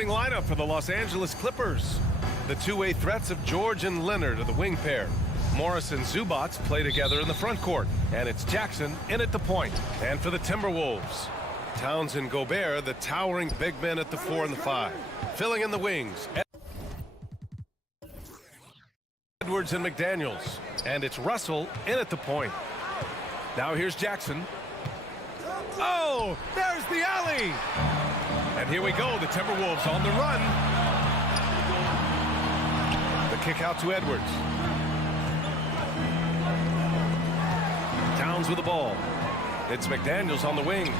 starting lineup for the Los Angeles Clippers. The two-way threats of George and Leonard are the wing pair. Morris and Zubats play together in the front court. And it's Jackson in at the point. And for the Timberwolves, Towns and Gobert, the towering big men at the 4 and the 5. Filling in the wings, Edwards and McDaniels. And it's Russell in at the point. Now here's Jackson. Oh, there's the alley. And here we go, the Timberwolves on the run. The kick out to Edwards. Towns with the ball. It's McDaniels on the wing.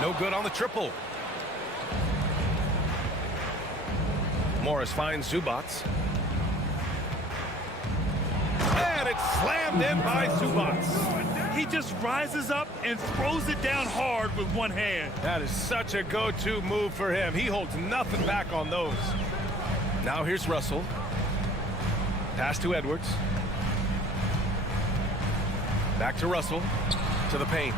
No good on the triple. Morris finds Zubats. And it's slammed in by Zubats. He just rises up and throws it down hard with one hand. That is such a go-to move for him. He holds nothing back on those. Now here's Russell. Pass to Edwards. Back to Russell. To the paint.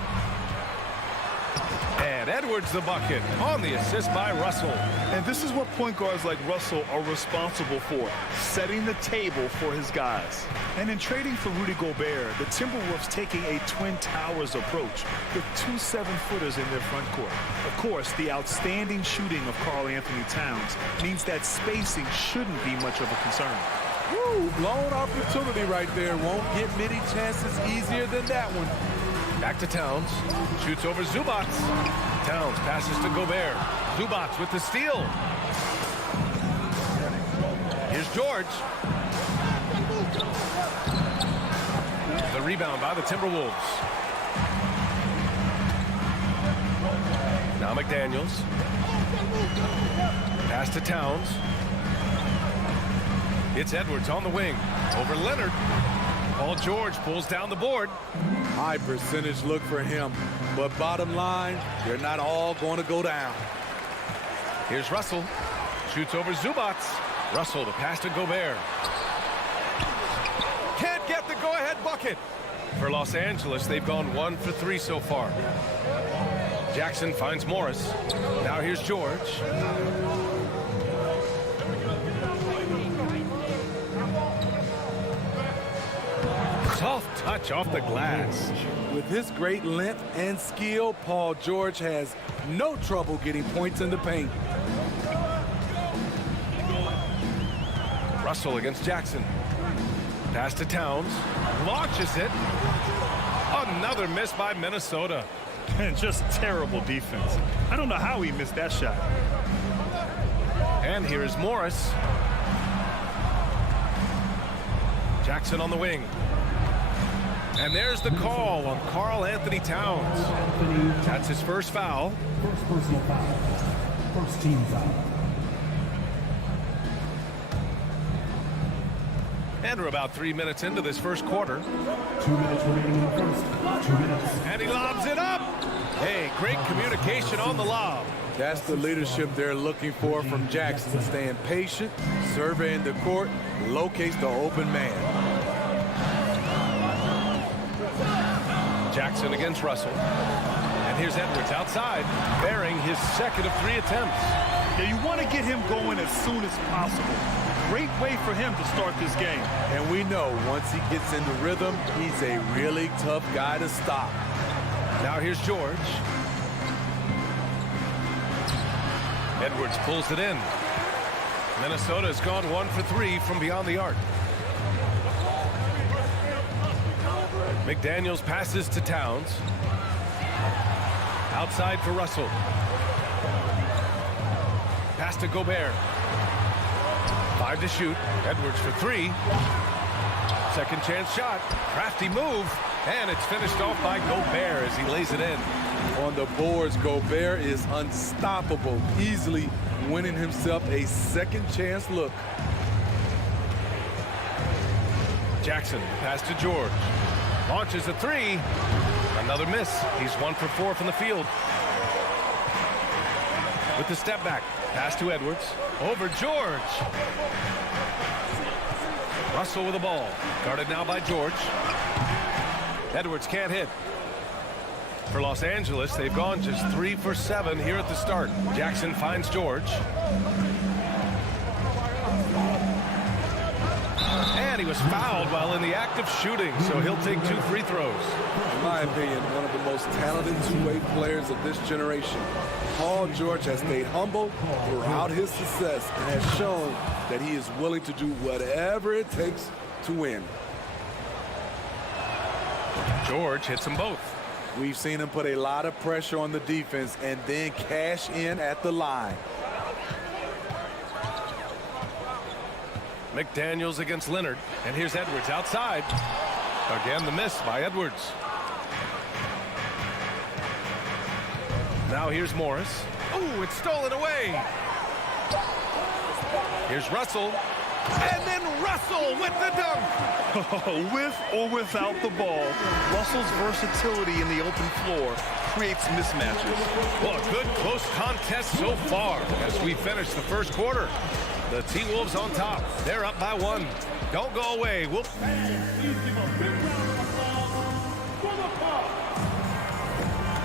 And Edwards the bucket on the assist by Russell. And this is what point guards like Russell are responsible for, setting the table for his guys. And in trading for Rudy Gobert, the Timberwolves taking a Twin Towers approach with 2 7-footers in their front court. Of course, the outstanding shooting of Karl Anthony Towns means that spacing shouldn't be much of a concern. Woo, blown opportunity right there. Won't get many chances easier than that one. Back to Towns. Shoots over Zubats. Towns passes to Gobert. Zubats with the steal. Here's George. The rebound by the Timberwolves. Now McDaniels. Pass to Towns. It's Edwards on the wing. Over Leonard. Paul George pulls down the board. High percentage look for him. But bottom line, they're not all going to go down. Here's Russell. Shoots over Zubats. Russell to pass to Gobert. Can't get the go-ahead bucket. For Los Angeles, they've gone 1 for 3 so far. Jackson finds Morris. Now here's George. Soft touch off the glass. With his great length and skill, Paul George has no trouble getting points in the paint. Russell against Jackson. Pass to Towns. Launches it. Another miss by Minnesota. And just terrible defense. I don't know how he missed that shot. And here is Morris. Jackson on the wing. And there's the call on Karl Anthony Towns. That's his first foul. First personal foul. First team foul. And we're about 3 minutes into this first quarter. 2 minutes remaining in the first. 2 minutes. And he lobs it up. Hey, great communication on the lob. That's the leadership they're looking for from Jackson. Staying patient, surveying the court, locates the open man. Jackson against Russell. And here's Edwards outside, bearing his second of 3 attempts. Yeah, you want to get him going as soon as possible. Great way for him to start this game. And we know once he gets into rhythm, he's a really tough guy to stop. Now here's George. Edwards pulls it in. Minnesota has gone 1 for 3 from beyond the arc. McDaniels passes to Towns. Outside for Russell. Pass to Gobert. 5 to shoot. Edwards for 3. Second chance shot. Crafty move. And it's finished off by Gobert as he lays it in. On the boards, Gobert is unstoppable, easily winning himself a second chance look. Jackson, pass to George. Launches a 3. Another miss. He's 1 for 4 from the field. With the step back. Pass to Edwards. Over George. Russell with the ball. Guarded now by George. Edwards can't hit. For Los Angeles, they've gone just 3 for 7 here at the start. Jackson finds George. And he was fouled while in the act of shooting, so he'll take 2 free throws. In my opinion, one of the most talented two-way players of this generation. Paul George has stayed humble throughout his success and has shown that he is willing to do whatever it takes to win. George hits them both. We've seen him put a lot of pressure on the defense and then cash in at the line. McDaniels against Leonard, and here's Edwards outside. Again, the miss by Edwards. Now here's Morris. Oh, it's stolen away. Here's Russell. And then Russell with the dunk. With or without the ball, Russell's versatility in the open floor creates mismatches. Well, a good close contest so far as we finish the first quarter. The T-Wolves on top. They're up by 1. Don't go away.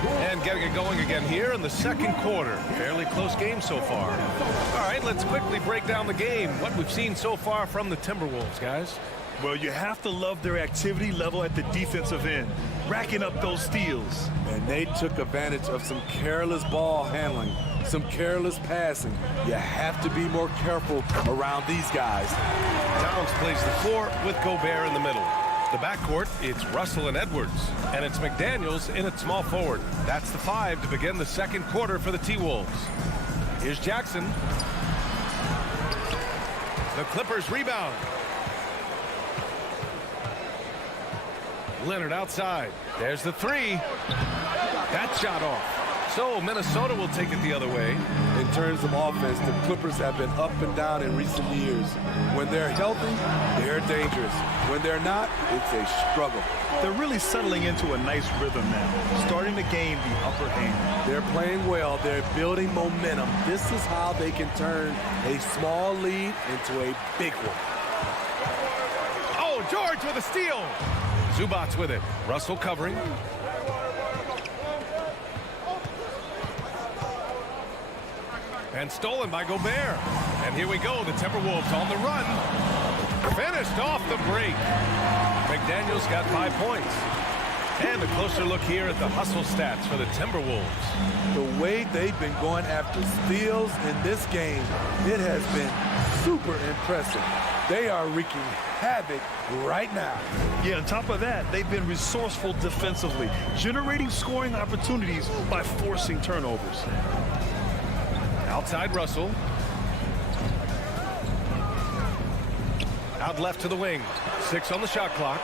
And getting it going again here in the second quarter. Fairly close game so far. All right, let's quickly break down the game. What we've seen so far from the Timberwolves, guys. Well, you have to love their activity level at the defensive end, racking up those steals. And they took advantage of some careless ball handling, some careless passing. You have to be more careful around these guys. Towns plays the 4 with Gobert in the middle. The backcourt, it's Russell and Edwards. And it's McDaniels in at small forward. That's the 5 to begin the second quarter for the T-Wolves. Here's Jackson. The Clippers rebound. Leonard outside. There's the 3. That shot off. So Minnesota will take it the other way. In terms of offense, the Clippers have been up and down in recent years. When they're healthy, they're dangerous. When they're not, it's a struggle. They're really settling into a nice rhythm now, starting to gain the upper hand. They're playing well. They're building momentum. This is how they can turn a small lead into a big one. Oh, George with a steal. Zubats with it. Russell covering. And stolen by Gobert. And here we go, the Timberwolves on the run. Finished off the break. McDaniels got 5 points. And a closer look here at the hustle stats for the Timberwolves. The way they've been going after steals in this game, it has been super impressive. They are wreaking havoc right now. Yeah, on top of that, they've been resourceful defensively, generating scoring opportunities by forcing turnovers. Outside Russell. Out left to the wing. 6 on the shot clock.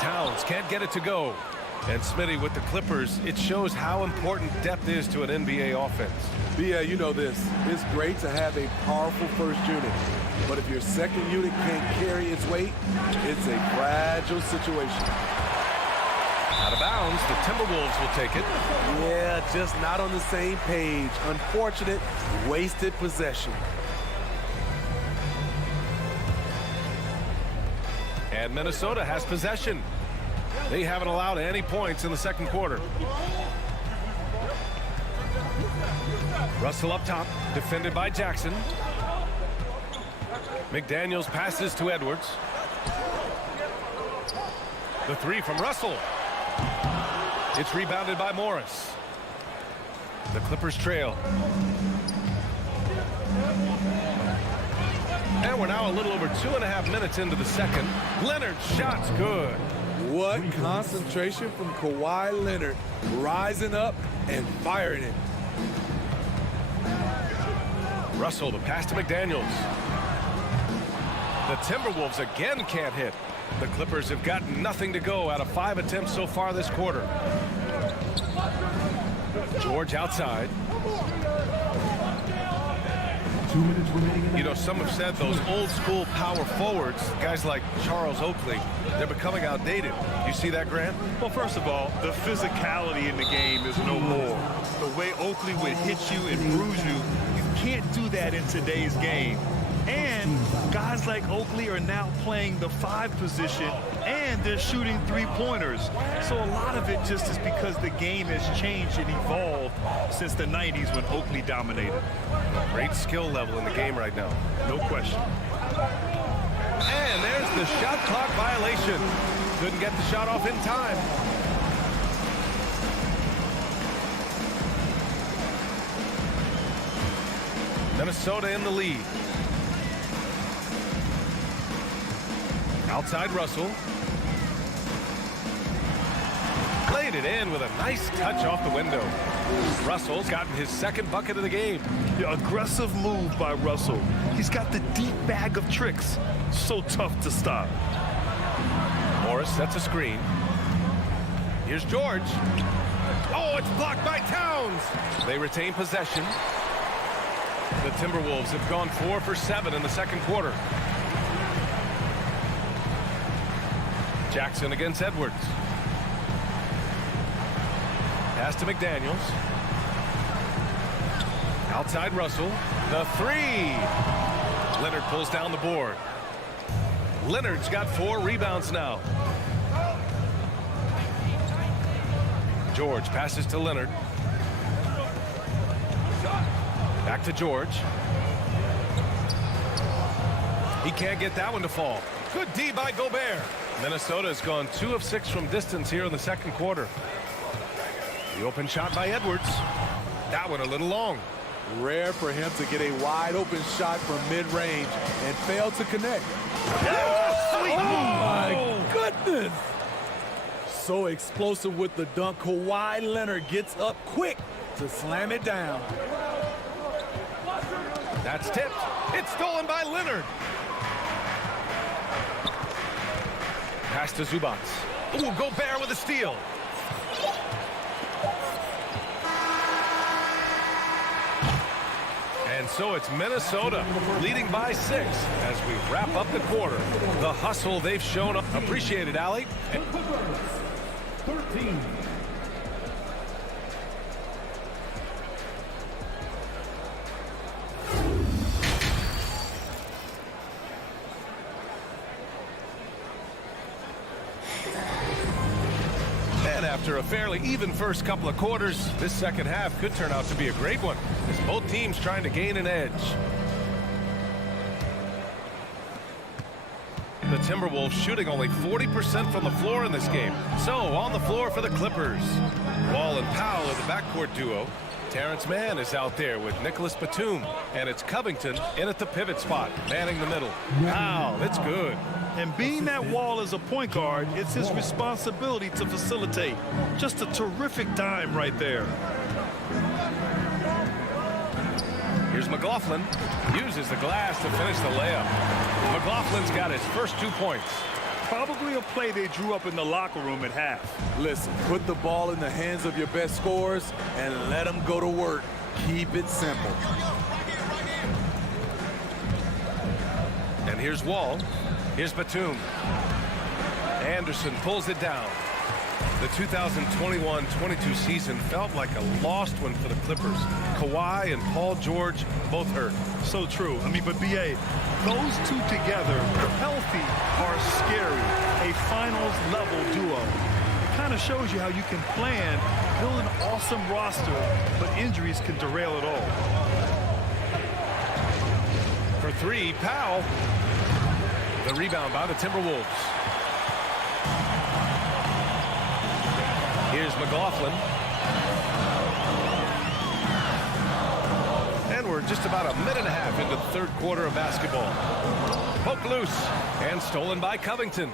Towns can't get it to go. And Spydi with the Clippers, it shows how important depth is to an NBA offense. Yeah, you know this. It's great to have a powerful first unit. But if your second unit can't carry its weight, it's a fragile situation. Out of bounds, the Timberwolves will take it. Yeah, just not on the same page. Unfortunate, wasted possession. And Minnesota has possession. They haven't allowed any points in the second quarter. Russell up top, defended by Jackson. McDaniels passes to Edwards. The 3 from Russell. It's rebounded by Morris. The Clippers trail. And we're now a little over 2.5 minutes into the second. Leonard's shot's good. What concentration from Kawhi Leonard, rising up and firing it. Russell, the pass to McDaniels. The Timberwolves again can't hit. The Clippers have got nothing to go out of 5 attempts so far this quarter. George outside. 2 minutes remaining. You know, some have said those old school power forwards, guys like Charles Oakley, they're becoming outdated. You see that, Grant? Well, first of all, the physicality in the game is no more. The way Oakley would hit you and bruise you, you can't do that in today's game. And guys like Oakley are now playing the 5 position, and they're shooting 3-pointers. So a lot of it just is because the game has changed and evolved since the 90s when Oakley dominated. Great skill level in the game right now. No question. And there's the shot clock violation. Couldn't get the shot off in time. Minnesota in the lead. Outside Russell. Played it in with a nice touch off the window. Russell's gotten his second bucket of the game. The aggressive move by Russell. He's got the deep bag of tricks. So tough to stop. Morris sets a screen. Here's George. Oh, it's blocked by Towns. They retain possession. The Timberwolves have gone 4 for 7 in the second quarter. Jackson against Edwards. Pass to McDaniels. Outside Russell. The 3. Leonard pulls down the board. Leonard's got 4 rebounds now. George passes to Leonard. Back to George. He can't get that one to fall. Good D by Gobert. Minnesota has gone 2 of 6 from distance here in the second quarter. The open shot by Edwards. That one a little long. Rare for him to get a wide open shot from mid-range and fail to connect. Sweet move. My goodness. So explosive with the dunk. Kawhi Leonard gets up quick to slam it down. That's tipped. It's stolen by Leonard. Pass to Zubac. Ooh, Gobert with a steal. And so it's Minnesota leading by 6 as we wrap up the quarter. The hustle they've shown. Appreciated, Allie. 13. And after a fairly even first couple of quarters, this second half could turn out to be a great one as both teams trying to gain an edge. The Timberwolves shooting only 40% from the floor in this game. So on the floor for the Clippers. Wall and Powell are the backcourt duo. Terrence Mann is out there with Nicholas Batum. And it's Covington in at the pivot spot, manning the middle. Wow, that's good. And being that Wall is a point guard, it's his responsibility to facilitate. Just a terrific dime right there. Here's McLaughlin. Uses the glass to finish the layup. McLaughlin's got his first 2 points. Probably a play they drew up in the locker room at half. Listen, put the ball in the hands of your best scorers and let them go to work. Keep it simple. And here's Wall. Here's Batum. Anderson pulls it down. The 2021-22 season felt like a lost one for the Clippers. Kawhi and Paul George both hurt. So true. I mean, but B.A., those two together, healthy, are scary. A finals-level duo. It kind of shows you how you can plan, build an awesome roster, but injuries can derail it all. For 3, Powell. The rebound by the Timberwolves. Here's McLaughlin. And we're just about a minute and a half into the third quarter of basketball. Poked loose and stolen by Covington.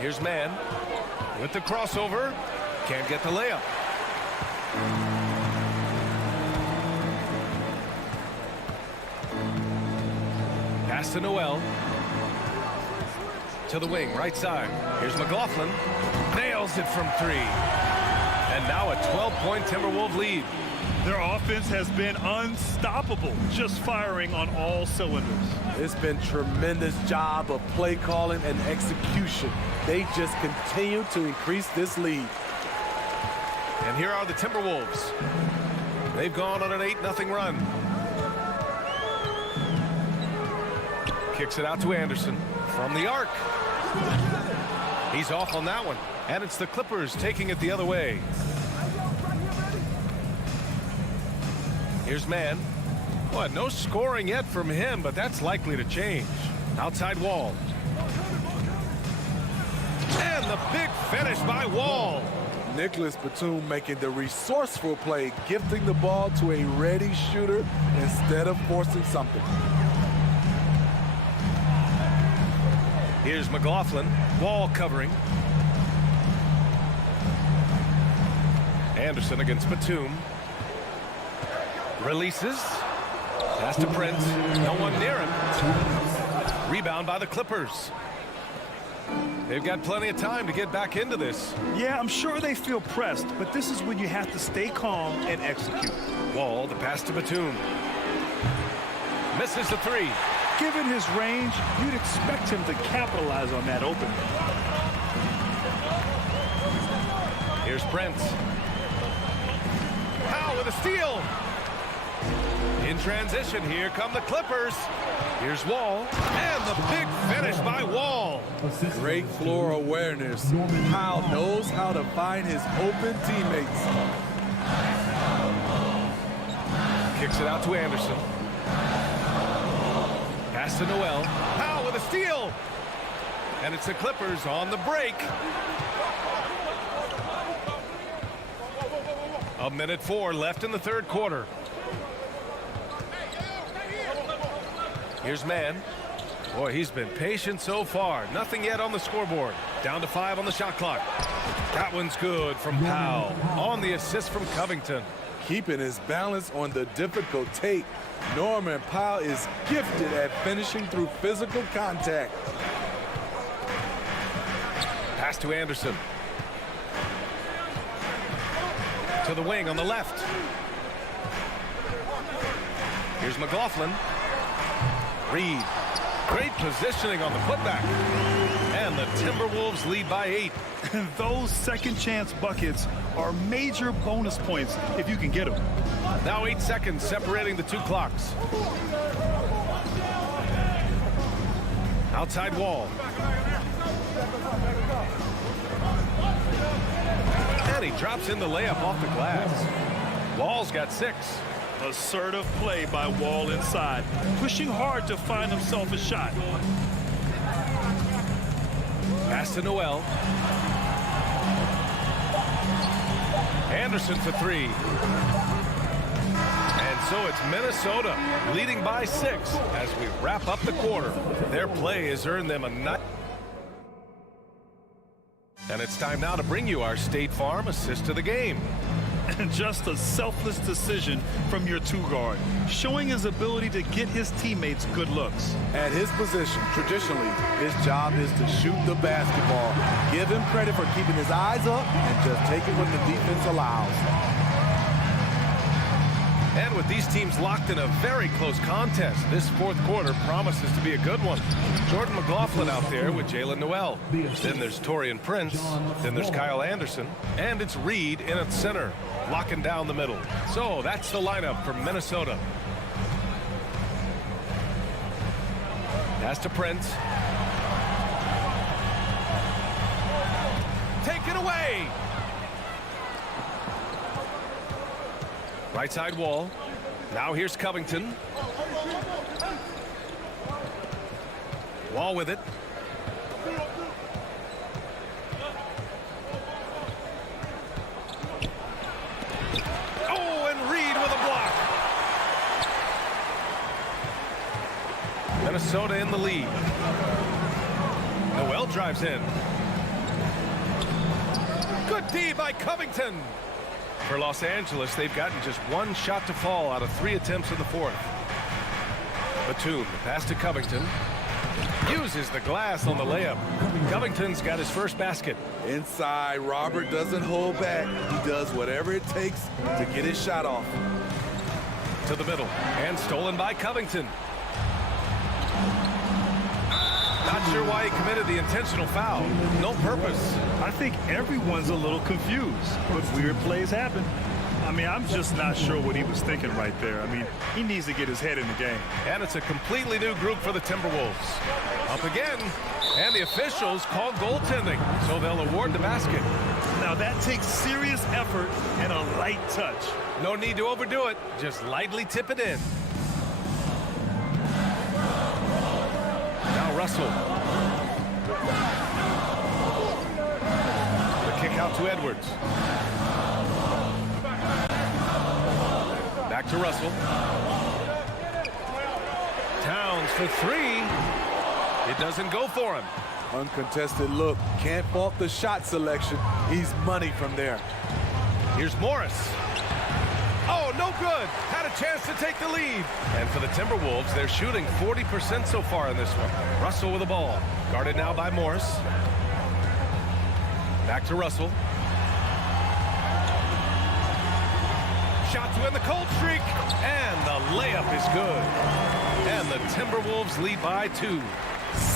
Here's Mann with the crossover. Can't get the layup. Pass to Noel. To the wing, right side. Here's McLaughlin. Nails it from 3. And now a 12-point Timberwolves lead. Their offense has been unstoppable, just firing on all cylinders. It's been tremendous job of play calling and execution. They just continue to increase this lead. And here are the Timberwolves. They've gone on an 8-0 run. Kicks it out to Anderson from the arc. He's off on that one. And it's the Clippers taking it the other way. Here's Mann. Well, no scoring yet from him, but that's likely to change. Outside Wall. And the big finish by Wall. Nicholas Batum making the resourceful play, gifting the ball to a ready shooter instead of forcing something. Here's McLaughlin. Wall covering. Anderson against Batum. Releases. Pass to Prince. No one near him. Rebound by the Clippers. They've got plenty of time to get back into this. Yeah, I'm sure they feel pressed, but this is when you have to stay calm and execute. Wall, the pass to Batum. Misses the three. Given his range, you'd expect him to capitalize on that opening. Here's Prince. Powell with a steal. In transition, here come the Clippers. Here's Wall. And the big finish by Wall. Great floor awareness. Powell knows how to find his open teammates. Kicks it out to Anderson. Pass to Noel. Powell with a steal. And it's the Clippers on the break. A minute 4 left in the third quarter. Here's Mann. Boy, he's been patient so far. Nothing yet on the scoreboard. Down to 5 on the shot clock. That one's good from Powell. On the assist from Covington. Keeping his balance on the difficult tape. Norman Powell is gifted at finishing through physical contact. Pass to Anderson. To the wing on the left. Here's McLaughlin. Reed. Great positioning on the putback. And the Timberwolves lead by 8. Those second chance buckets are major bonus points if you can get them. Now 8 seconds separating the two clocks. Outside Wall. And he drops in the layup off the glass. Wall's got 6. Assertive play by Wall inside, pushing hard to find himself a shot. Pass to Noel. Anderson for 3. And so it's Minnesota leading by 6 as we wrap up the quarter. Their play has earned them a night. And it's time now to bring you our State Farm assist to the game. And just a selfless decision from your two-guard, showing his ability to get his teammates good looks. At his position, traditionally, his job is to shoot the basketball. Give him credit for keeping his eyes up and just taking what the defense allows. And with these teams locked in a very close contest, this fourth quarter promises to be a good one. Jordan McLaughlin out there with Jalen Noel. Then there's Taurean Prince. Then there's Kyle Anderson. And it's Reed in at center, locking down the middle. So that's the lineup from Minnesota. Pass to Prince. Take it away. Right side Wall. Now here's Covington. Wall with it. Oh, and Reed with a block. Minnesota in the lead. Noel drives in. Good D by Covington. For Los Angeles, they've gotten just one shot to fall out of 3 attempts in the fourth. Batum, the pass to Covington. Uses the glass on the layup. Covington's got his first basket. Inside, Robert doesn't hold back. He does whatever it takes to get his shot off. To the middle, and stolen by Covington. Not sure why he committed the intentional foul. No purpose. I think everyone's a little confused, but weird plays happen. I mean, I'm just not sure what he was thinking right there. I mean, he needs to get his head in the game. And it's a completely new group for the Timberwolves. Up again, and the officials call goaltending, so they'll award the basket. Now, that takes serious effort and a light touch. No need to overdo it, just lightly tip it in. Now Russell. The kick out to Edwards. Back to Russell. Towns for three. It doesn't go for him. Uncontested look. Can't fault the shot selection. He's money from there. Here's Morris. Oh, no good. Had a chance to take the lead. And for the Timberwolves, they're shooting 40% so far in this one. Russell with the ball. Guarded now by Morris. Back to Russell. Shot to end the cold streak. And the layup is good. And the Timberwolves lead by 2.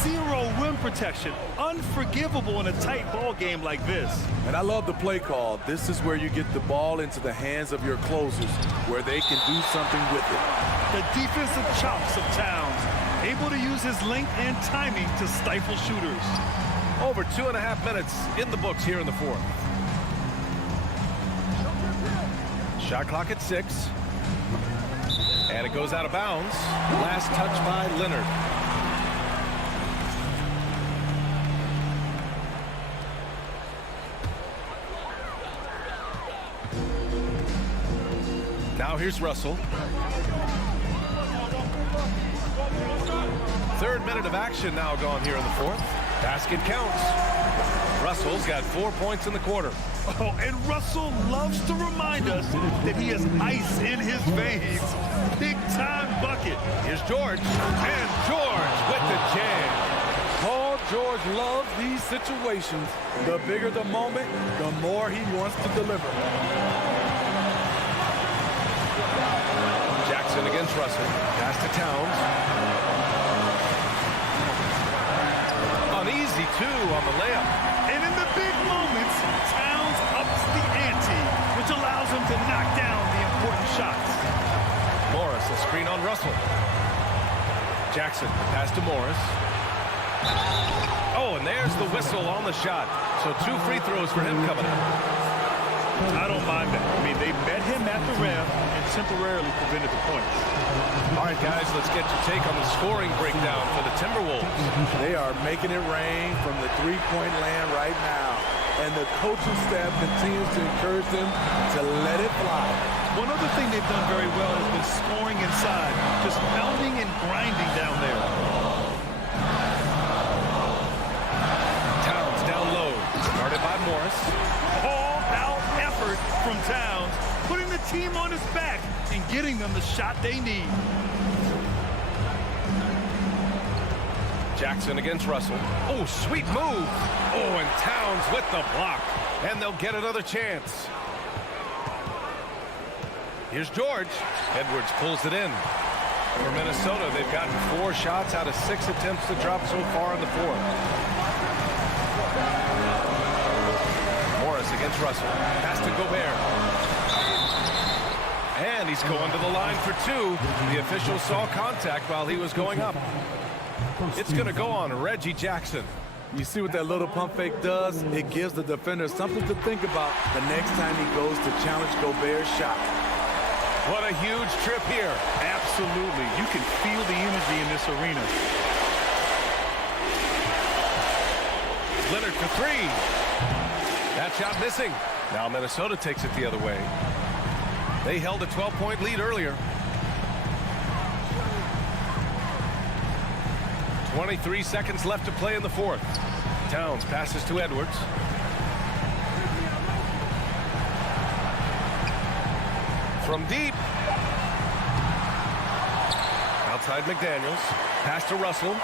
Zero rim protection. Unforgivable in a tight ball game like this. And I love the play call. This is where you get the ball into the hands of your closers, where they can do something with it. The defensive chops of Towns, able to use his length and timing to stifle shooters. Over 2.5 minutes in the books here in the fourth. Shot clock at 6. And it goes out of bounds. Last touch by Leonard. Now here's Russell. Third minute of action now gone here in the fourth. Basket counts. Russell's got 4 points in the quarter. Oh, and Russell loves to remind us that he has ice in his veins. Big time bucket. Here's George. And George with the jam. Paul George loves these situations. The bigger the moment, the more he wants to deliver. Jackson against Russell. Pass to Towns. Uneasy, too, on the layup. And in the big moments, Towns ups the ante, which allows him to knock down the important shots. Morris, a screen on Russell. Jackson, pass to Morris. Oh, and there's the whistle on the shot. So 2 free throws for him coming up. I don't mind that. I mean, they met him at the rim and temporarily prevented the points. All right, guys, let's get your take on the scoring breakdown for the Timberwolves. They are making it rain from the three-point land right now. And the coaching staff continues to encourage them to let it fly. One other thing they've done very well has been scoring inside, just pounding and grinding down there. Towns down low, guarded by Morris. All-out effort from Towns, putting the team on his back and getting them the shot they need. Jackson against Russell. Oh, sweet move. Oh, and Towns with the block. And they'll get another chance. Here's George. Edwards pulls it in. For Minnesota, they've gotten 4 shots out of 6 attempts to drop so far in the fourth. Morris against Russell. Pass to Gobert. And he's going to the line for 2. The official saw contact while he was going up. It's going to go on Reggie Jackson. You see what that little pump fake does? It gives the defender something to think about the next time he goes to challenge Gobert's shot. What a huge trip here. Absolutely. You can feel the energy in this arena. Leonard for 3. That shot missing. Now Minnesota takes it the other way. They held a 12-point lead earlier. 23 seconds left to play in the fourth. Towns passes to Edwards. From deep. Outside McDaniels. Pass to Russell.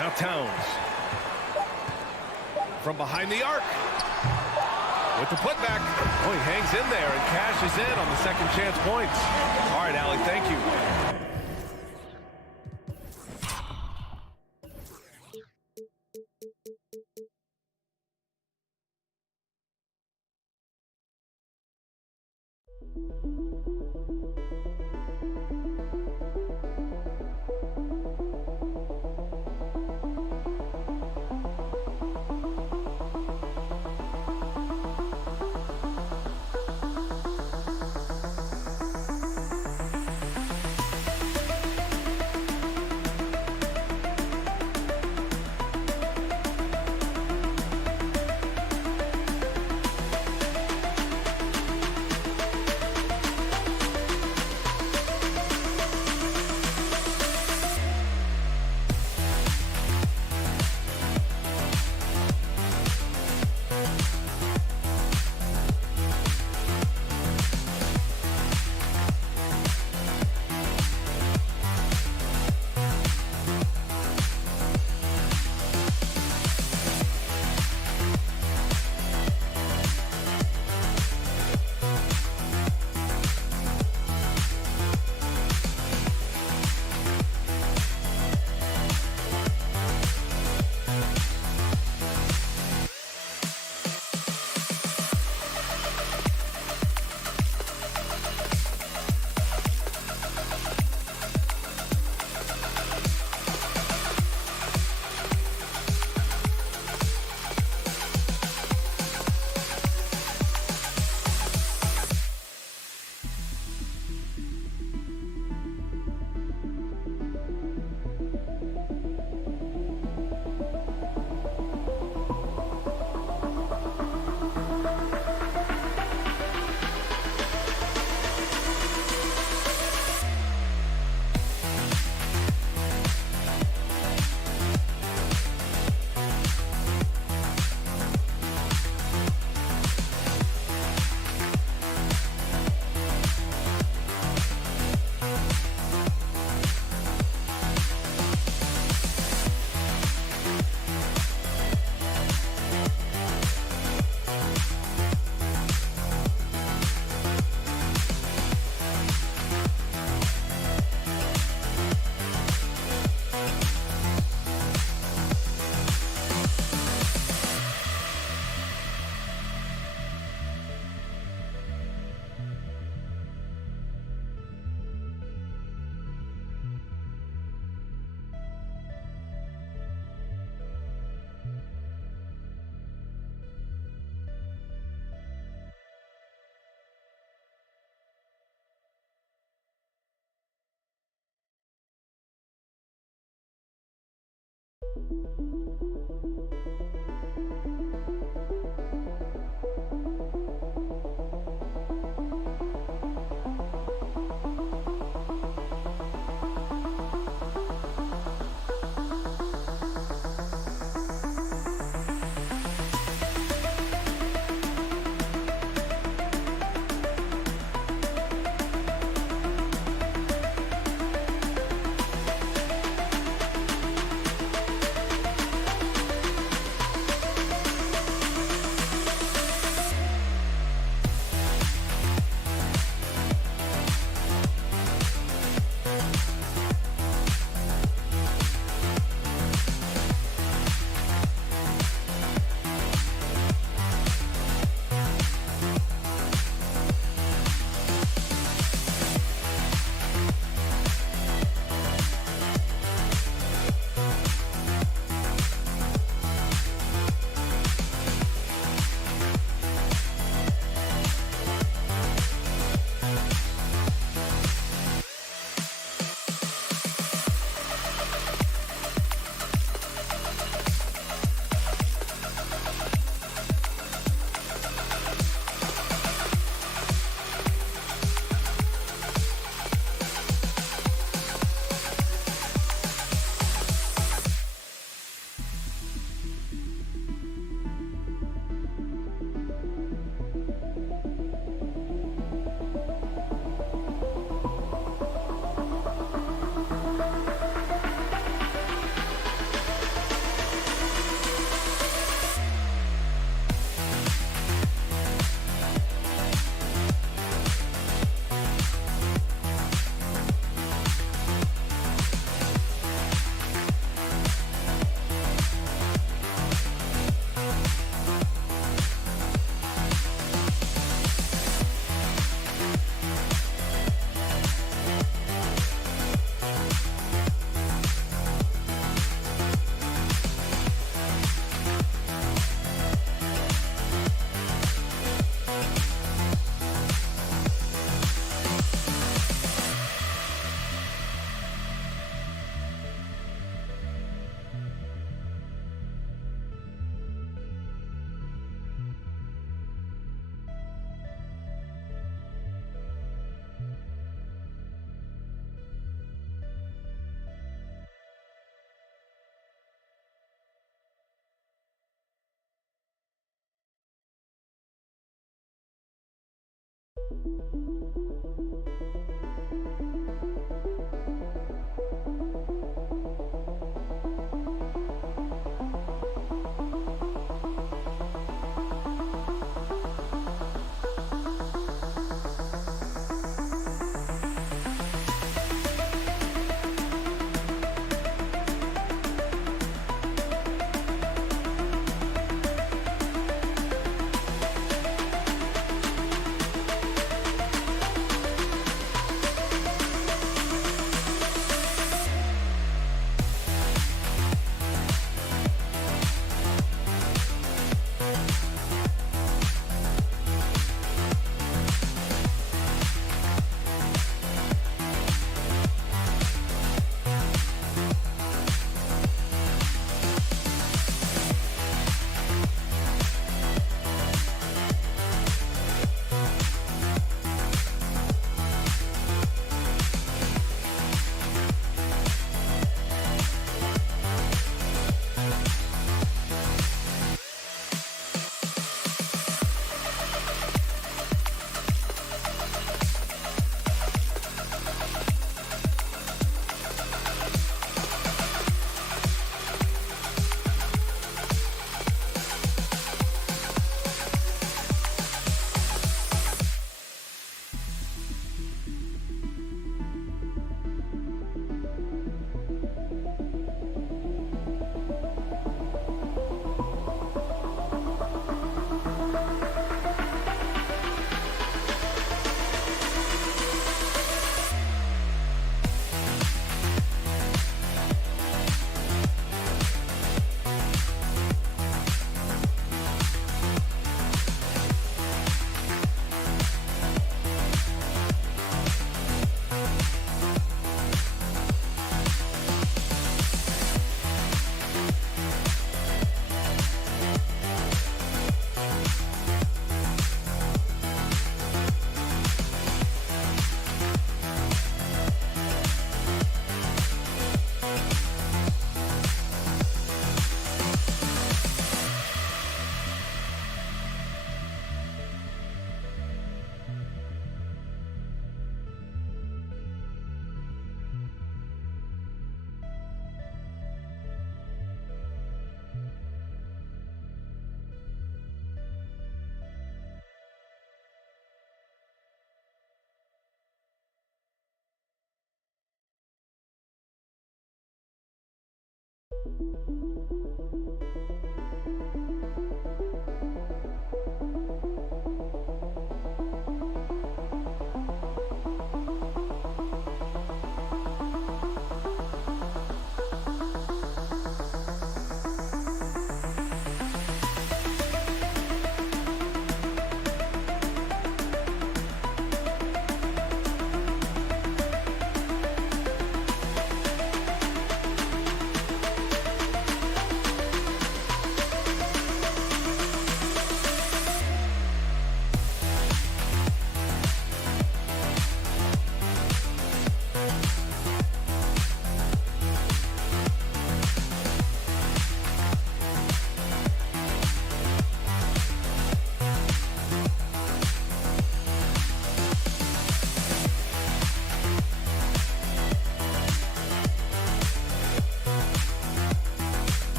Now Towns. From behind the arc. With the putback. Oh, he hangs in there and cashes in on the second chance points. All right, Allie, thank you.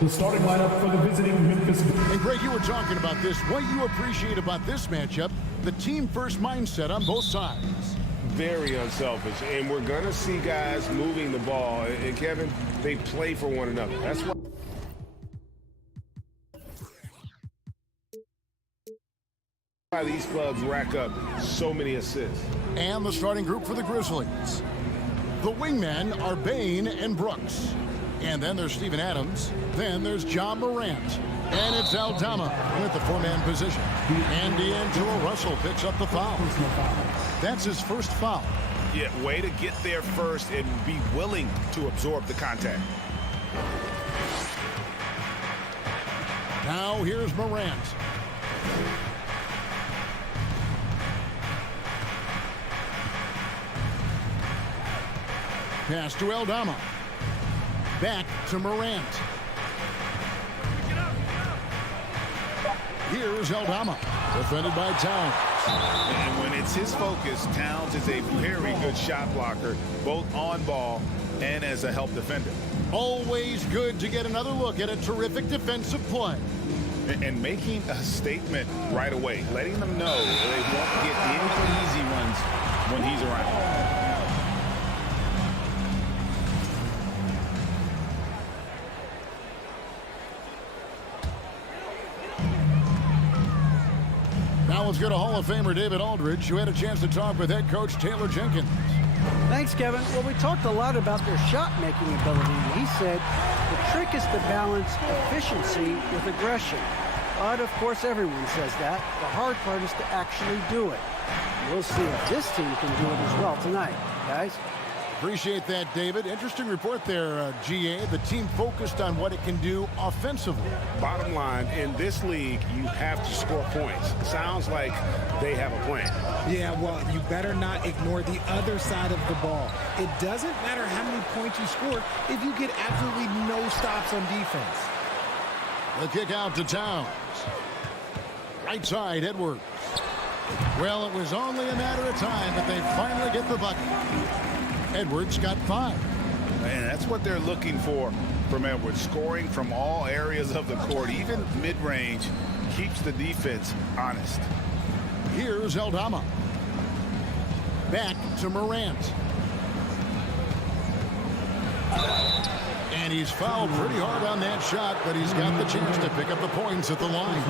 The starting lineup for the visiting Memphis. And Greg, you were talking about this. What you appreciate about this matchup, the team-first mindset on both sides. Very unselfish, and we're going to see guys moving the ball. And Kevin, they play for one another. That's why these clubs rack up so many assists. And the starting group for the Grizzlies. The wingmen are Bain and Brooks. And then there's Steven Adams. Then there's John Morant. And it's Aldama with the four-man position. And D'Angelo Russell picks up the foul. That's his first foul. Yeah, way to get there first and be willing to absorb the contact. Now here's Morant. Pass to Aldama. Back to Morant. Here's Aldama, defended by Towns. And when it's his focus, Towns is a very good shot blocker, both on ball and as a help defender. Always good to get another look at a terrific defensive play. And making a statement right away, letting them know they won't get any easy ones when he's around. Now let's go to Hall of Famer David Aldridge, who had a chance to talk with head coach Taylor Jenkins. Thanks, Kevin. Well, we talked a lot about their shot-making ability. He said the trick is to balance efficiency with aggression. But, of course, everyone says that. The hard part is to actually do it. We'll see if this team can do it as well tonight, guys. Appreciate that, David. Interesting report there, GA. The team focused on what it can do offensively. Bottom line, in this league, you have to score points. Sounds like they have a plan. Yeah, well, you better not ignore the other side of the ball. It doesn't matter how many points you score if you get absolutely no stops on defense. The kick out to Towns. Right side, Edwards. Well, it was only a matter of time that they finally get the bucket. Edwards got 5. And that's what they're looking for from Edwards. Scoring from all areas of the court, even mid-range, keeps the defense honest. Here's Aldama. Back to Morant. And he's fouled pretty hard on that shot, but he's got the chance to pick up the points at the line.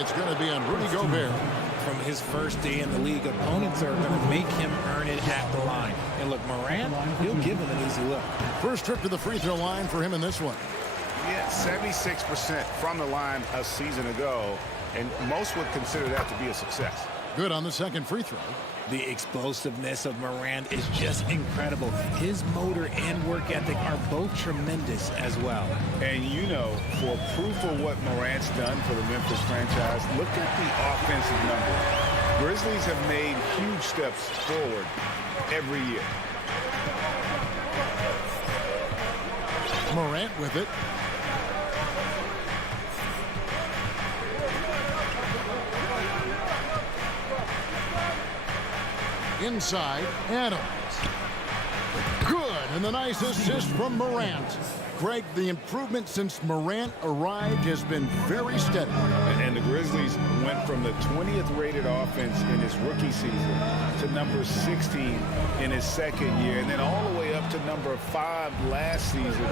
It's going to be on Rudy Gobert. From his first day in the league, opponents are going to make him earn it at the line. And look, Morant, he'll give him an easy look. First trip to the free throw line for him in this one. Yeah, 76% from the line a season ago, and most would consider that to be a success. Good on the second free throw. The explosiveness of Morant is just incredible. His motor and work ethic are both tremendous as well. And you know, for proof of what Morant's done for the Memphis franchise, look at the offensive numbers. Grizzlies have made huge steps forward every year. Morant with it. Inside, Adams. Good, and the nice assist from Morant. Greg, the improvement since Morant arrived has been very steady. And the Grizzlies went from the 20th rated offense in his rookie season to number 16 in his second year, and then all the way up to number 5 last season.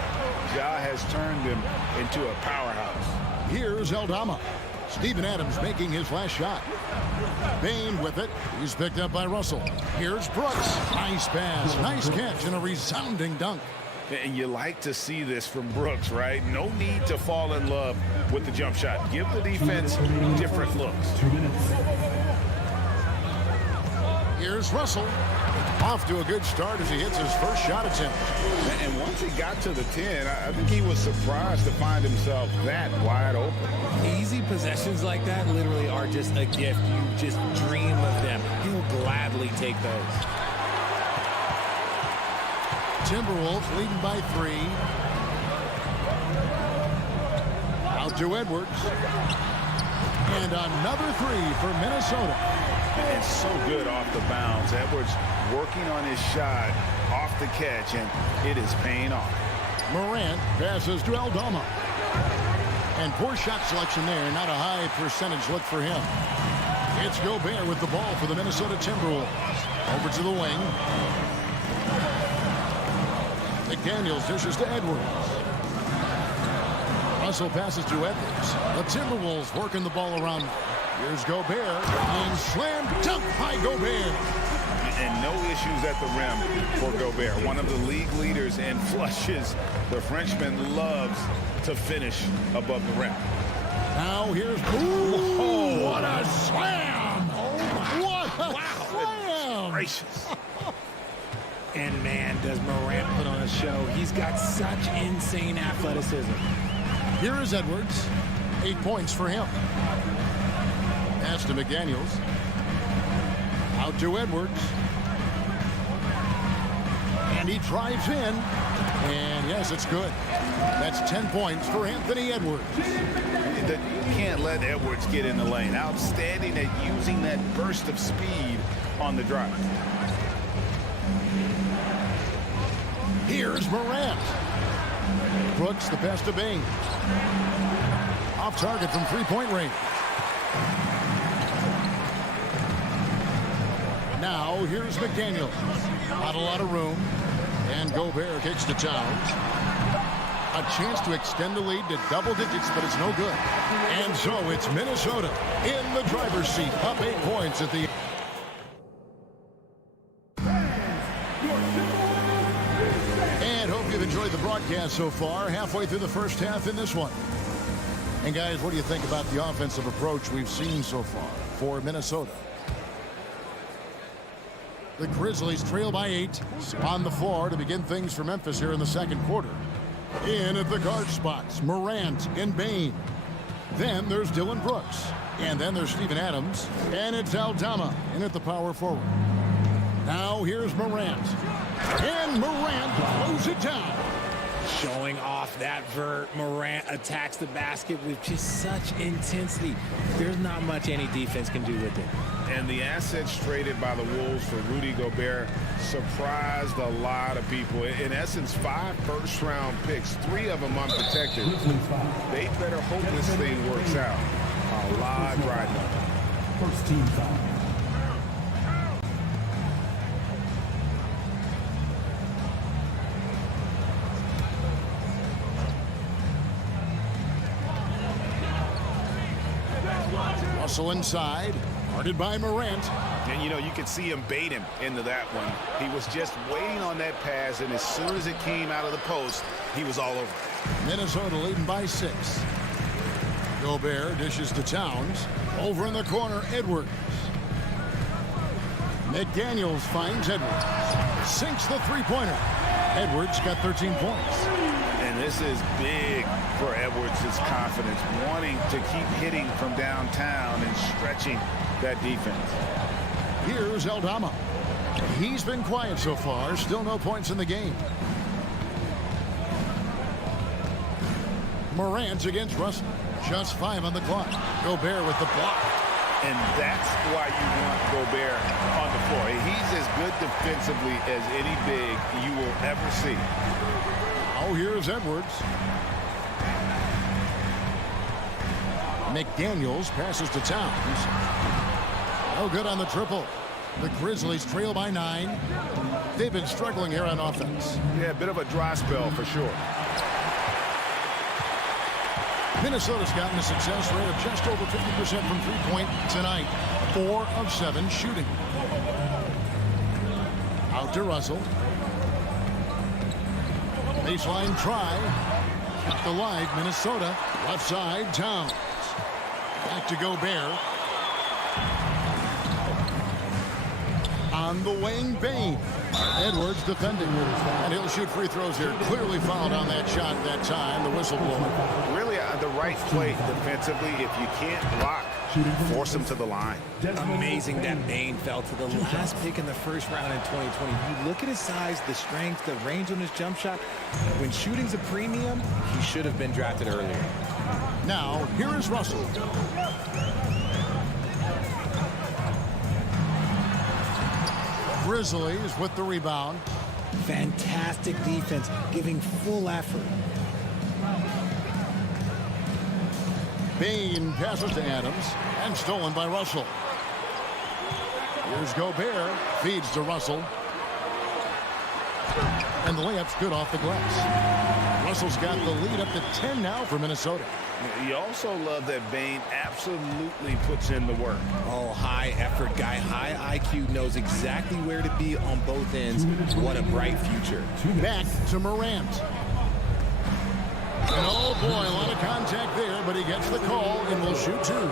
Ja has turned him into a powerhouse. Here's Aldama. Steven Adams making his last shot. Bain with it. He's picked up by Russell. Here's Brooks. Nice pass, nice catch, and a resounding dunk. And you like to see this from Brooks, right? No need to fall in love with the jump shot. Give the defense different looks. 2 minutes. Here's Russell. Off to a good start as he hits his first shot attempt. And once he got to the 10, I think he was surprised to find himself that wide open. Easy possessions like that literally are just a gift. You just dream of them. He'll gladly take those. Timberwolves leading by 3. Out to Edwards. And another 3 for Minnesota. And so good off the bounce. Edwards working on his shot off the catch, and it is paying off. Morant passes to Aldama. And poor shot selection there. Not a high percentage look for him. It's Gobert with the ball for the Minnesota Timberwolves. Over to the wing. McDaniels dishes to Edwards. Russell passes to Edwards. The Timberwolves working the ball around. Here's Gobert. And slam dunk by Gobert. And no issues at the rim for Gobert. One of the league leaders in flushes. The Frenchman loves to finish above the rim. Now here's... Ooh, what a slam! What a slam! Gracious. And man, does Morant put on a show. He's got such insane athleticism. Here is Edwards. 8 points for him. Pass to McDaniels. Out to Edwards. And he drives in. And yes, it's good. That's 10 points for Anthony Edwards. You can't let Edwards get in the lane. Outstanding at using that burst of speed on the drive. Here's Morant. Brooks, the pass to Bain. Off target from three-point range. Now, here's McDaniels. Not a lot of room. And Gobert kicks to Towns. A chance to extend the lead to double digits, but it's no good. And so it's Minnesota in the driver's seat, up 8 points at the... And hope you've enjoyed the broadcast so far. Halfway through the first half in this one. And guys, what do you think about the offensive approach we've seen so far for Minnesota? The Grizzlies trail by 8 on the floor to begin things for Memphis here in the second quarter. In at the guard spots, Morant and Bain. Then there's Dylan Brooks. And then there's Steven Adams. And it's Aldama in at the power forward. Now here's Morant. And Morant blows it down. Showing off that vert. Morant attacks the basket with just such intensity. There's not much any defense can do with it. And the assets traded by the Wolves for Rudy Gobert surprised a lot of people. In essence, 5 first-round picks, 3 of them unprotected. They better hope this thing works out. A lot riding on it. First team foul. Russell inside, guarded by Morant. And, you know, you could see him bait him into that one. He was just waiting on that pass, and as soon as it came out of the post, he was all over it. Minnesota leading by 6. Gobert dishes to Towns. Over in the corner, Edwards. McDaniels finds Edwards. Sinks the three-pointer. Edwards got 13 points. And this is big for Edwards' confidence, wanting to keep hitting from downtown and stretching that defense. Here's Aldama. He's been quiet so far. Still no points in the game. Morant against Russell. Just 5 on the clock. Gobert with the block. And that's why you want Gobert on the floor. He's as good defensively as any big you will ever see. Oh, here's Edwards. McDaniels passes to Towns. No good on the triple. The Grizzlies trail by 9. They've been struggling here on offense. Yeah, a bit of a dry spell for sure. Minnesota's gotten a success rate of just over 50% from three-point tonight. 4 of 7 shooting. Out to Russell. Baseline try. Kept alive, Minnesota. Left side, Towns. Back to Gobert. On the wing, Bain. Edwards defending. And he'll shoot free throws here. Clearly fouled on that shot that time. The whistle blower. Really the right play defensively. If you can't block, force him to the line. Amazing that Bain fell to the last pick in the first round in 2020. You look at his size, the strength, the range on his jump shot. When shooting's a premium, he should have been drafted earlier. Now, here is Russell. Grizzlies with the rebound. Fantastic defense, giving full effort. Bain passes to Adams and stolen by Russell. Here's Gobert, feeds to Russell. And the layup's good off the glass. Russell's got the lead up to 10 now for Minnesota. You also love that Bain absolutely puts in the work. Oh, high effort guy, high IQ, knows exactly where to be on both ends. What a bright future. Back to Morant. And oh boy, a lot of contact there, but he gets the call and will shoot two.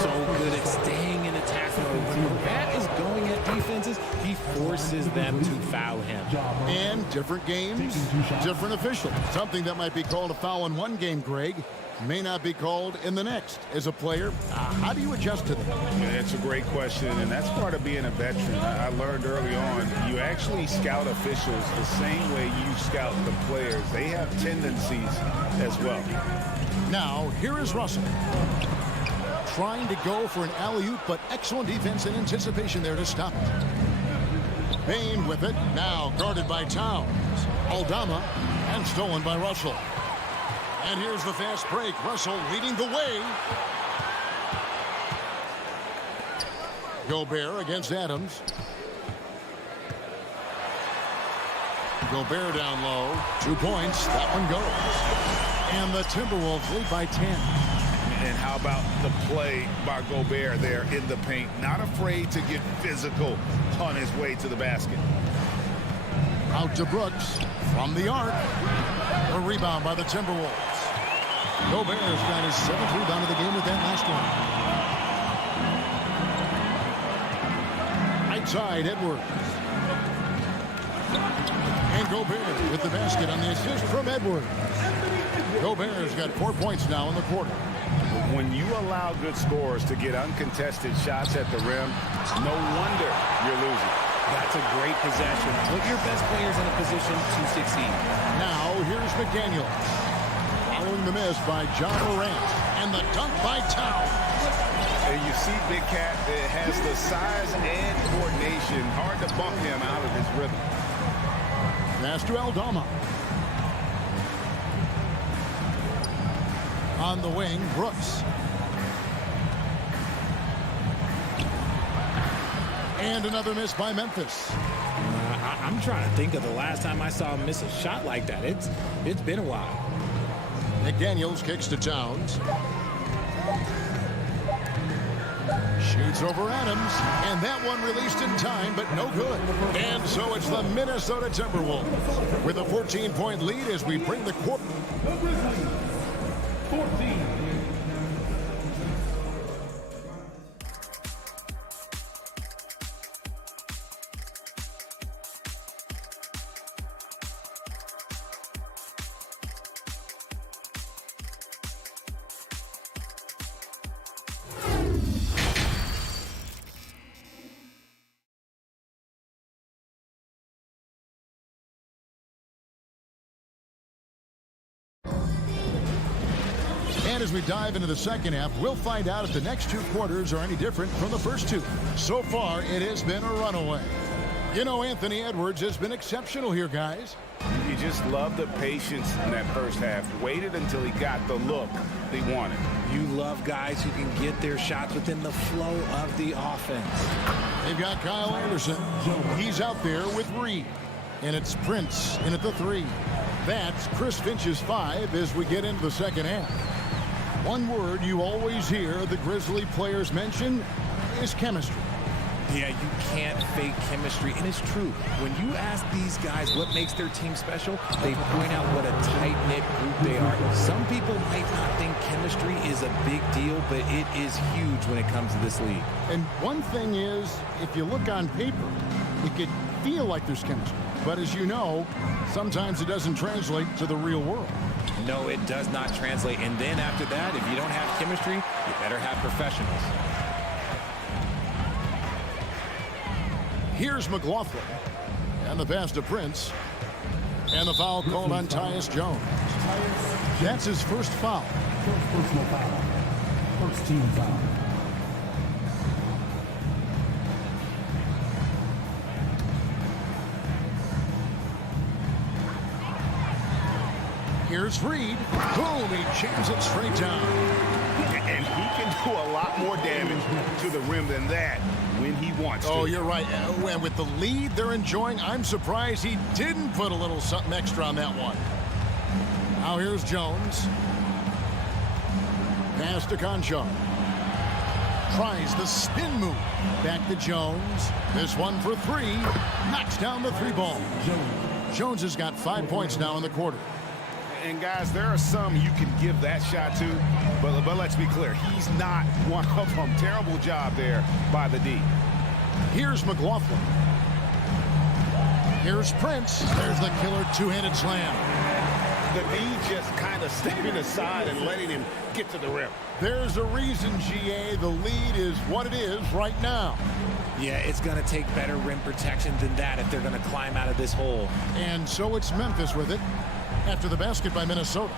So good at staying in attack mode. When Morant is going at defenses, he forces them to foul him. And different games, different officials. Something that might be called a foul in one game, Greg, may not be called in the next. As a player, how do you adjust to that? Yeah, it's a great question, and that's part of being a veteran. I learned early on, you actually scout officials the same way you scout the players. They have tendencies as well. Now, here is Russell. Trying to go for an alley-oop, but excellent defense and anticipation there to stop it. Bain with it, now guarded by Towns. Aldama, and stolen by Russell. And here's the fast break. Russell leading the way. Gobert against Adams. Gobert down low. 2 points. That one goes. And the Timberwolves lead by 10. And how about the play by Gobert there in the paint? Not afraid to get physical on his way to the basket. Out to Brooks from the arc. A rebound by the Timberwolves. Gobert's got his 7th rebound of the game with that last one. Outside Edwards. And Gobert with the basket on the assist from Edwards. Gobert's got 4 points now in the quarter. When you allow good scorers to get uncontested shots at the rim, no wonder you're losing. That's a great possession. Put your best players in a position to succeed. Now here's McDaniel. Following the miss by John Morant. And the dunk by Towns. And you see Big Cat has the size and coordination. Hard to bump him out of his rhythm. Pass to Aldama. On the wing, Brooks. And another miss by Memphis. I'm trying to think of the last time I saw him miss a shot like that. It's been a while. McDaniels kicks to Towns. Shoots over Adams. And that one released in time, but no good. And so it's the Minnesota Timberwolves with a 14-point lead as we bring the quarter. 14. And as we dive into the second half, we'll find out if the next 2 quarters are any different from the first 2. So far, it has been a runaway. You know, Anthony Edwards has been exceptional here, guys. You just love the patience in that first half. Waited until he got the look he wanted. You love guys who can get their shots within the flow of the offense. They've got Kyle Anderson. He's out there with Reed. And it's Prince in at the 3. That's Chris Finch's 5 as we get into the second half. One word you always hear the Grizzly players mention is chemistry. Yeah, you can't fake chemistry, and it's true. When you ask these guys what makes their team special, they point out what a tight-knit group they are. Some people might not think chemistry is a big deal, but it is huge when it comes to this league. And one thing is, if you look on paper, it could feel like there's chemistry. But as you know, sometimes it doesn't translate to the real world. No, it does not translate. And then after that, if you don't have chemistry, you better have professionals. Here's McLaughlin. And the pass to Prince. And the foul called on Tyus Jones. That's his first foul. First personal foul. First team foul. Here's Reed. Boom, he jams it straight down. and he can do a lot more damage to the rim than that when he wants to. Oh, you're right. And with the lead they're enjoying, I'm surprised he didn't put a little something extra on that one. Now here's Jones. Pass to Conchar. Tries the spin move. Back to Jones. This one for three. Knocks down the three ball. Jones has got 5 points now in the quarter. And guys, there are some you can give that shot to, but let's be clear, he's not one of them. Terrible job there by the D. Here's McLaughlin. Here's Prince. There's the killer two-handed slam. The D just kind of stepping aside and letting him get to the rim. There's a reason, GA, the lead is what it is right now. Yeah, it's going to take better rim protection than that if they're going to climb out of this hole. And so it's Memphis with it after the basket by Minnesota.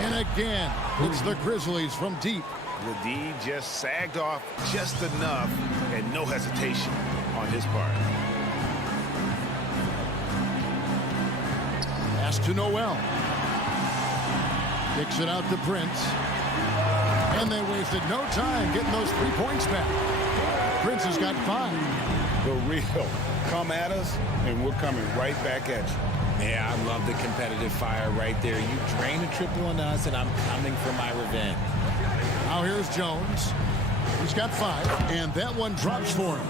And again, it's the Grizzlies from deep. The D just sagged off just enough and no hesitation on his part. Pass to Noel. Kicks it out to Prince. And they wasted no time getting those 3 points back. Prince has got 5. The real come at us, and we're coming right back at you. Yeah, I love the competitive fire right there. You drain a triple on us, and I'm coming for my revenge. Now here's Jones. He's got 5, and that one drops for him.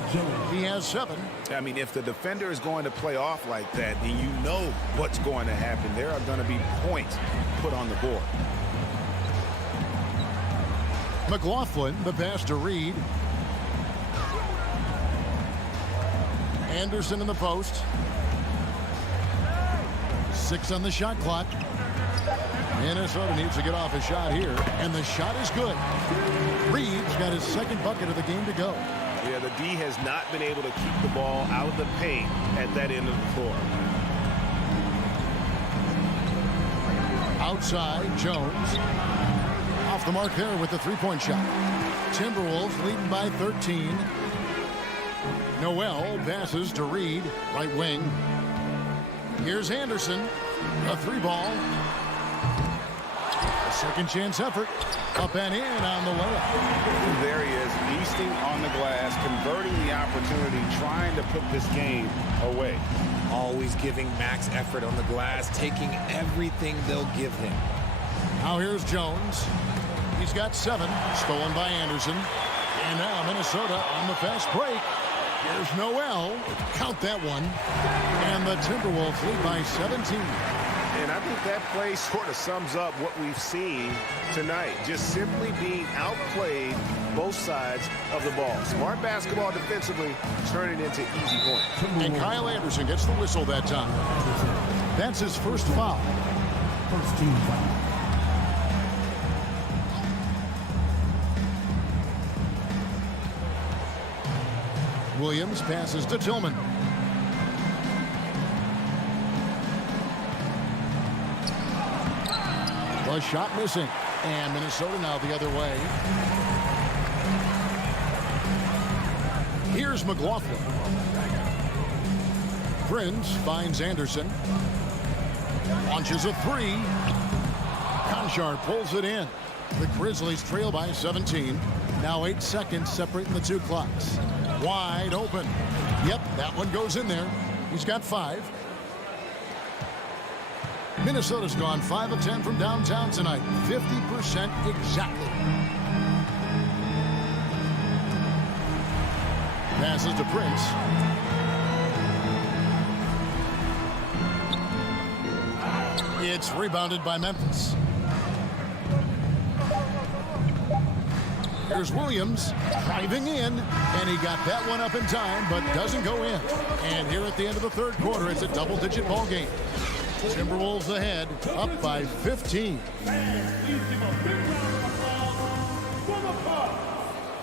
He has 7. I mean, if the defender is going to play off like that, then you know what's going to happen. There are going to be points put on the board. McLaughlin, the pass to Reed. Anderson in the post. 6 on the shot clock. Minnesota needs to get off a shot here, and the shot is good. Reed's got his second bucket of the game to go. Yeah, the D has not been able to keep the ball out of the paint at that end of the floor. Outside, Jones. Off the mark there with the three-point shot. Timberwolves leading by 13. Noel passes to Reed, right wing. Here's Anderson, a 3-ball. A second chance effort. Up and in on the layup. There he is, feasting on the glass, converting the opportunity, trying to put this game away. Always giving max effort on the glass, taking everything they'll give him. Now here's Jones. He's got 7, stolen by Anderson. And now Minnesota on the fast break. Here's Noel. Count that one. And the Timberwolves lead by 17. And I think that play sort of sums up what we've seen tonight. Just simply being outplayed both sides of the ball. Smart basketball defensively, turning into easy points. And Kyle Anderson gets the whistle that time. That's his first foul. First team foul. Williams passes to Tillman. The shot missing. And Minnesota now the other way. Here's McLaughlin. Prince finds Anderson. Launches a 3. Conchar pulls it in. The Grizzlies trail by 17. Now 8 seconds separating the 2 clocks. Wide open. Yep, that one goes in there. He's got 5. Minnesota's gone 5 of 10 from downtown tonight. 50% exactly. Passes to Prince. It's rebounded by Memphis. Here's Williams driving in, and he got that one up in time, but doesn't go in. And here at the end of the third quarter, it's a double-digit ball game. Timberwolves ahead, up by 15.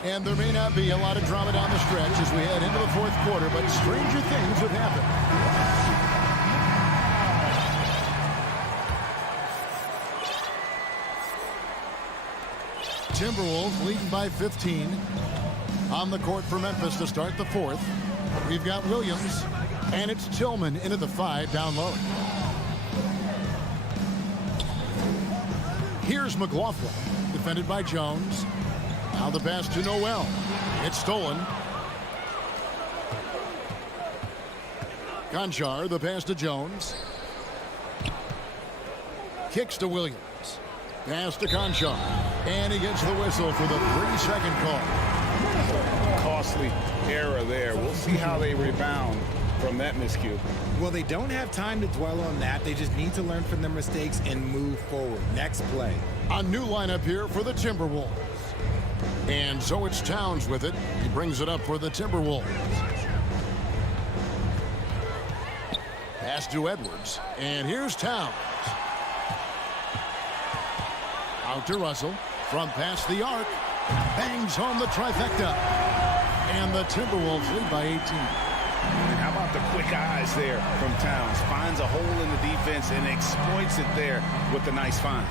And there may not be a lot of drama down the stretch as we head into the fourth quarter, but stranger things have happened. Timberwolves leading by 15. On the court for Memphis to start the fourth. We've got Williams, and it's Tillman into the 5 down low. Here's McLaughlin. defended by Jones. Now the pass to Noel. It's stolen. Conchar, the pass to Jones. Kicks to Williams. Pass to Conchar. And he gets the whistle for the 3-second call. Costly error there. We'll see how they rebound from that miscue. Well, they don't have time to dwell on that. They just need to learn from their mistakes and move forward. Next play. A new lineup here for the Timberwolves. And so it's Towns with it. He brings it up for the Timberwolves. Pass to Edwards. And here's Towns. Out to Russell. From past the arc. Bangs home the trifecta. And the Timberwolves lead by 18. And how about the quick eyes there from Towns? Finds a hole in the defense and exploits it there with a nice find.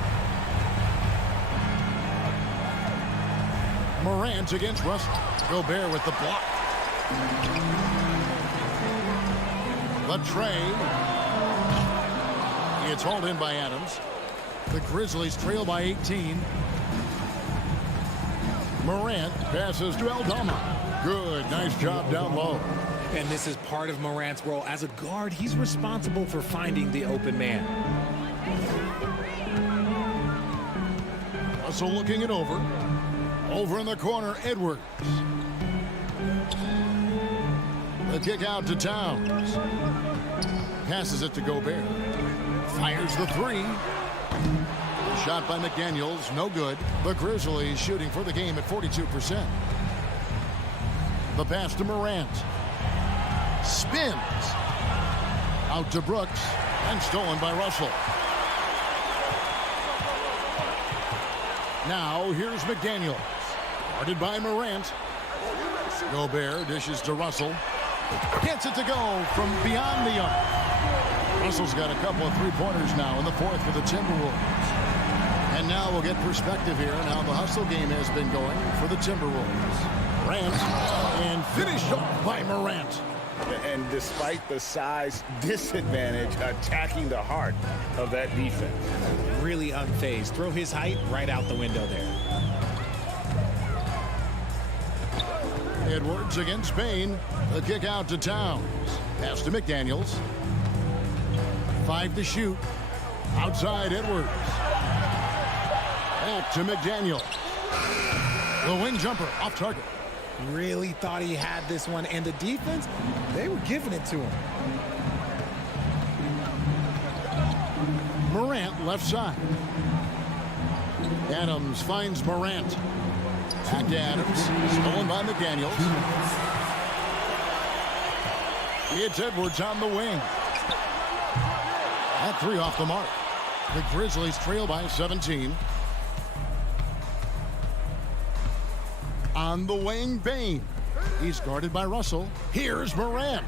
Morant against Russell. Gobert with the block. Latrey. It's hauled in by Adams. The Grizzlies trail by 18. Morant passes to Aldama. Good, nice job down low. And this is part of Morant's role. As a guard, he's responsible for finding the open man. Russell looking it over. Over in the corner, Edwards. The kick out to Towns. Passes it to Gobert. Fires the three. The shot by McDaniels, no good. The Grizzlies shooting for the game at 42%. The pass to Morant. Spins. Out to Brooks. And stolen by Russell. Now here's McDaniels. Guarded by Morant. Gobert dishes to Russell. Gets it to go from beyond the arc. Russell's got a couple of three-pointers now in the fourth for the Timberwolves. And now we'll get perspective here on how the hustle game has been going for the Timberwolves. Morant, and finished off by Morant. And despite the size disadvantage, attacking the heart of that defense. Really unfazed. Throw his height right out the window there. Edwards against Payne. The kick out to Towns. Pass to McDaniels. 5 to shoot. Outside Edwards. Back to McDaniels. The wing jumper off target. Really thought he had this one. And the defense, they were giving it to him. Morant left side. Adams finds Morant. Back to Adams. Stolen by McDaniels. It's Edwards on the wing. That three off the mark. The Grizzlies trail by 17. On the wing, Bane. He's guarded by Russell. Here's Morant.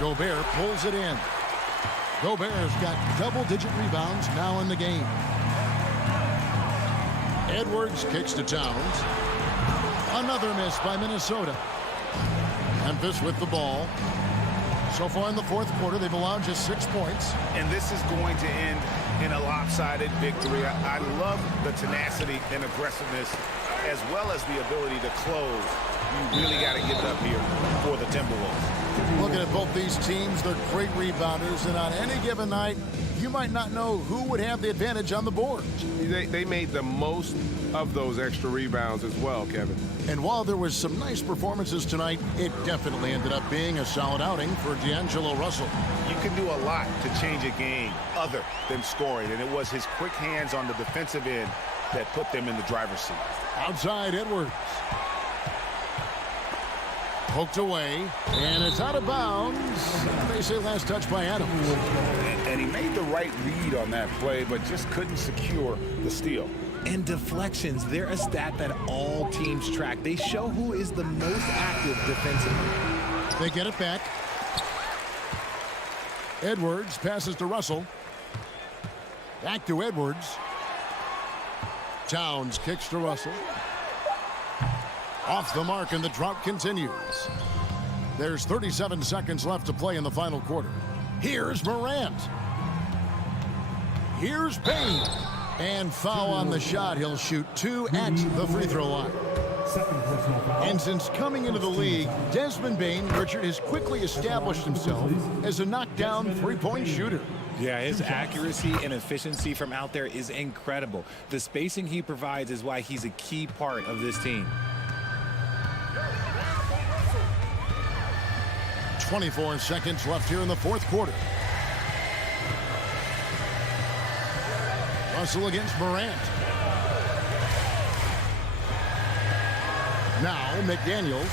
Gobert pulls it in. Gobert's got double-digit rebounds now in the game. Edwards kicks to Towns. Another miss by Minnesota. Memphis with the ball. So far in the fourth quarter, they've allowed just 6 points. And this is going to end in a lopsided victory. I love the tenacity and aggressiveness, as well as the ability to close. You really got to give it up here for the Timberwolves. Looking at both these teams, they're great rebounders, and on any given night, you might not know who would have the advantage on the board. They made the most of those extra rebounds as well, Kevin. And while there was some nice performances tonight, it definitely ended up being a solid outing for D'Angelo Russell. You can do a lot to change a game other than scoring, and it was his quick hands on the defensive end that put them in the driver's seat. Outside Edwards. Poked away, and it's out of bounds. They say last touch by Adams. And he made the right read on that play, but just couldn't secure the steal. And deflections, they're a stat that all teams track. They show who is the most active defensively. They get it back. Edwards passes to Russell. Back to Edwards. Towns kicks to Russell. Off the mark, and the drought continues. There's 37 seconds left to play in the final quarter. Here's Morant. Here's Payne. And foul on the shot. He'll shoot 2 at the free throw line. Second personal foul. And since coming into the league, Desmond Bane, Richard, has quickly established himself as a knockdown three-point shooter. Yeah, his accuracy and efficiency from out there is incredible. The spacing he provides is why he's a key part of this team. 24 seconds left here in the fourth quarter. Russell against Morant. Now McDaniels.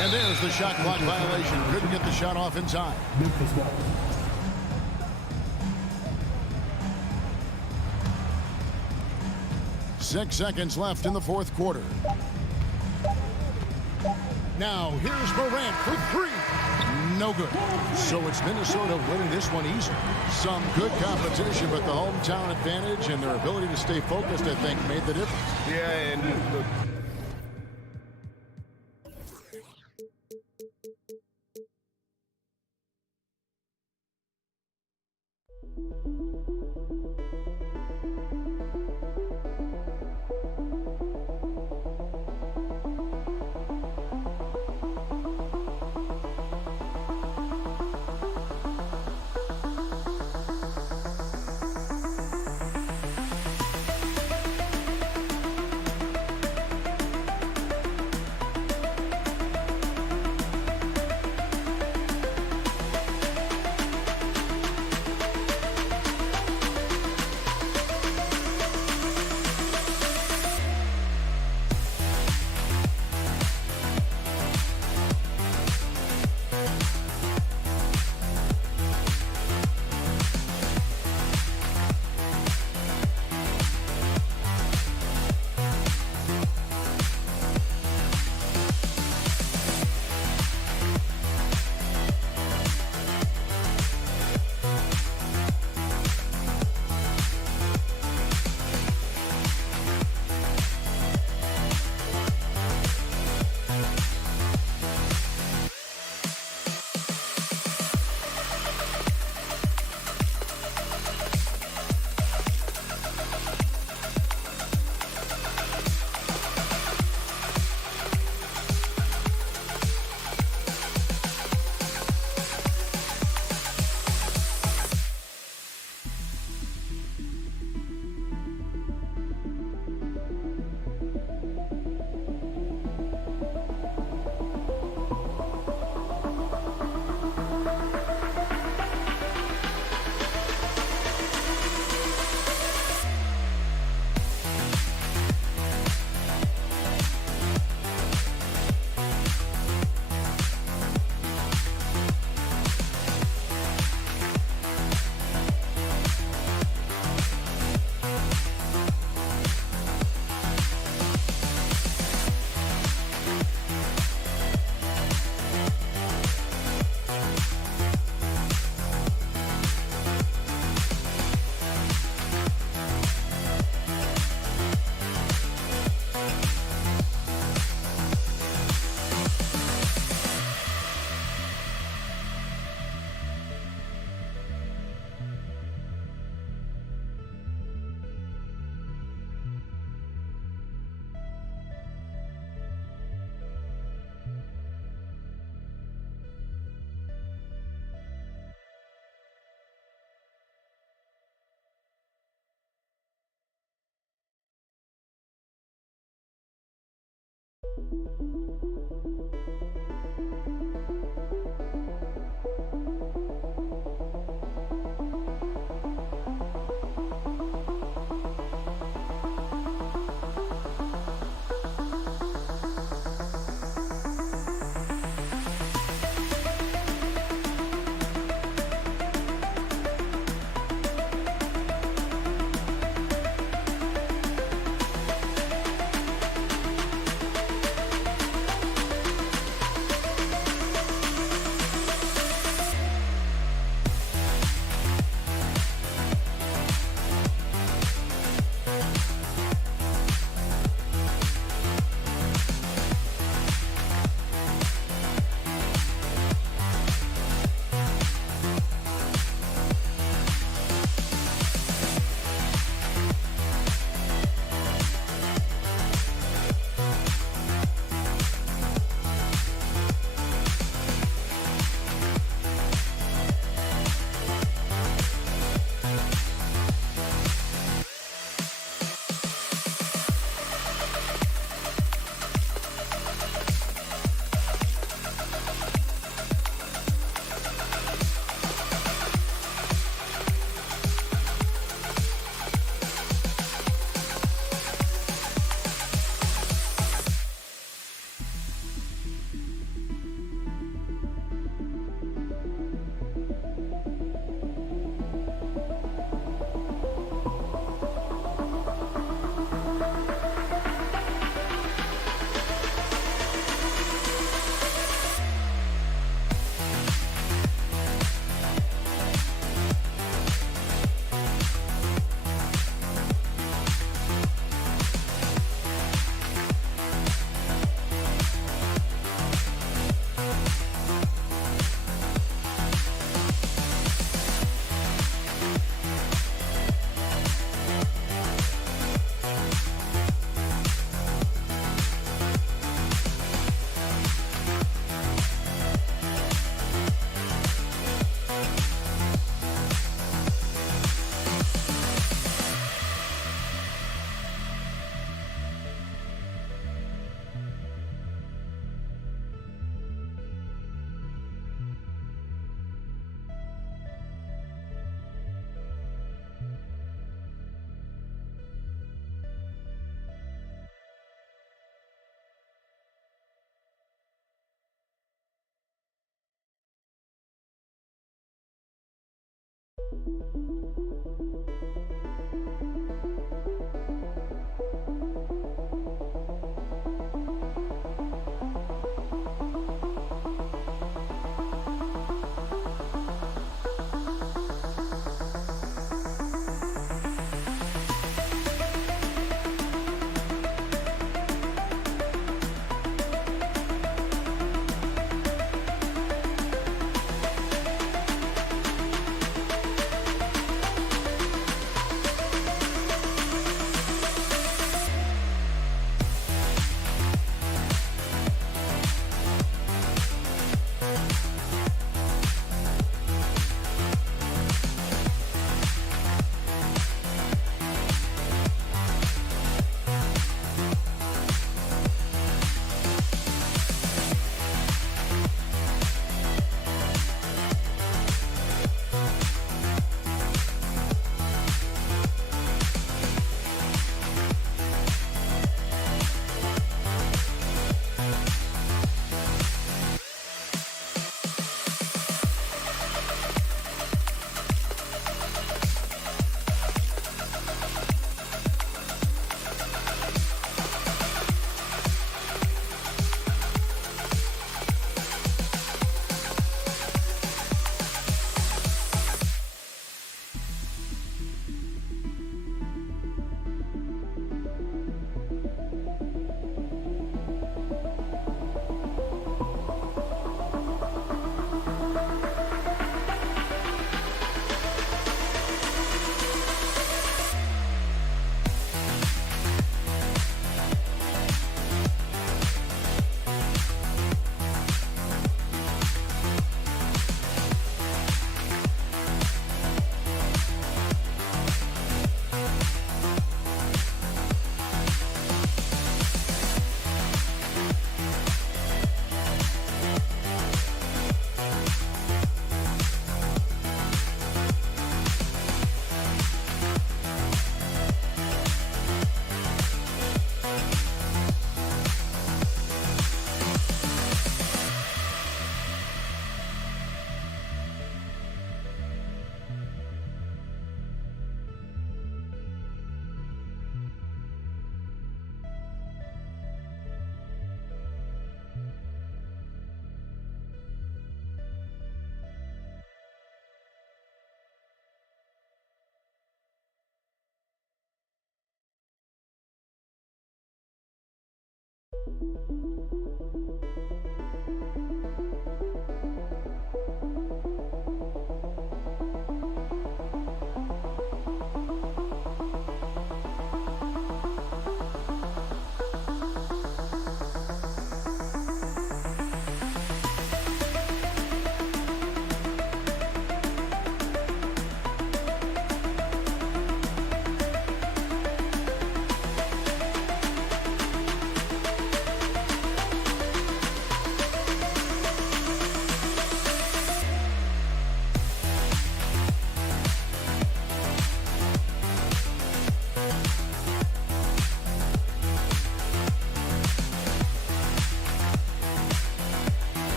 And there's the shot clock violation. Couldn't get the shot off in time. Memphis ball. Six seconds left in the fourth quarter. Now here's Morant for three. No good. So it's Minnesota winning this one easy. Some good competition, but the hometown advantage and their ability to stay focused, I think, made the difference. Yeah, and look,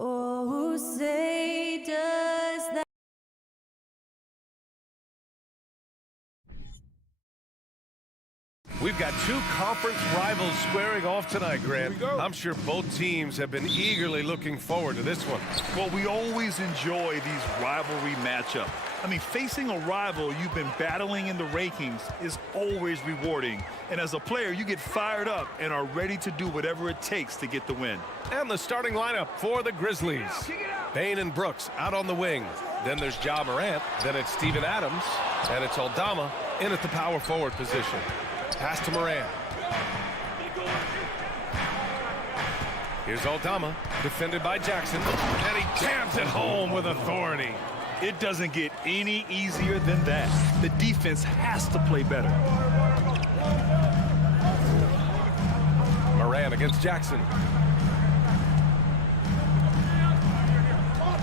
Oh, say does that. We've got two conference rivals squaring off tonight, Grant. I'm sure both teams have been eagerly looking forward to this one. Well, we always enjoy these rivalry matchups. I mean, facing a rival you've been battling in the rankings is always rewarding. And as a player, you get fired up and are ready to do whatever it takes to get the win. And the starting lineup for the Grizzlies. Bain and Brooks out on the wing. Then there's Ja Morant. Then it's Steven Adams. And it's Aldama in at the power forward position. Pass to Morant. Here's Aldama, defended by Jackson. And he jams it home with authority. It doesn't get any easier than that. The defense has to play better. Morant against Jackson.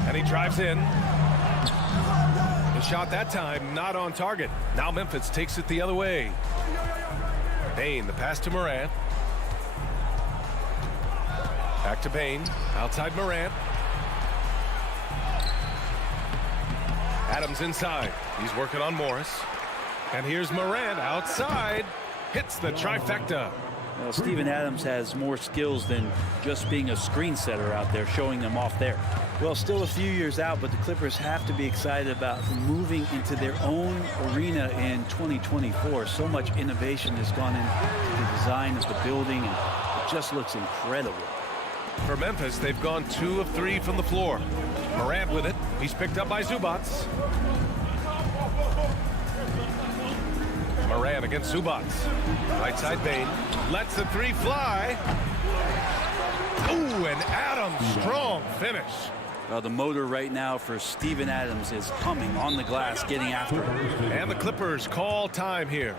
And he drives in. The shot that time not on target. Now Memphis takes it the other way. Bain, the pass to Morant. Back to Bain, outside Morant. Adams inside. He's working on Morris. And here's Morant outside. Hits the trifecta. Well, Steven Adams has more skills than just being a screen setter out there, showing them off there. Well, still a few years out, but the Clippers have to be excited about moving into their own arena in 2024. So much innovation has gone into the design of the building, and it just looks incredible. For Memphis, they've gone 2 of 3 from the floor. Morant with it. He's picked up by Zubats. Morant against Zubats. Right side Bain. Lets the 3 fly. Ooh, and Adams, strong finish. The motor right now for Steven Adams is humming on the glass, getting after it. And the Clippers call time here.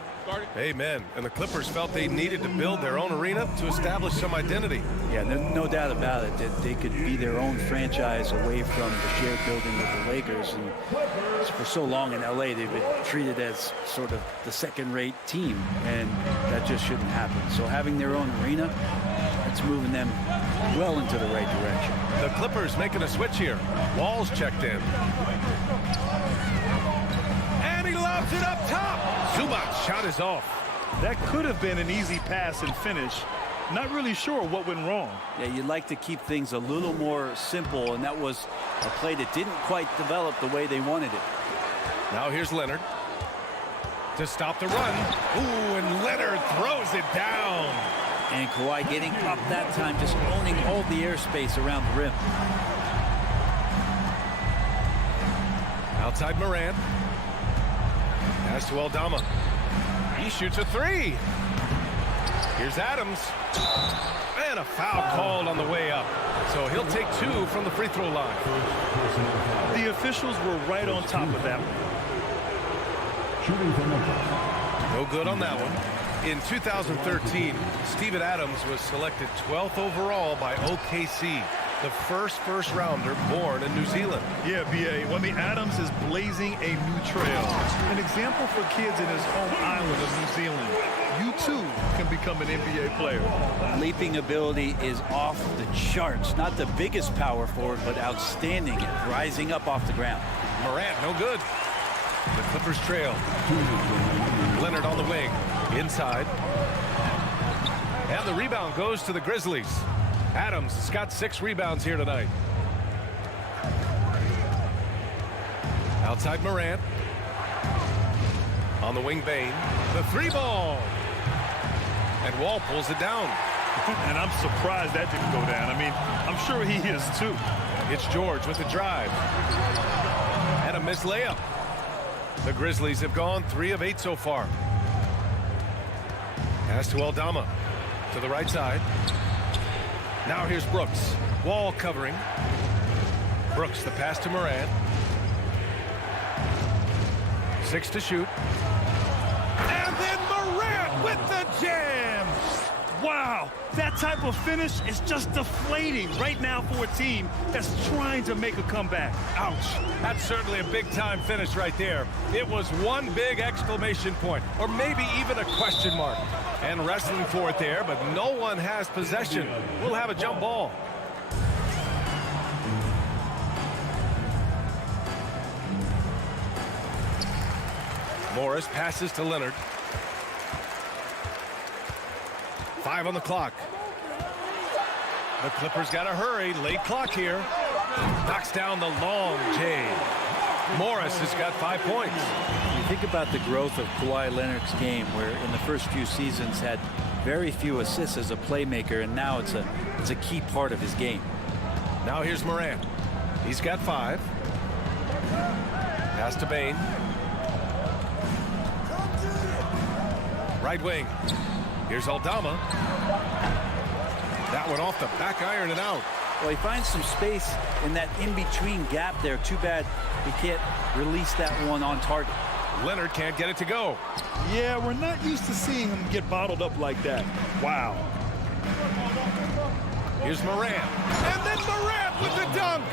Amen. And the Clippers felt they needed to build their own arena to establish some identity. Yeah, no doubt about it that they could be their own franchise away from the shared building with the Lakers. And for so long in LA, they've been treated as sort of the second-rate team, and that just shouldn't happen. So having their own arena, it's moving them well into the right direction. The Clippers making a switch here. Wall's checked in. And he lobs it up top. Zubac's shot is off. That could have been an easy pass and finish. Not really sure what went wrong. Yeah, you'd like to keep things a little more simple, and that was a play that didn't quite develop the way they wanted it. Now here's Leonard to stop the run. Ooh, and Leonard throws it down. And Kawhi getting up that time, just owning all the airspace around the rim. Outside Morant. Pass to Aldama. He shoots a 3. Here's Adams. And a foul called on the way up. So he'll take 2 from the free throw line. The officials were right on top of that one. No good on that one. In 2013, Steven Adams was selected 12th overall by OKC, the first rounder born in New Zealand. Yeah, B.A. Well, Adams is blazing a new trail. An example for kids in his home island of New Zealand. You, too, can become an NBA player. Leaping ability is off the charts. Not the biggest power forward, but outstanding at rising up off the ground. Morant, no good. The Clippers trail. Leonard on the wing. Inside. And the rebound goes to the Grizzlies. Adams has got 6 rebounds here tonight. Outside Morant. On the wing, Bain. The 3-ball. And Wall pulls it down. And I'm surprised that didn't go down. I mean, I'm sure he is too. It's George with the drive. And a missed layup. The Grizzlies have gone 3 of 8 so far. Pass to Aldama. To the right side. Now here's Brooks. Wall covering. Brooks, the pass to Morant. 6 to shoot. And then Morant with the jam. Wow, that type of finish is just deflating right now for a team that's trying to make a comeback. Ouch. That's certainly a big-time finish right there. It was one big exclamation point, or maybe even a question mark. And wrestling for it there, but no one has possession. We'll have a jump ball. Morris passes to Leonard. 5 on the clock. The Clippers got to hurry. Late clock here. Knocks down the long J. Morris has got 5 points. You think about the growth of Kawhi Leonard's game, where in the first few seasons had very few assists as a playmaker, and now it's a key part of his game. Now here's Morant. He's got 5. Pass to Bain. Right wing. Here's Aldama. That one off the back iron and out. Well, he finds some space in that in-between gap there. Too bad he can't release that one on target. Leonard can't get it to go. Yeah, we're not used to seeing him get bottled up like that. Wow. Here's Morant. And then Morant with the dunk.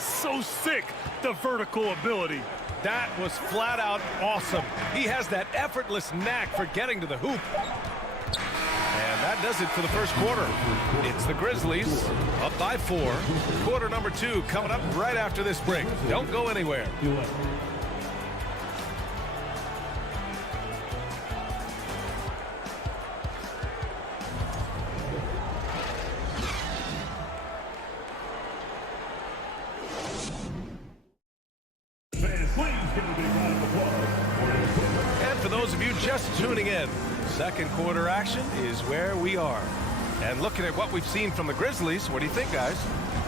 So sick, the vertical ability. That was flat out awesome. He has that effortless knack for getting to the hoop. And that does it for the first quarter. It's the Grizzlies up by 4. Quarter number 2 coming up right after this break. Don't go anywhere. And for those of you just tuning in, second quarter action is where we are. And looking at what we've seen from the Grizzlies, what do you think, guys?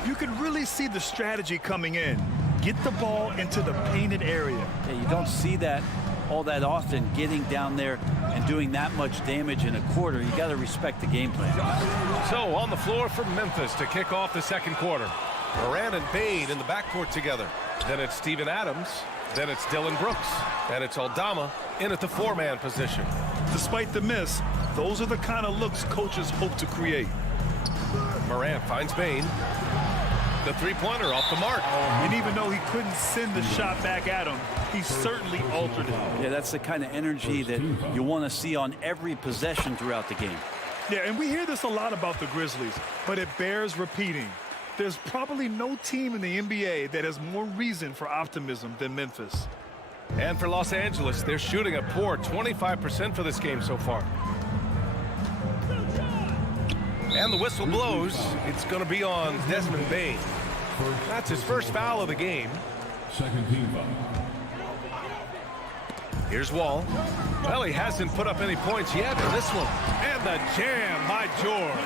You can really see the strategy coming in. Get the ball into the painted area. Yeah, you don't see that all that often, getting down there and doing that much damage in a quarter. You got to respect the game plan. So on the floor for Memphis to kick off the second quarter. Morant and Bain in the backcourt together. Then it's Steven Adams. Then it's Dylan Brooks. And it's Aldama in at the 4-man position. Despite the miss, those are the kind of looks coaches hope to create. Morant finds Bain. The three-pointer off the mark. And even though he couldn't send the shot back at him, he certainly altered it. Yeah, that's the kind of energy that you want to see on every possession throughout the game. Yeah, and we hear this a lot about the Grizzlies, but it bears repeating. There's probably no team in the NBA that has more reason for optimism than Memphis. And for Los Angeles, they're shooting a poor 25% for this game so far. And the whistle blows. It's going to be on Desmond Bain. That's his first foul of the game. Second team foul. Here's Wall. Well, he hasn't put up any points yet in this one. And the jam by George.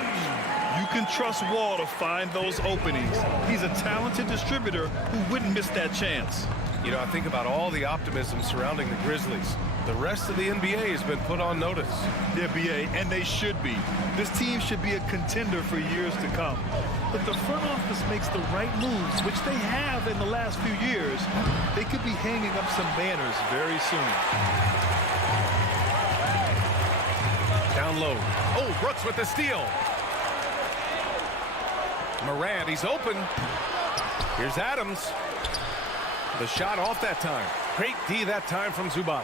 You can trust Wall to find those openings. He's a talented distributor who wouldn't miss that chance. You know, I think about all the optimism surrounding the Grizzlies. The rest of the NBA has been put on notice. The NBA, and they should be. This team should be a contender for years to come. But the front office makes the right moves, which they have in the last few years. They could be hanging up some banners very soon. Down low. Oh, Brooks with the steal. Morant, he's open. Here's Adams. The shot off that time. Great D that time from Zubac.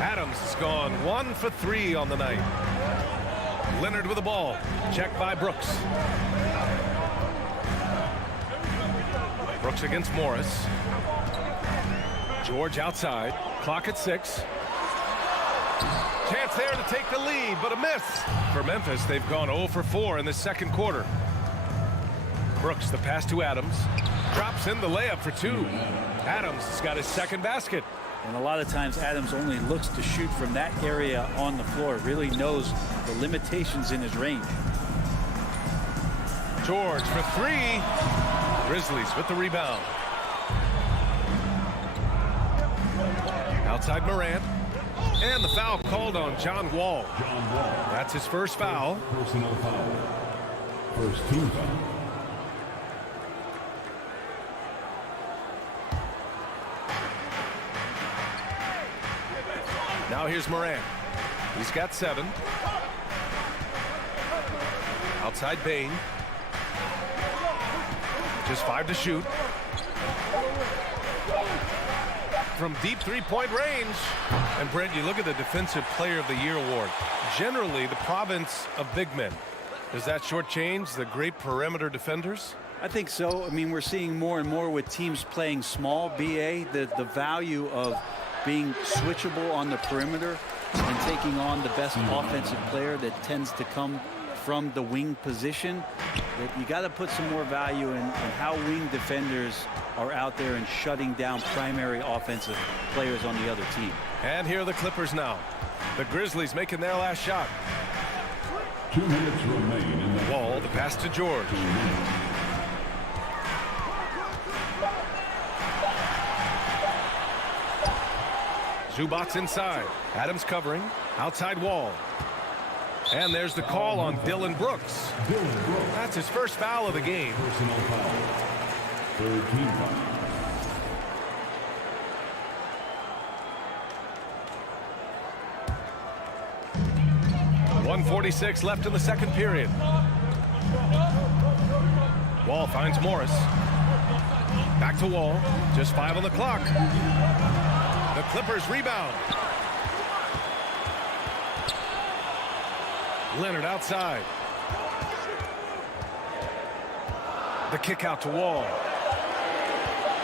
Adams has gone 1 for 3 on the night. Leonard with the ball. Checked by Brooks. Brooks against Morris. George outside. Clock at 6. Chance there to take the lead, but a miss. For Memphis, they've gone 0 for 4 in the second quarter. Brooks, the pass to Adams. Drops in the layup for 2. Adams has got his second basket. And a lot of times Adams only looks to shoot from that area on the floor. Really knows the limitations in his range. George for 3. Grizzlies with the rebound. Outside Morant. And the foul called on John Wall. That's his first foul. Personal foul. First team foul. Now here's Morant. He's got 7. Outside Bain. Just 5 to shoot. From deep three-point range. And Brent, you look at the Defensive Player of the Year award. Generally, the province of big men. Does that shortchange the great perimeter defenders? I think so. I mean, we're seeing more and more with teams playing small, BA, the value of being switchable on the perimeter and taking on the best offensive player that tends to come from the wing position. That you got to put some more value in how wing defenders are out there and shutting down primary offensive players on the other team. And here are the Clippers now. The Grizzlies making their last shot. 2 minutes remain in the Wall, the pass to George. Zubac's inside. Adams covering. Outside Wall. And there's the call on Dylan Brooks. That's his first foul of the game. personal foul. Third team foul. .146 left in the second period. Wall finds Morris. Back to Wall. Just 5 on the clock. The Clippers rebound. Leonard outside. The kick out to Wall.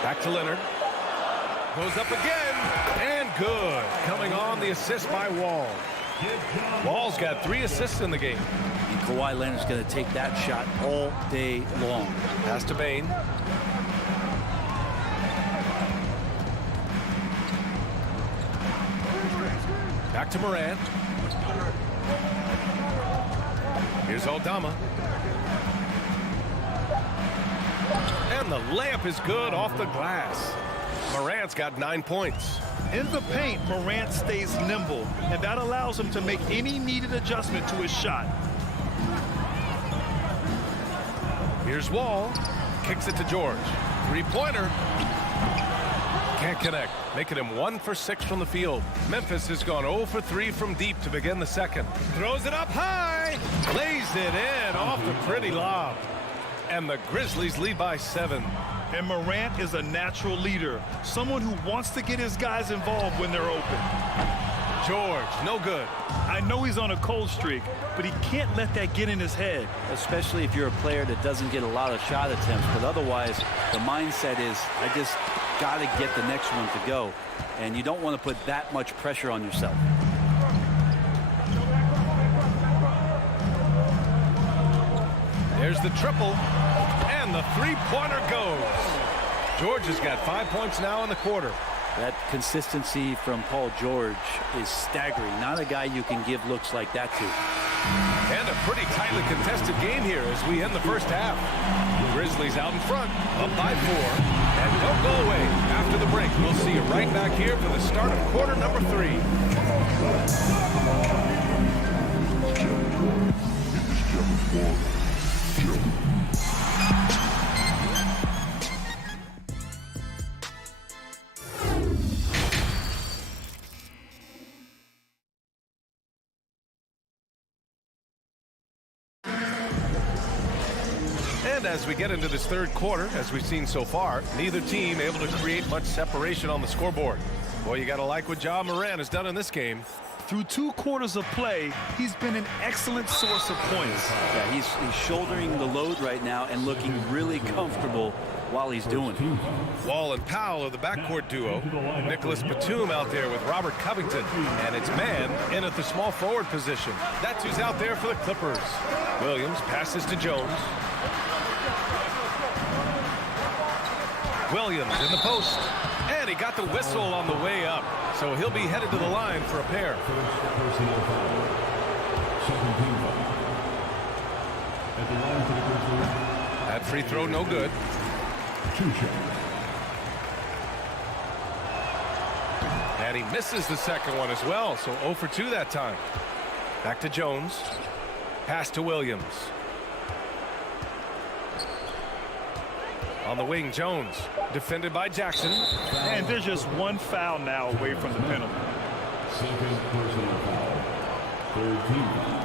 Back to Leonard. Goes up again. And good. Coming on the assist by Wall. Wall's got 3 assists in the game. And Kawhi Leonard's going to take that shot all day long. Pass to Bain. Back to Morant. Here's Aldama. And the layup is good off the glass. Morant's got 9 points. In the paint, Morant stays nimble, and that allows him to make any needed adjustment to his shot. Here's Wall. Kicks it to George. 3-pointer. Can't connect. Making him 1 for 6 from the field. Memphis has gone 0 for 3 from deep to begin the second. Throws it up high. Lays it in off the pretty lob. And the Grizzlies lead by 7. And Morant is a natural leader, someone who wants to get his guys involved when they're open. George, no good. I know he's on a cold streak, but he can't let that get in his head. Especially if you're a player that doesn't get a lot of shot attempts. But otherwise, the mindset is, I just got to get the next one to go. And you don't want to put that much pressure on yourself. There's the triple. And the 3-pointer goes. George has got 5 points now in the quarter. That consistency from Paul George is staggering. Not a guy you can give looks like that to. And a pretty tightly contested game here as we end the first half. Grizzlies out in front, up by 4. And don't go away. After the break, we'll see you right back here for the start of quarter number 3. And as we get into this third quarter, as we've seen so far, neither team able to create much separation on the scoreboard. Boy, you got to like what Ja Morant has done in this game. through 2 quarters of play, he's been an excellent source of points. Yeah, he's shouldering the load right now and looking really comfortable while he's doing it. Wall and Powell are the backcourt duo. Nicholas Batum out there with Robert Covington. And it's Man in at the small forward position. That's who's out there for the Clippers. Williams passes to Jones. Williams in the post. And he got the whistle on the way up. So he'll be headed to the line for a pair. That free throw no good. And he misses the second one as well, so 0 for 2 that time. Back to Jones. Pass to Williams. On the wing, Jones. Defended by Jackson. And there's just 1 foul now away from the penalty. Second personal foul. Third team foul.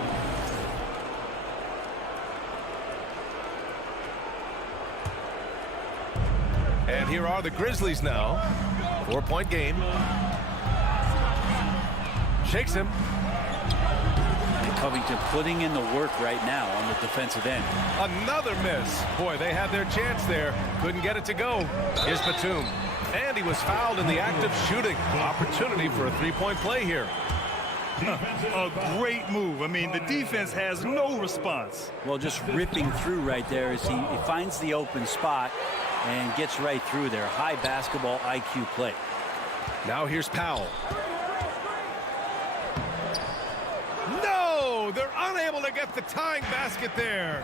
And here are the Grizzlies now. 4-point game. Shakes him. And Covington putting in the work right now on the defensive end. Another miss. Boy, they had their chance there. Couldn't get it to go. Here's Batum. And he was fouled in the act of shooting. Opportunity for a 3-point play here. A great move. I mean, the defense has no response. Well, just ripping through right there as he finds the open spot and gets right through there. High basketball IQ play. Now here's Powell. No! They're unable to get the tying basket there.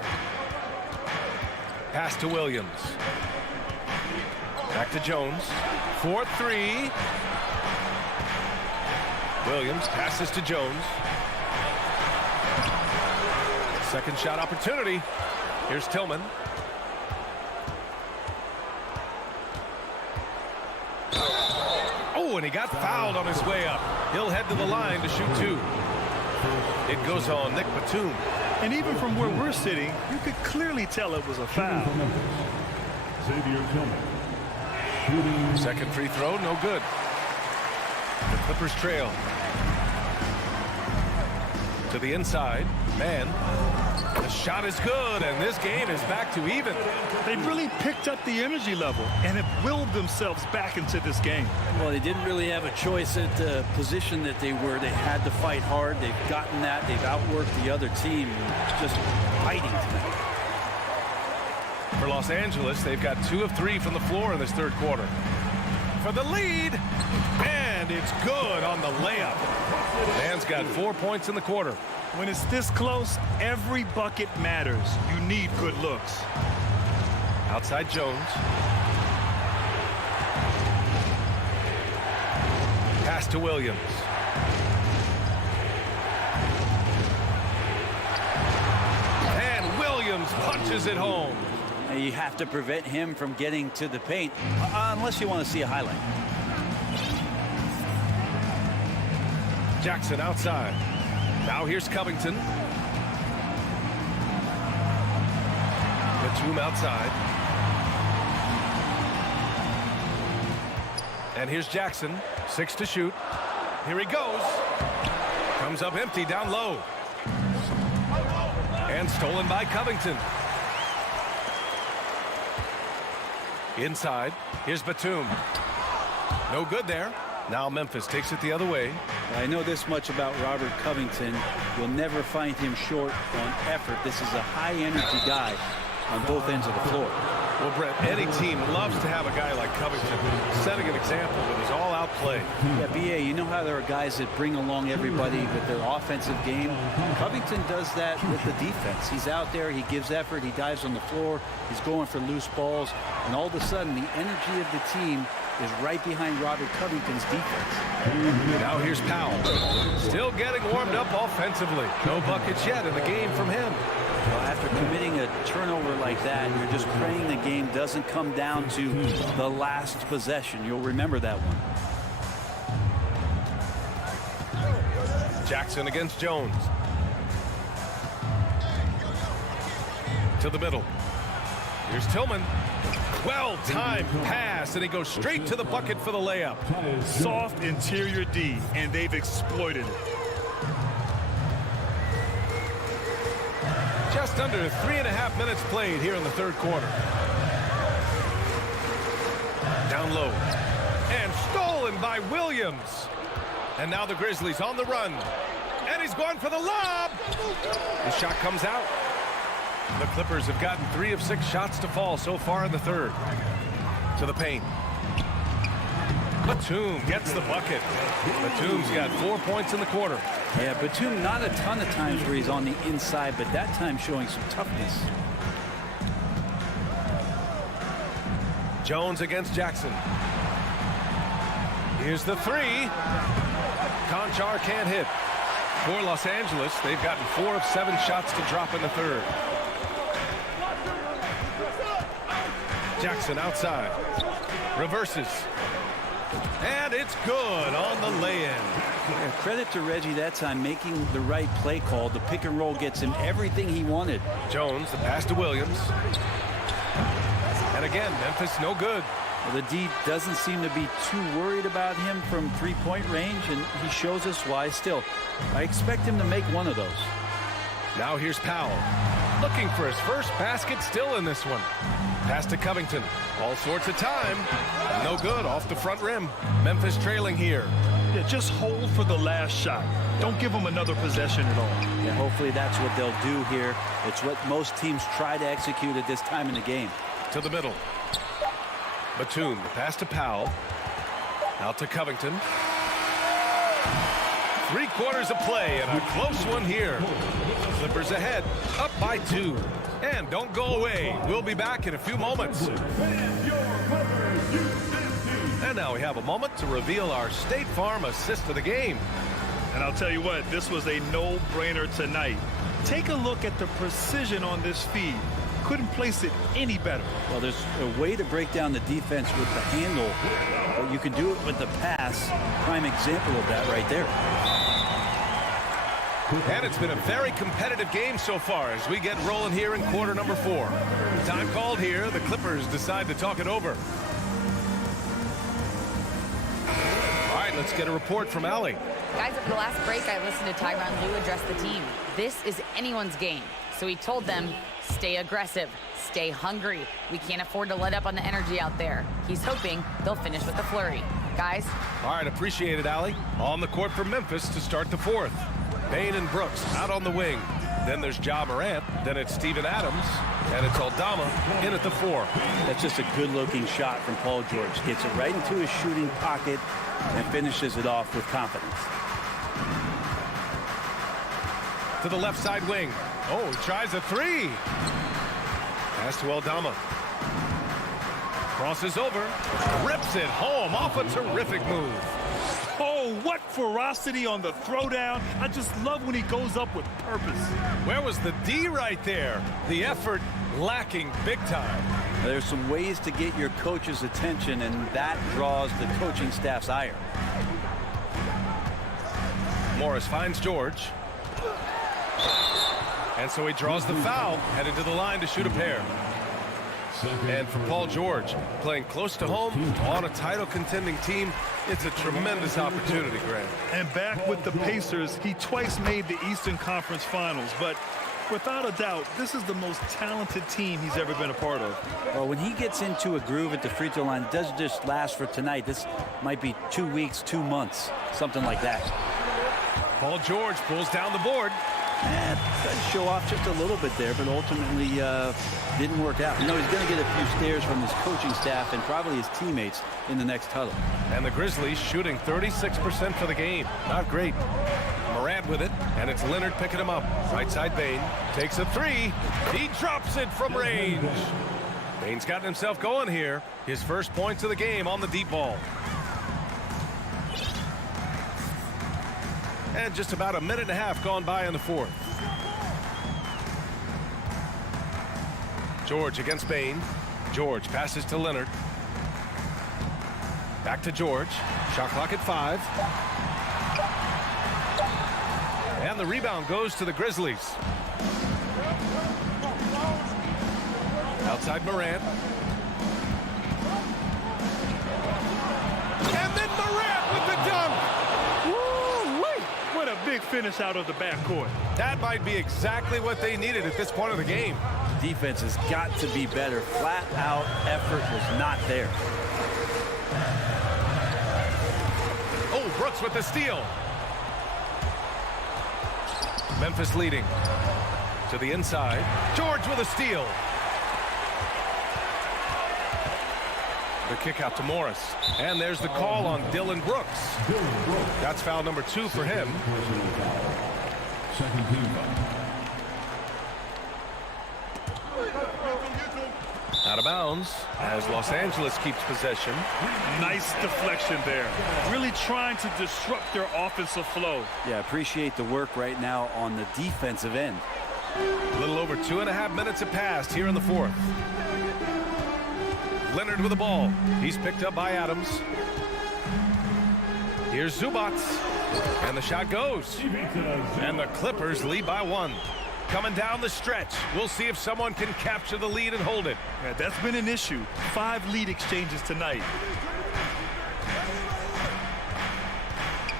Pass to Williams. Back to Jones. 4-3. Williams passes to Jones. Second shot opportunity. Here's Tillman. Oh, and he got fouled on his way up. He'll head to the line to shoot 2. It goes on Nick Batum. And even from where we're sitting, you could clearly tell it was a foul. Second free throw, no good. The Clippers trail. To the inside. Man. The shot is good, and this game is back to even. They've really picked up the energy level and have willed themselves back into this game. Well, they didn't really have a choice at the position that they were. They had to fight hard. They've gotten that. They've outworked the other team. Just fighting tonight. For Los Angeles, they've got 2 of 3 from the floor in this third quarter. For the lead, and it's good on the layup. Man's got 4 points in the quarter. When it's this close, every bucket matters. You need good looks. Outside Jones. Pass to Williams. And Williams punches it home. And you have to prevent him from getting to the paint unless you want to see a highlight. Jackson outside. Now here's Covington. Batum outside. And here's Jackson. 6 to shoot. Here he goes. Comes up empty down low. And stolen by Covington. Inside. Here's Batum. No good there. Now Memphis takes it the other way. I know this much about Robert Covington. You'll never find him short on effort. This is a high-energy guy on both ends of the floor. Well, Brett, any team loves to have a guy like Covington setting an example with his all-out play. Yeah, B.A., you know how there are guys that bring along everybody with their offensive game? Covington does that with the defense. He's out there, he gives effort, he dives on the floor, he's going for loose balls, and all of a sudden the energy of the team is right behind Robert Covington's defense. Now here's Powell. Still getting warmed up offensively. No buckets yet in the game from him. Well, after committing a turnover like that, you're just praying the game doesn't come down to the last possession. You'll remember that one. Jackson against Jones. To the middle. Here's Tillman. Well-timed pass, and he goes straight to the bucket for the layup. Soft interior D, and they've exploited it. Just under 3.5 minutes played here in the third quarter. Down low. And stolen by Williams. And now the Grizzlies on the run. And he's going for the lob. The shot comes out. The Clippers have gotten 3 of 6 shots to fall so far in the third. To the paint. Batum gets the bucket. Batum's got 4 points in the quarter. Yeah, Batum not a ton of times where he's on the inside, but that time showing some toughness. Jones against Jackson. Here's the 3. Conchar can't hit. For Los Angeles, they've gotten 4 of 7 shots to drop in the third. Jackson outside. Reverses. And it's good on the lay-in. Yeah, credit to Reggie that time making the right play call. The pick and roll gets him everything he wanted. Jones, the pass to Williams. And again, Memphis no good. Well, the D doesn't seem to be too worried about him from three-point range, and he shows us why. Still, I expect him to make one of those. Now here's Powell. Looking for his first basket, still in this one. Pass to Covington. All sorts of time. No good off the front rim. Memphis trailing here. Yeah, just hold for the last shot. Don't give them another possession at all. Yeah, hopefully that's what they'll do here. It's what most teams try to execute at this time in the game. To the middle. Batum, the pass to Powell. Out to Covington. 3 quarters of play and a close one here. Clippers ahead, up by 2. And don't go away. We'll be back in a few moments. And now we have a moment to reveal our State Farm assist of the game. And I'll tell you what, this was a no-brainer tonight. Take a look at the precision on this feed. Couldn't place it any better. Well, there's a way to break down the defense with the handle, but you can do it with the pass. Prime example of that right there. And it's been a very competitive game so far as we get rolling here in quarter number 4. Time called here. The Clippers decide to talk it over. All right, let's get a report from Allie. Guys, over the last break, I listened to Tyronn Lue address the team. This is anyone's game. So he told them, stay aggressive, stay hungry. We can't afford to let up on the energy out there. He's hoping they'll finish with a flurry. Guys? All right, appreciate it, Allie. On the court for Memphis to start the 4th. Bain and Brooks out on the wing. Then there's Ja Morant. Then it's Steven Adams. And it's Aldama in at the 4. That's just a good-looking shot from Paul George. Gets it right into his shooting pocket and finishes it off with confidence. To the left side wing. Oh, he tries a 3. Pass to Aldama. Crosses over. Rips it home off a terrific move. Oh, what ferocity on the throwdown. I just love when he goes up with purpose. Where was the D right there? The effort lacking big time. There's some ways to get your coach's attention, and that draws the coaching staff's ire. Morris finds George. And so he draws the foul, headed to the line to shoot a pair. And for Paul George, playing close to home on a title contending team, it's a tremendous opportunity, Grant. And back with the Pacers, he twice made the Eastern Conference Finals, but without a doubt, this is the most talented team he's ever been a part of. Well, when he gets into a groove at the free throw line, it doesn't just last for tonight. This might be 2 weeks, 2 months, something like that. Paul George pulls down the board. Tried to show off just a little bit there, but ultimately didn't work out. You know, he's going to get a few stares from his coaching staff and probably his teammates in the next huddle. And the Grizzlies shooting 36% for the game. Not great. Morant with it, and it's Leonard picking him up. Right side Bain takes a 3. He drops it from range. Bain's gotten himself going here. His first points of the game on the deep ball. And just about a minute and a half gone by in the 4th. George against Bain. George passes to Leonard. Back to George. Shot clock at 5. And the rebound goes to the Grizzlies. Outside Morant. And then Morant with the dunk. What a big finish out of the backcourt. That might be exactly what they needed at this point of the game. Defense has got to be better. Flat out effort was not there. Oh, Brooks with the steal. Memphis leading. To the inside. George with a steal. The kick out to Morris. And there's the call on Dylan Brooks. That's foul number 2 for him. Second team foul. Out of bounds as Los Angeles keeps possession. Nice deflection there. Really trying to disrupt their offensive flow. Yeah, appreciate the work right now on the defensive end. A little over 2.5 minutes have passed here in the fourth. Leonard with the ball. He's picked up by Adams. Here's Zubac. And the shot goes. And the Clippers lead by 1. Coming down the stretch. We'll see if someone can capture the lead and hold it. Yeah, that's been an issue. 5 lead exchanges tonight.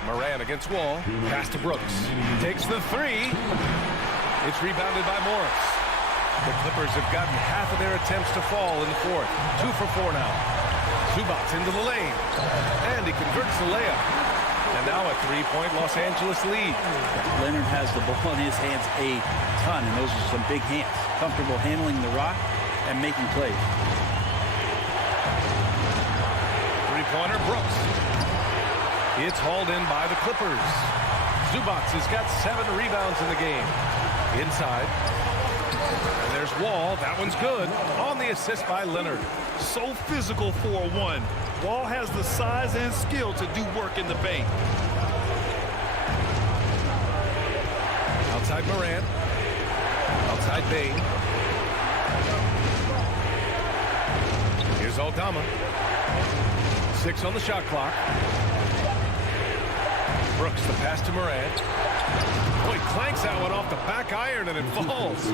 Moran against Wall. Pass to Brooks. Takes the 3. It's rebounded by Morris. The Clippers have gotten half of their attempts to fall in the fourth. 2 for 4 now. Zubac into the lane. And he converts the layup. And now a 3-point Los Angeles lead. Leonard has the ball in his hands a ton, and those are some big hands. Comfortable handling the rock and making plays. 3-pointer Brooks. It's hauled in by the Clippers. Zubac has got 7 rebounds in the game. Inside. And there's Wall. That one's good. On the assist by Leonard. So physical for a 1. Wall has the size and skill to do work in the paint. Outside Moran. Outside Bain. Here's Aldama. 6 on the shot clock. Brooks, the pass to Moran. Oh, he clanks that one off the back iron and it falls.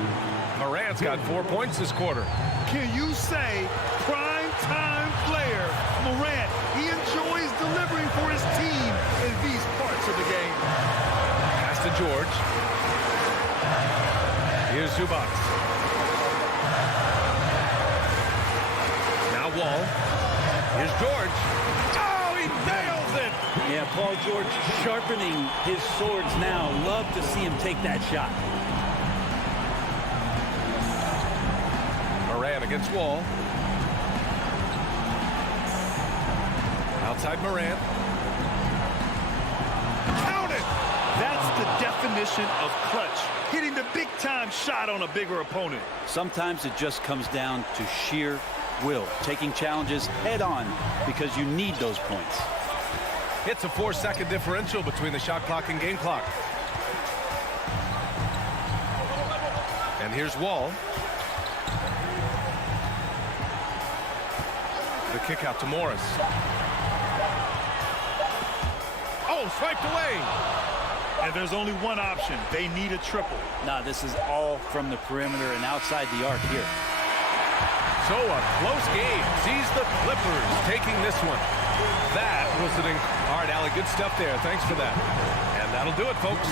Moran's got 4 points this quarter. Can you say prime time player Morant? He enjoys delivering for his team in these parts of the game. Pass to George. Here's Zubac. Now Wall. Here's George. Oh, he nails it! Yeah, Paul George sharpening his swords now. Love to see him take that shot. Moran against Wall. Outside Moran. Count it! That's the definition of clutch. Hitting the big-time shot on a bigger opponent. Sometimes it just comes down to sheer will. Taking challenges head on because you need those points. It's a 4-second differential between the shot clock and game clock. And here's Wall. The kick out to Morris. Oh, swiped away. And there's only one option. They need a triple. Nah, this is all from the perimeter and outside the arc here. So a close game sees the Clippers taking this one. That was all right, Allie, good stuff there. Thanks for that. And that'll do it, folks.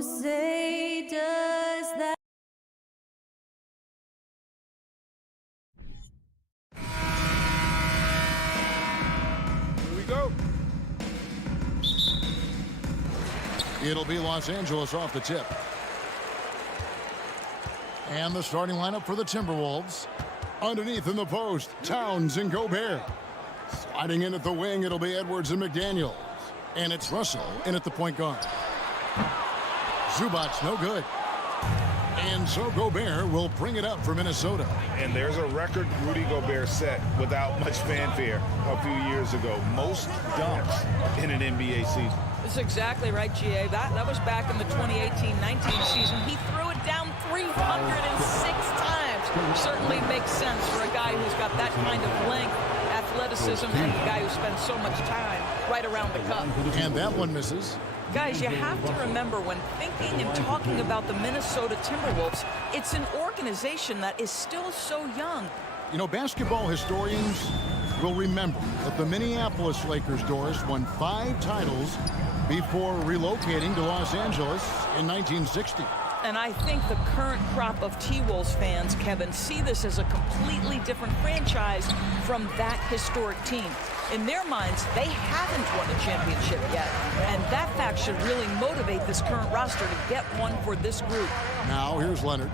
who say does that? Here we go. It'll be Los Angeles off the tip. And the starting lineup for the Timberwolves. Underneath in the post, Towns and Gobert. Sliding in at the wing, it'll be Edwards and McDaniels. And it's Russell in at the point guard. Zubac's no good. And so Gobert will bring it up for Minnesota. And there's a record Rudy Gobert set without much fanfare a few years ago. Most dunks in an NBA season. That's exactly right, GA. That was back in the 2018-19 season. He threw it down 306 times. Certainly makes sense for a guy who's got that kind of length, athleticism, and a guy who spends so much time right around the cup. And that one misses. Guys, you have to remember when thinking and talking about the Minnesota Timberwolves, it's an organization that is still so young. You know, basketball historians will remember that the Minneapolis Lakers, Doris, won 5 titles before relocating to Los Angeles in 1960. And I think the current crop of T-Wolves fans, Kevin, see this as a completely different franchise from that historic team. In their minds, they haven't won a championship yet. And that fact should really motivate this current roster to get one for this group. Now, here's Leonard.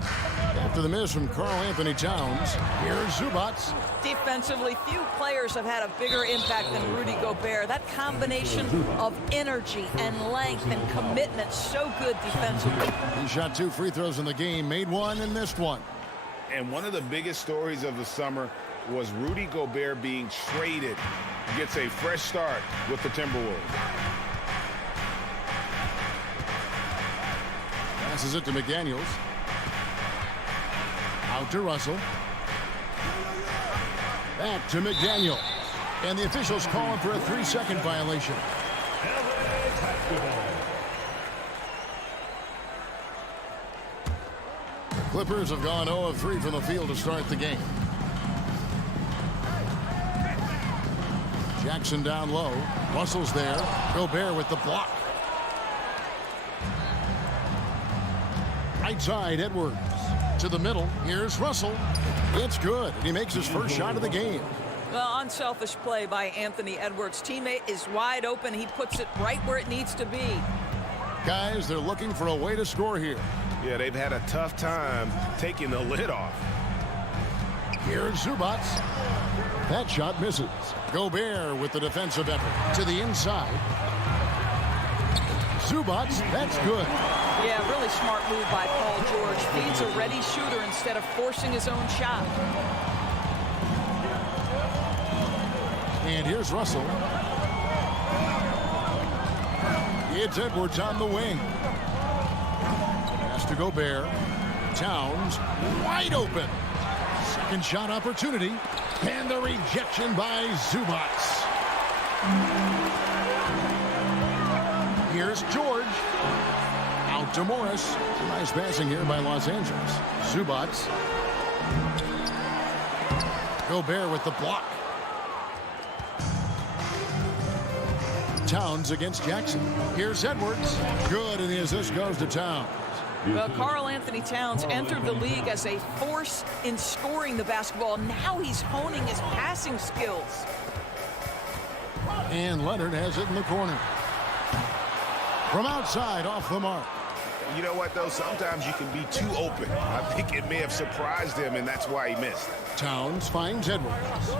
After the miss from Karl Anthony Towns, here's Zubac. Defensively, few players have had a bigger impact than Rudy Gobert. That combination of energy and length and commitment, so good defensively. He shot 2 free throws in the game, made 1 and missed 1. And one of the biggest stories of the summer was Rudy Gobert being traded. He gets a fresh start with the Timberwolves. Passes it to McDaniels. Out to Russell. Back to McDaniels. And the officials calling for a 3-second violation. The Clippers have gone 0 of 3 from the field to start the game. Jackson down low. Russell's there. Gobert with the block. Right side, Edwards. To the middle. Here's Russell. It's good. And he makes his first shot of the game. Well, unselfish play by Anthony Edwards. Teammate is wide open. He puts it right where it needs to be. Guys, they're looking for a way to score here. Yeah, they've had a tough time taking the lid off. Here's Zubac. That shot misses. Gobert with the defensive effort to the inside. Zubac, that's good. Yeah, really smart move by Paul George. Feeds a ready shooter instead of forcing his own shot. And here's Russell. It's Edwards on the wing. Pass to Gobert. Towns wide open. Second shot opportunity. And the rejection by Zubac. Here's George. Out to Morris. Nice passing here by Los Angeles. Zubac. Gobert with the block. Towns against Jackson. Here's Edwards. Good, and the assist goes to Towns. Well, Karl Anthony Towns entered the league as a force in scoring the basketball. Now he's honing his passing skills. And Leonard has it in the corner. From outside, off the mark. You know what, though? Sometimes you can be too open. I think it may have surprised him, and that's why he missed. Towns finds Edwards.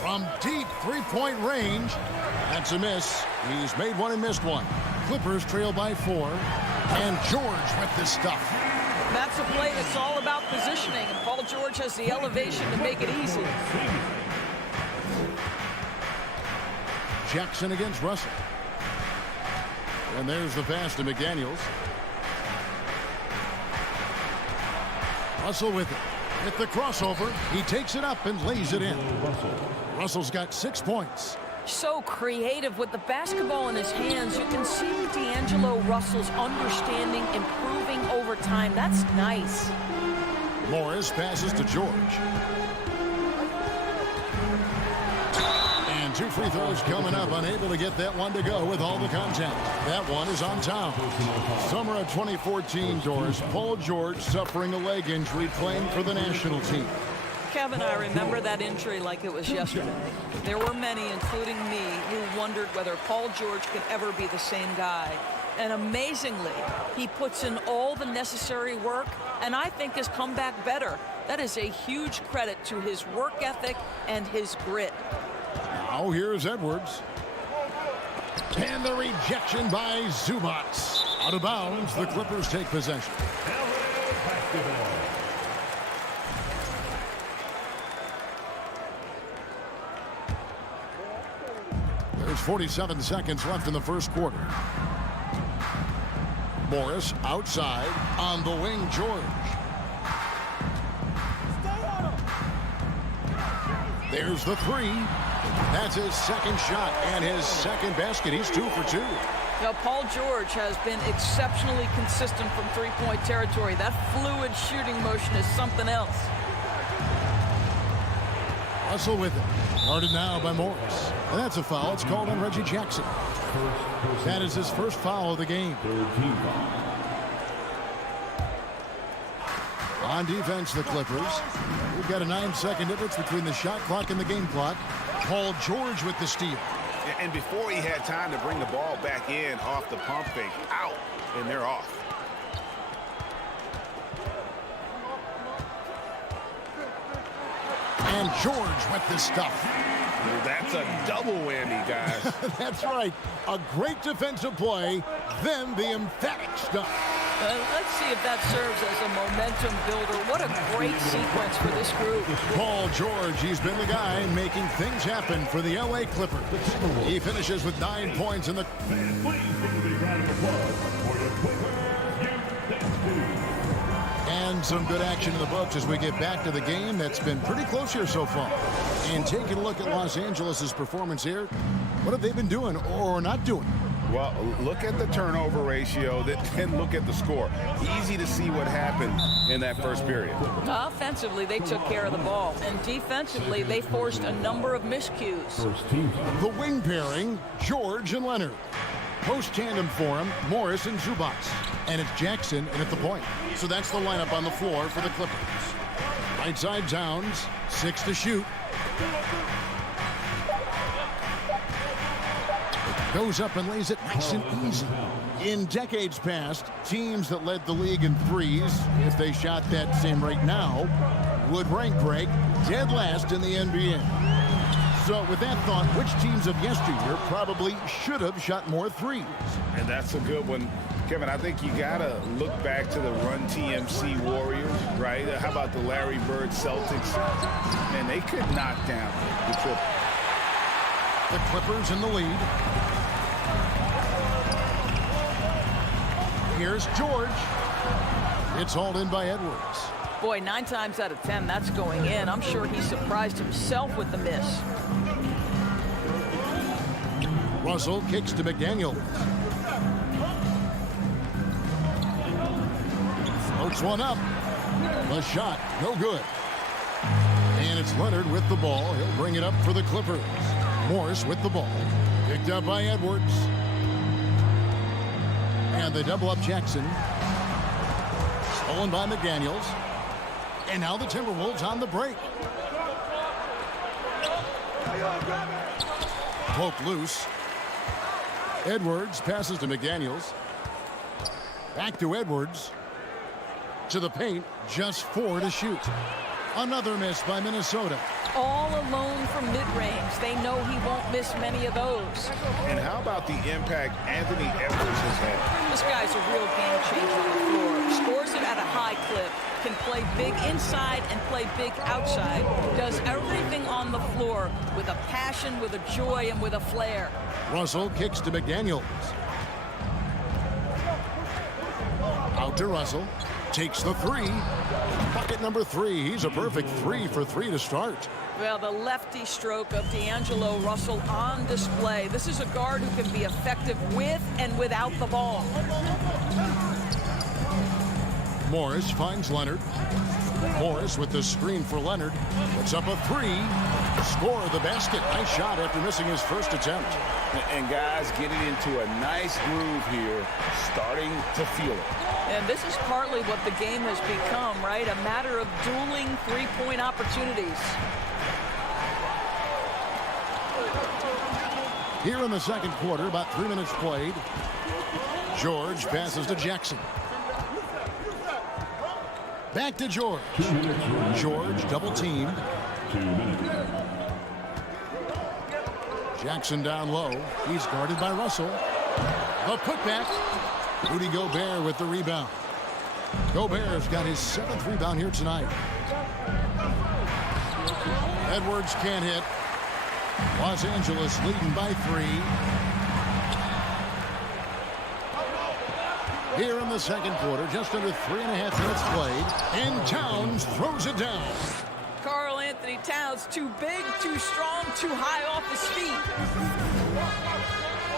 From deep three-point range. That's a miss. He's made 1 and missed 1. Clippers trail by 4. And George with the stuff. That's a play that's all about positioning, and Paul George has the elevation to make it easy. Jackson against Russell. And there's the pass to McDaniels. Russell with it. With the crossover, he takes it up and lays it in. Russell's got 6 points. So creative with the basketball in his hands. You can see D'Angelo Russell's understanding improving over time. That's nice. Morris passes to George. And to 2 free throws coming up. Unable to get that one to go with all the contact. That one is on town. Summer of 2014, Doris. Paul George suffering a leg injury, playing for the national team. Kevin, I remember that injury like it was yesterday. There were many, including me, who wondered whether Paul George could ever be the same guy. And amazingly, he puts in all the necessary work, and I think has come back better. That is a huge credit to his work ethic and his grit. Now here's Edwards. And the rejection by Zubac. Out of bounds, the Clippers take possession. There's 47 seconds left in the first quarter. Morris outside on the wing, George. There's the three. That's his second shot and his second basket. He's 2 for 2. Now, Paul George has been exceptionally consistent from three-point territory. That fluid shooting motion is something else. Russell with it. Guarded now by Morris. And that's a foul. It's called on Reggie Jackson. That is his first foul of the game. On defense, the Clippers. We've got a 9-second difference between the shot clock and the game clock. Paul George with the steal. And before he had time to bring the ball back in off the pump fake, out, and they're off. And George with the stuff. Well, that's a double whammy, guys. That's right. A great defensive play, then the emphatic stuff. Let's see if that serves as a momentum builder. What a great sequence for this group. Paul George, he's been the guy making things happen for the LA Clippers. He finishes with 9 points in the... And some good action in the books as we get back to the game that's been pretty close here so far. And taking a look at Los Angeles' performance here, what have they been doing or not doing? Well, look at the turnover ratio, then look at the score. Easy to see what happened in that first period. Offensively, they took care of the ball. And defensively, they forced a number of miscues. The wing pairing, George and Leonard. Post tandem for him, Morris and Zubac. And it's Jackson in at the point. So that's the lineup on the floor for the Clippers. Right side Towns, 6 to shoot. Goes up and lays it nice and easy. In decades past, teams that led the league in threes, if they shot that same rate now, would rank break dead last in the NBA. So with that thought, which teams of yesteryear probably should have shot more threes? And that's a good one. Kevin, I think you got to look back to the Run TMC Warriors, right? How about the Larry Bird Celtics? Man, they could knock down the triple. The Clippers in the lead. Here's George. It's hauled in by Edwards. Boy, 9 times out of 10, that's going in. I'm sure he surprised himself with the miss. Russell kicks to McDaniel. Floats one up. The shot, no good. And it's Leonard with the ball. He'll bring it up for the Clippers. Morris with the ball. Picked up by Edwards. And they double up Jackson. Stolen by McDaniels. And now the Timberwolves on the break. Poke loose. Edwards passes to McDaniels. Back to Edwards. To the paint. Just 4 to shoot. Another miss by Minnesota. All alone from mid-range. They know he won't miss many of those. And how about the impact Anthony Edwards has had? This guy's a real game changer on the floor. Scores it at a high clip. Can play big inside and play big outside. Does everything on the floor with a passion, with a joy, and with a flair. Russell kicks to McDaniels. Out to Russell. Takes the 3. Bucket number 3. He's a perfect 3 for 3 to start. Well, the lefty stroke of D'Angelo Russell on display. This is a guard who can be effective with and without the ball. Morris finds Leonard. Morris with the screen for Leonard. Puts up a three. Score the basket. Nice shot after missing his first attempt. And guys getting into a nice groove here, starting to feel it. And this is partly what the game has become, right? A matter of dueling three-point opportunities. Here in the second quarter, about 3 minutes played. George passes to Jackson. Back to George. George double teamed. 2 minutes. Jackson down low. He's guarded by Russell. The putback. Rudy Gobert with the rebound. Gobert's got his 7th rebound here tonight. Edwards can't hit. Los Angeles leading by 3. Here in the second quarter, just under 3.5 minutes played, and Towns throws it down. Karl Anthony Towns, too big, too strong, too high off his feet.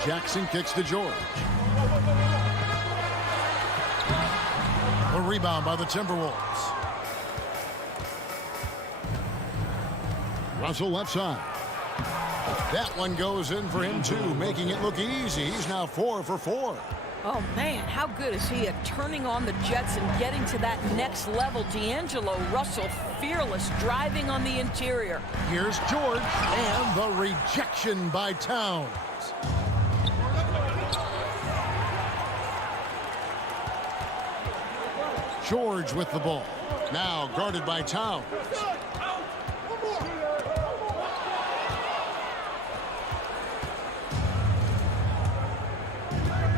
Jackson kicks to George. A rebound by the Timberwolves. Russell left side. That one goes in for him too, making it look easy. He's now 4 for 4. Oh, man, how good is he at turning on the Jets and getting to that next level? D'Angelo Russell, fearless, driving on the interior. Here's George, and the rejection by Towns. George with the ball. Now guarded by Towns.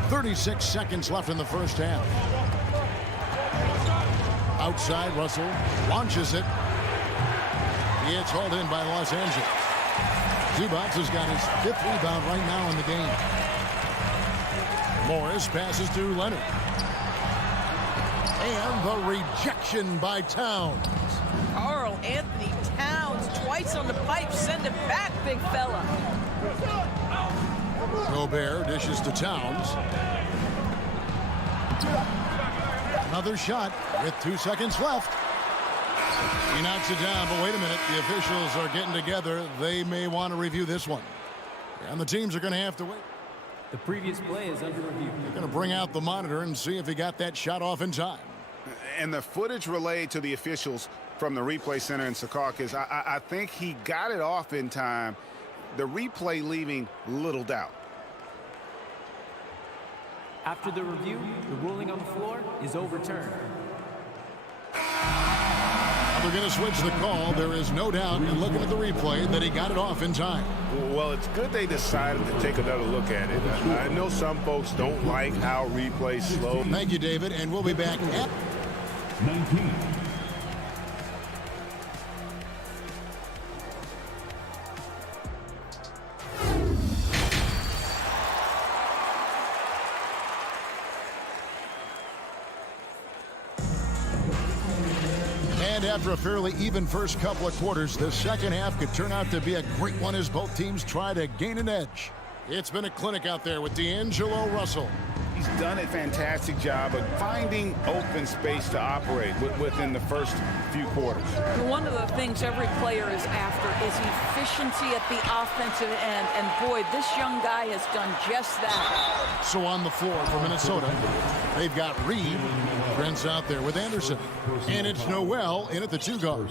.36 seconds left in the first half. Outside, Russell launches it. It's hauled in by Los Angeles. Zubac has got his 5th rebound right now in the game. Morris passes to Leonard. And the rejection by Towns. Karl Anthony Towns twice on the pipe. Send it back, big fella. Gobert dishes to Towns. Another shot with 2 seconds left. He knocks it down, but wait a minute. The officials are getting together. They may want to review this one. And the teams are going to have to wait. The previous play is under review. They're going to bring out the monitor and see if he got that shot off in time. And the footage relayed to the officials from the replay center in Secaucus, I think he got it off in time. The replay leaving little doubt. After the review, the ruling on the floor is overturned. They're going to switch the call. There is no doubt in looking at the replay that he got it off in time. Well, it's good they decided to take another look at it. I know some folks don't like how replays slow. Thank you, David, and we'll be back at 19. And after a fairly even first couple of quarters, the second half could turn out to be a great one as both teams try to gain an edge. It's been a clinic out there with D'Angelo Russell. He's done a fantastic job of finding open space to operate within the first few quarters. One of the things every player is after is efficiency at the offensive end. And boy, this young guy has done just that. So on the floor for Minnesota, they've got Reed. Brent's out there with Anderson. And it's Noel in at the 2 guard.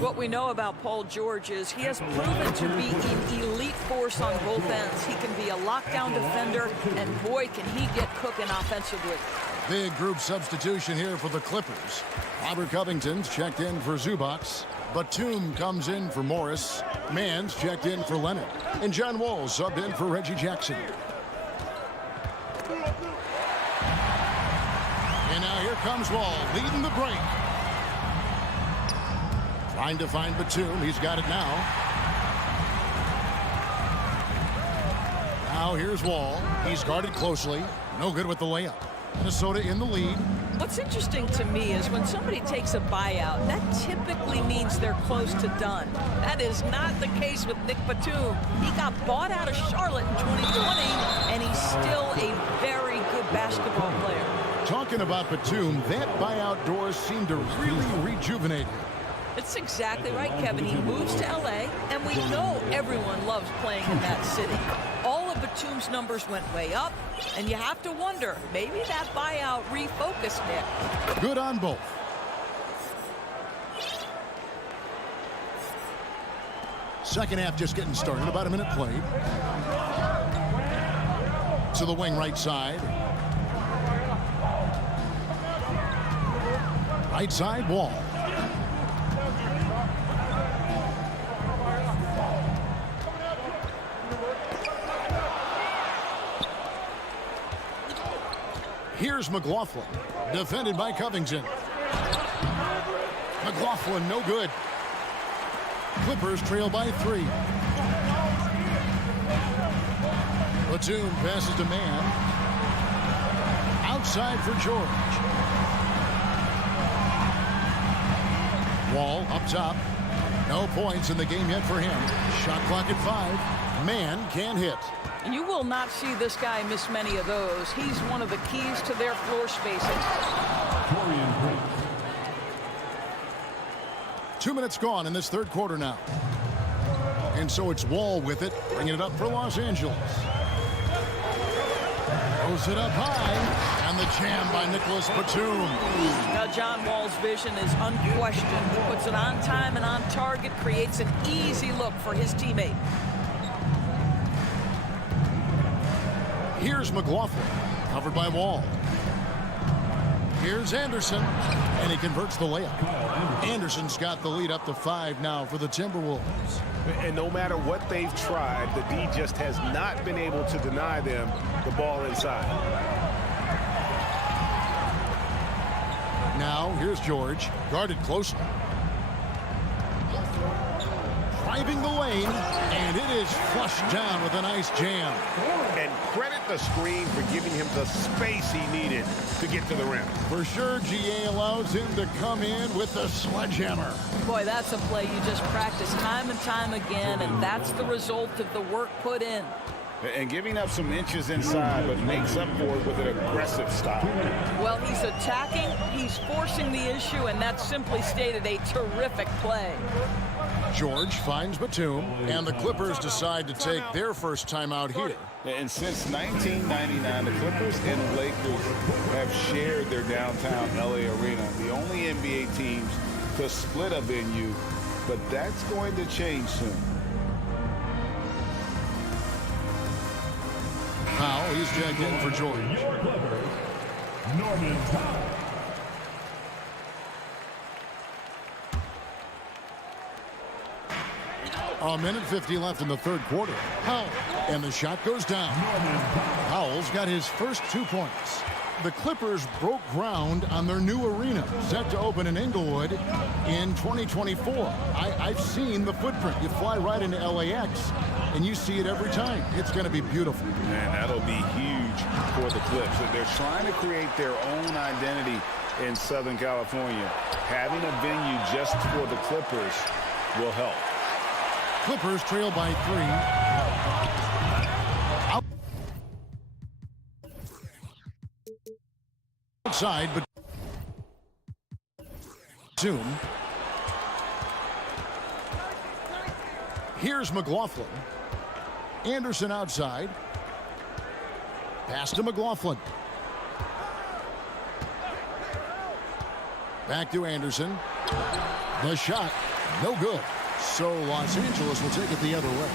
What we know about Paul George is he has proven to be an elite force on both ends. He can be a lockdown defender, and boy, can he get cooking offensively. Big group substitution here for the Clippers. Robert Covington's checked in for Zubac. Batum comes in for Morris. Mann's checked in for Leonard. And John Wall subbed in for Reggie Jackson. And now here comes Wall, leading the break. Trying to find Batum. He's got it now. Now here's Wall. He's guarded closely. No good with the layup. Minnesota in the lead. What's interesting to me is when somebody takes a buyout, that typically means they're close to done. That is not the case with Nick Batum. He got bought out of Charlotte in 2020, and he's still a very good basketball player. Talking Talking about Batum, that buyout door seemed to really rejuvenate him. It's exactly right, Kevin. He moves to L.A., and we know everyone loves playing in that city. All of Batum's numbers went way up, and you have to wonder, maybe that buyout refocused Nick. Good on both. Second half just getting started, about a minute played. To the wing right side. Right side, Wall. Here's McLaughlin, defended by Covington. McLaughlin, no good. Clippers trail by 3. Batum passes to man. Outside for George. Wall up top. No points in the game yet for him. Shot clock at 5. Man can't hit. You will not see this guy miss many of those. He's one of the keys to their floor spacing. 2 minutes gone in this third quarter now. And so it's Wall with it, bringing it up for Los Angeles. Throws it up high, and the jam by Nicholas Batum. Now John Wall's vision is unquestioned. He puts it on time and on target, creates an easy look for his teammate. Here's McLaughlin, covered by Wall. Here's Anderson, and he converts the layup. Anderson's got the lead up to 5 now for the Timberwolves. And no matter what they've tried, the D just has not been able to deny them the ball inside. Now, here's George, guarded closely. Driving the lane, and it is flushed down with a nice jam. And credit the screen for giving him the space he needed to get to the rim. For sure, GA allows him to come in with the sledgehammer. Boy, that's a play you just practice time and time again, and that's the result of the work put in. And giving up some inches inside, but makes up for it with an aggressive style. Well, he's attacking, he's forcing the issue, and that's simply stated a terrific play. George finds Batum, and the Clippers decide to take their first timeout here. And since 1999, the Clippers and Lakers have shared their downtown LA arena, the only NBA teams to split a venue, but that's going to change soon. Powell, he's jacked in for George. Norman Powell. A minute 50 left in the third quarter. Powell, and the shot goes down. Powell's got his first 2 points. The Clippers broke ground on their new arena, set to open in Inglewood in 2024. I've seen the footprint. You fly right into LAX, and you see it every time. It's going to be beautiful. Man, that'll be huge for the Clips. They're trying to create their own identity in Southern California. Having a venue just for the Clippers will help. Clippers trail by 3. Outside, but Zoom. Here's McLaughlin. Anderson outside. Pass to McLaughlin. Back to Anderson. The shot, no good. So Los Angeles will take it the other way.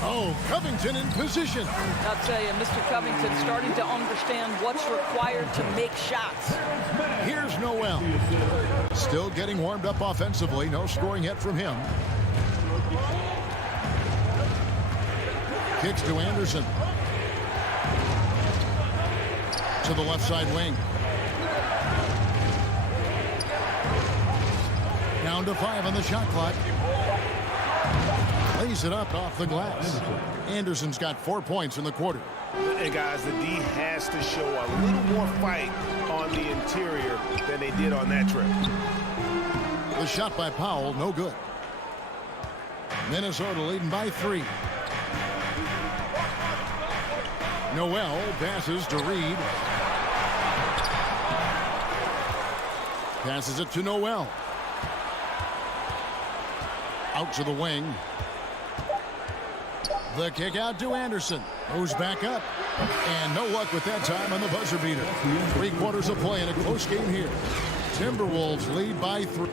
Oh, Covington in position. I'll tell you, Mr. Covington starting to understand what's required to make shots. Here's Noel. Still getting warmed up offensively. No scoring yet from him. Kicks to Anderson. To the left side wing. Down to 5 on the shot clock. Lays it up off the glass. Anderson's got 4 points in the quarter. And guys, the D has to show a little more fight on the interior than they did on that trip. The shot by Powell, no good. Minnesota leading by 3. Noel passes to Reed. Passes it to Noel. Out to the wing. The kick out to Anderson. Moves back up. And no luck with that time on the buzzer beater. 3 quarters of play in a close game here. Timberwolves lead by 3.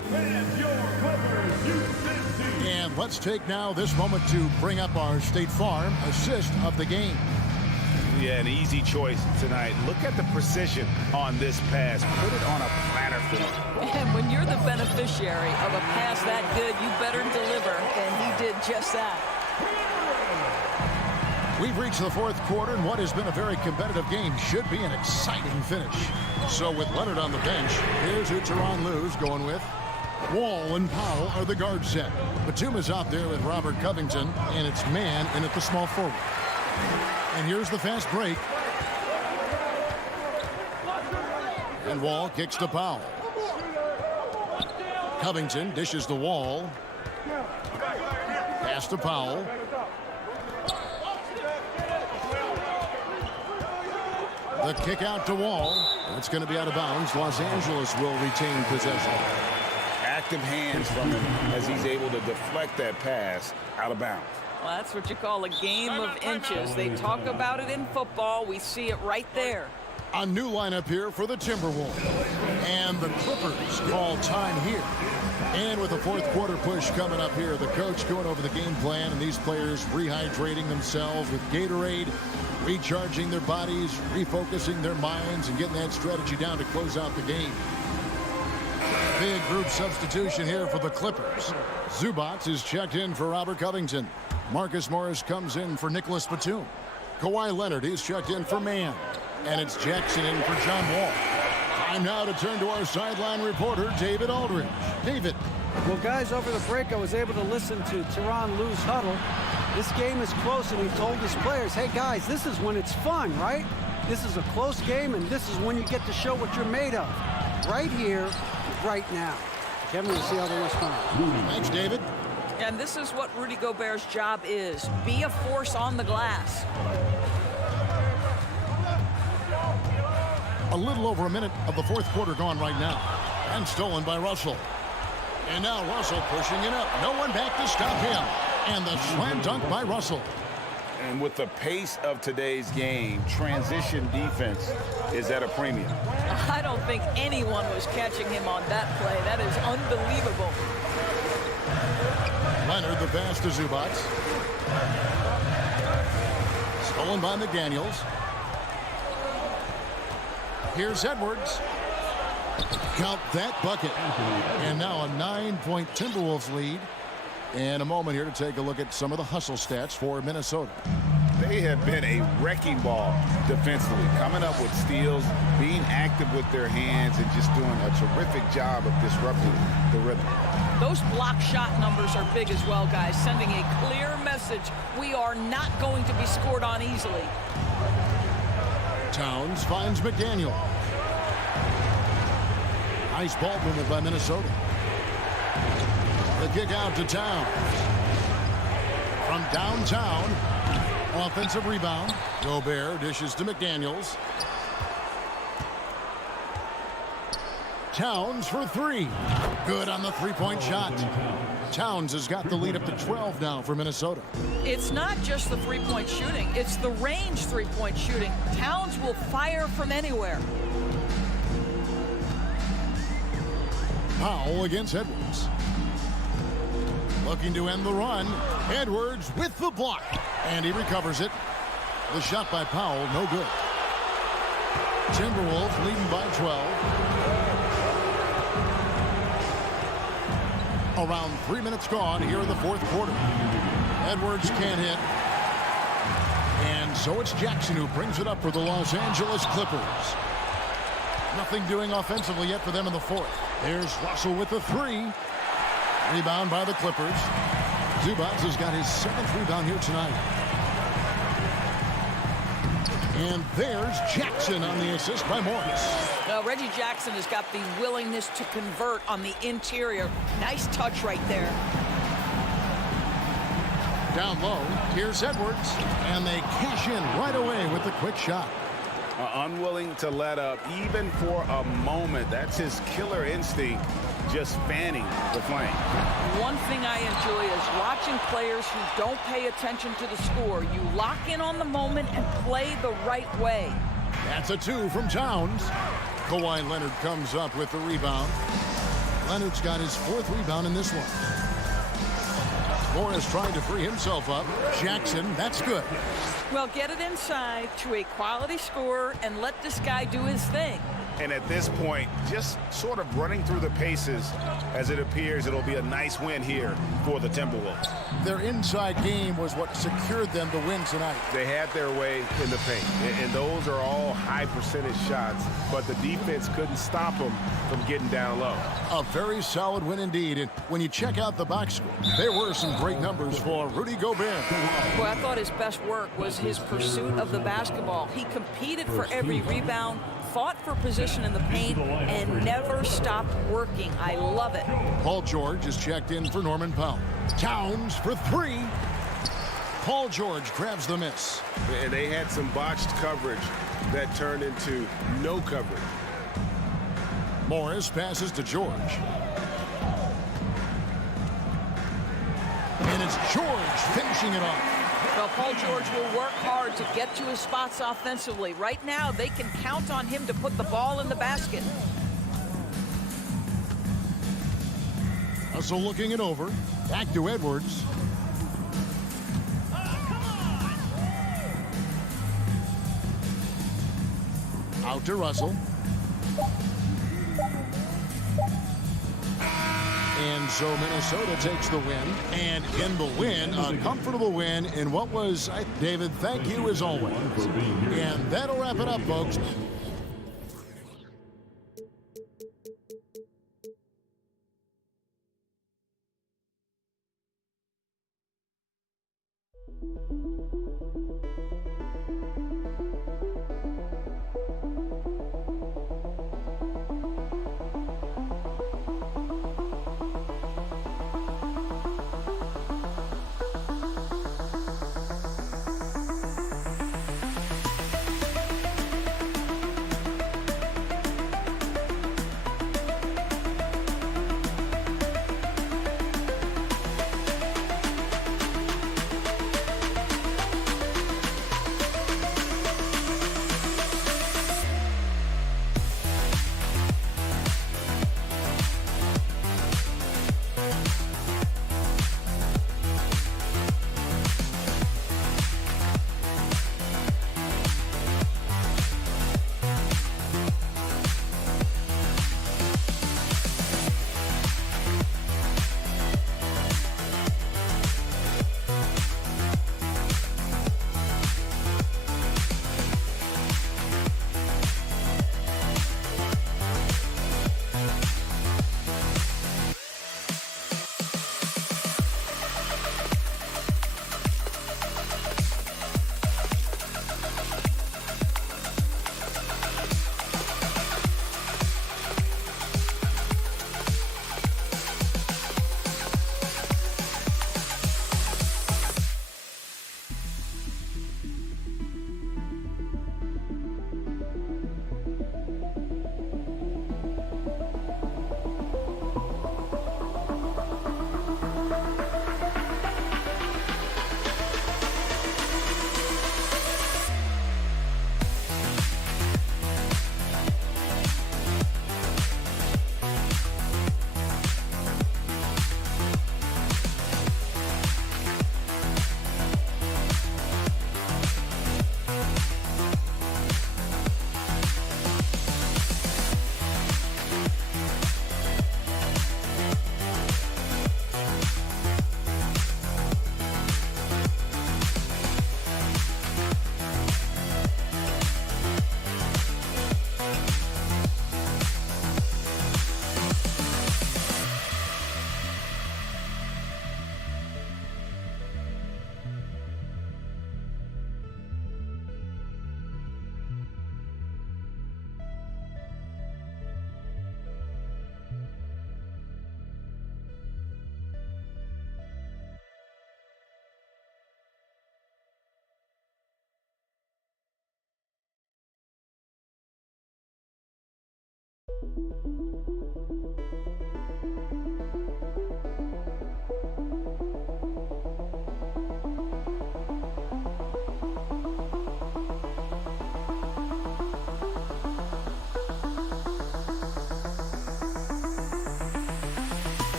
And let's take now this moment to bring up our State Farm assist of the game. Yeah, an easy choice tonight. Look at the precision on this pass. Put it on a platter for him. And when you're the beneficiary of a pass that good, you better deliver, and he did just that. We've reached the 4th quarter, and what has been a very competitive game should be an exciting finish. So with Leonard on the bench, here's who Tyronn Lue's going with. Wall and Powell are the guard set. Batuma's out there with Robert Covington, and it's man in at the small forward. And here's the fast break. And Wall kicks to Powell. Covington dishes the Wall. Pass to Powell. The kick out to Wall. It's going to be out of bounds. Los Angeles will retain possession. Active hands from him as he's able to deflect that pass out of bounds. Well, that's what you call a game of inches. They talk about it in football. We see it right there. A new lineup here for the Timberwolves. And the Clippers call time here. And with the 4th quarter push coming up here, the coach going over the game plan and these players rehydrating themselves with Gatorade, recharging their bodies, refocusing their minds, and getting that strategy down to close out the game. Big group substitution here for the Clippers. Zubac is checked in for Robert Covington. Marcus Morris comes in for Nicholas Batum. Kawhi Leonard is checked in for Mann. And it's Jackson in for John Wall. Time now to turn to our sideline reporter, David Aldridge. David. Well, guys, over the break, I was able to listen to Tyronn Lue's huddle. This game is close, and he told his players, hey, guys, this is when it's fun, right? This is a close game, and this is when you get to show what you're made of. Right here, right now. Kevin, we'll see how they respond. Thanks, David. And this is what Rudy Gobert's job is. Be a force on the glass. A little over a minute of the 4th quarter gone right now. And stolen by Russell. And now Russell pushing it up. No one back to stop him. And the slam dunk by Russell. And with the pace of today's game, transition defense is at a premium. I don't think anyone was catching him on that play. That is unbelievable. Leonard, the pass to Zubac. Stolen by McDaniels. Here's Edwards. Count that bucket. And now a 9-point Timberwolves lead. And a moment here to take a look at some of the hustle stats for Minnesota. They have been a wrecking ball defensively, coming up with steals, being active with their hands, and just doing a terrific job of disrupting the rhythm. Those block shot numbers are big as well, guys, sending a clear message. We are not going to be scored on easily. Towns finds McDaniel. Nice ball movement by Minnesota. The kick out to Towns. From downtown, offensive rebound. Gobert dishes to McDaniels. Towns for 3. Good on the 3-point shot. Towns has got the lead up to 12 now for Minnesota. It's not just the 3-point shooting. It's the range 3-point shooting. Towns will fire from anywhere. Powell against Edwards. Looking to end the run. Edwards with the block. And he recovers it. The shot by Powell, no good. Timberwolves leading by 12. Around 3 minutes gone here in the 4th quarter. Edwards can't hit. And so it's Jackson who brings it up for the Los Angeles Clippers. Nothing doing offensively yet for them in the 4th. There's Russell with the 3. Rebound by the Clippers. Zubac has got his 7th rebound here tonight. And there's Jackson on the assist by Morris. Now, Reggie Jackson has got the willingness to convert on the interior. Nice touch right there. Down low, here's Edwards. And they cash in right away with the quick shot. unwilling to let up even for a moment. That's his killer instinct, just fanning the flame. One thing I enjoy is watching players who don't pay attention to the score. You lock in on the moment and play the right way. That's a 2 from Towns. Kawhi Leonard comes up with the rebound. Leonard's got his 4th rebound in this one. Morris trying to free himself up. Jackson, that's good. Well, get it inside to a quality scorer and let this guy do his thing. And at this point, just sort of running through the paces, as it appears it'll be a nice win here for the Timberwolves. Their inside game was what secured them the win tonight. They had their way in the paint, and those are all high percentage shots, but the defense couldn't stop them from getting down low. A very solid win indeed, and when you check out the box score, there were some great numbers for Rudy Gobert. Well, I thought his best work was his pursuit of the basketball. He competed for every rebound, fought for position in the paint, and never stopped working. I love it. Paul George is checked in for Norman Powell. Towns for 3. Paul George grabs the miss. And they had some botched coverage that turned into no coverage. Morris passes to George. And it's George finishing it off. Well, Paul George will work hard to get to his spots offensively. Right now, they can count on him to put the ball in the basket. Russell looking it over. Back to Edwards. Out to Russell. And so Minnesota takes the win. And in the win, a comfortable win in what was, David, thank you as always. And that'll wrap it up, folks.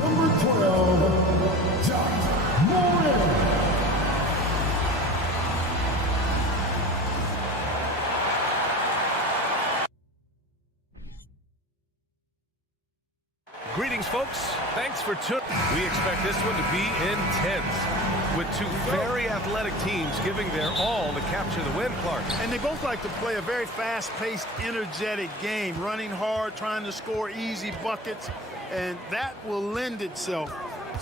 Number 12, Jack Morant. Greetings, folks. Thanks for tuning. We expect this one to be intense, with two very athletic teams giving their all to capture the win, Clark. And they both like to play a very fast-paced, energetic game, running hard, trying to score easy buckets, and that will lend itself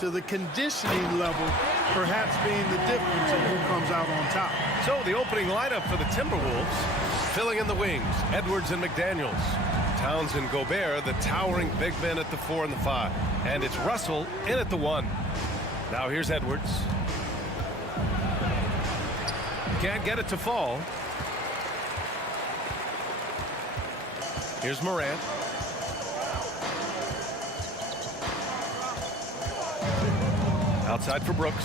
to the conditioning level perhaps being the difference in who comes out on top. So the opening lineup for the Timberwolves, filling in the wings, Edwards and McDaniels. Towns and Gobert, the towering big men at the 4 and the 5. And it's Russell in at the 1. Now here's Edwards. Can't get it to fall. Here's Morant. Outside for Brooks.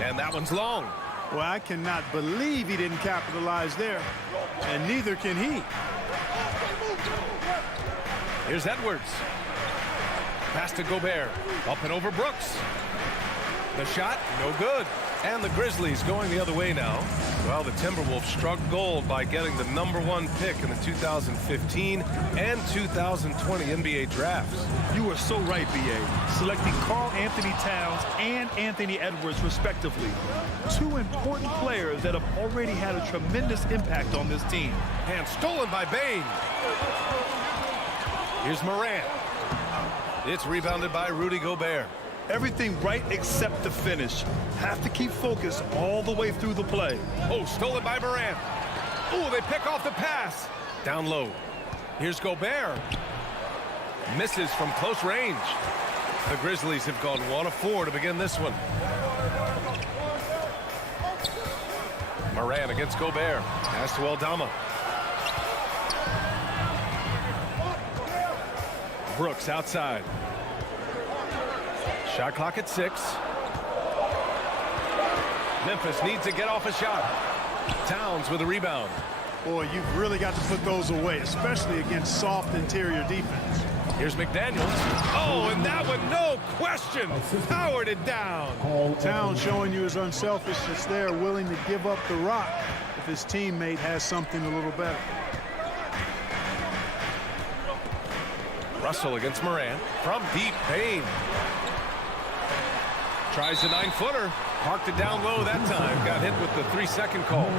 And that one's long. Well, I cannot believe he didn't capitalize there, and neither can he. Here's Edwards. Pass to Gobert. Up and over Brooks. The shot, no good. And the Grizzlies going the other way now. Well, the Timberwolves struck gold by getting the #1 pick in the 2015 and 2020 NBA drafts. You are so right, B.A. Selecting Karl Anthony Towns and Anthony Edwards, respectively. Two important players that have already had a tremendous impact on this team. And stolen by Bane. Here's Morant. It's rebounded by Rudy Gobert. Everything right except the finish. Have to keep focused all the way through the play. Oh, stolen by Morant. Oh, they pick off the pass. Down low. Here's Gobert. Misses from close range. The Grizzlies have gone 1 of 4 to begin this one. Morant against Gobert. Pass to Aldama. Brooks outside. Shot clock at 6. Memphis needs to get off a shot. Towns with a rebound. Boy, you've really got to put those away, especially against soft interior defense. Here's McDaniels. Oh, and that one, no question, powered it down. Towns showing you his unselfishness there, willing to give up the rock if his teammate has something a little better. Russell against Morant from deep. Bane tries the 9-footer. Parked it down low that time. Got hit with the 3-second call.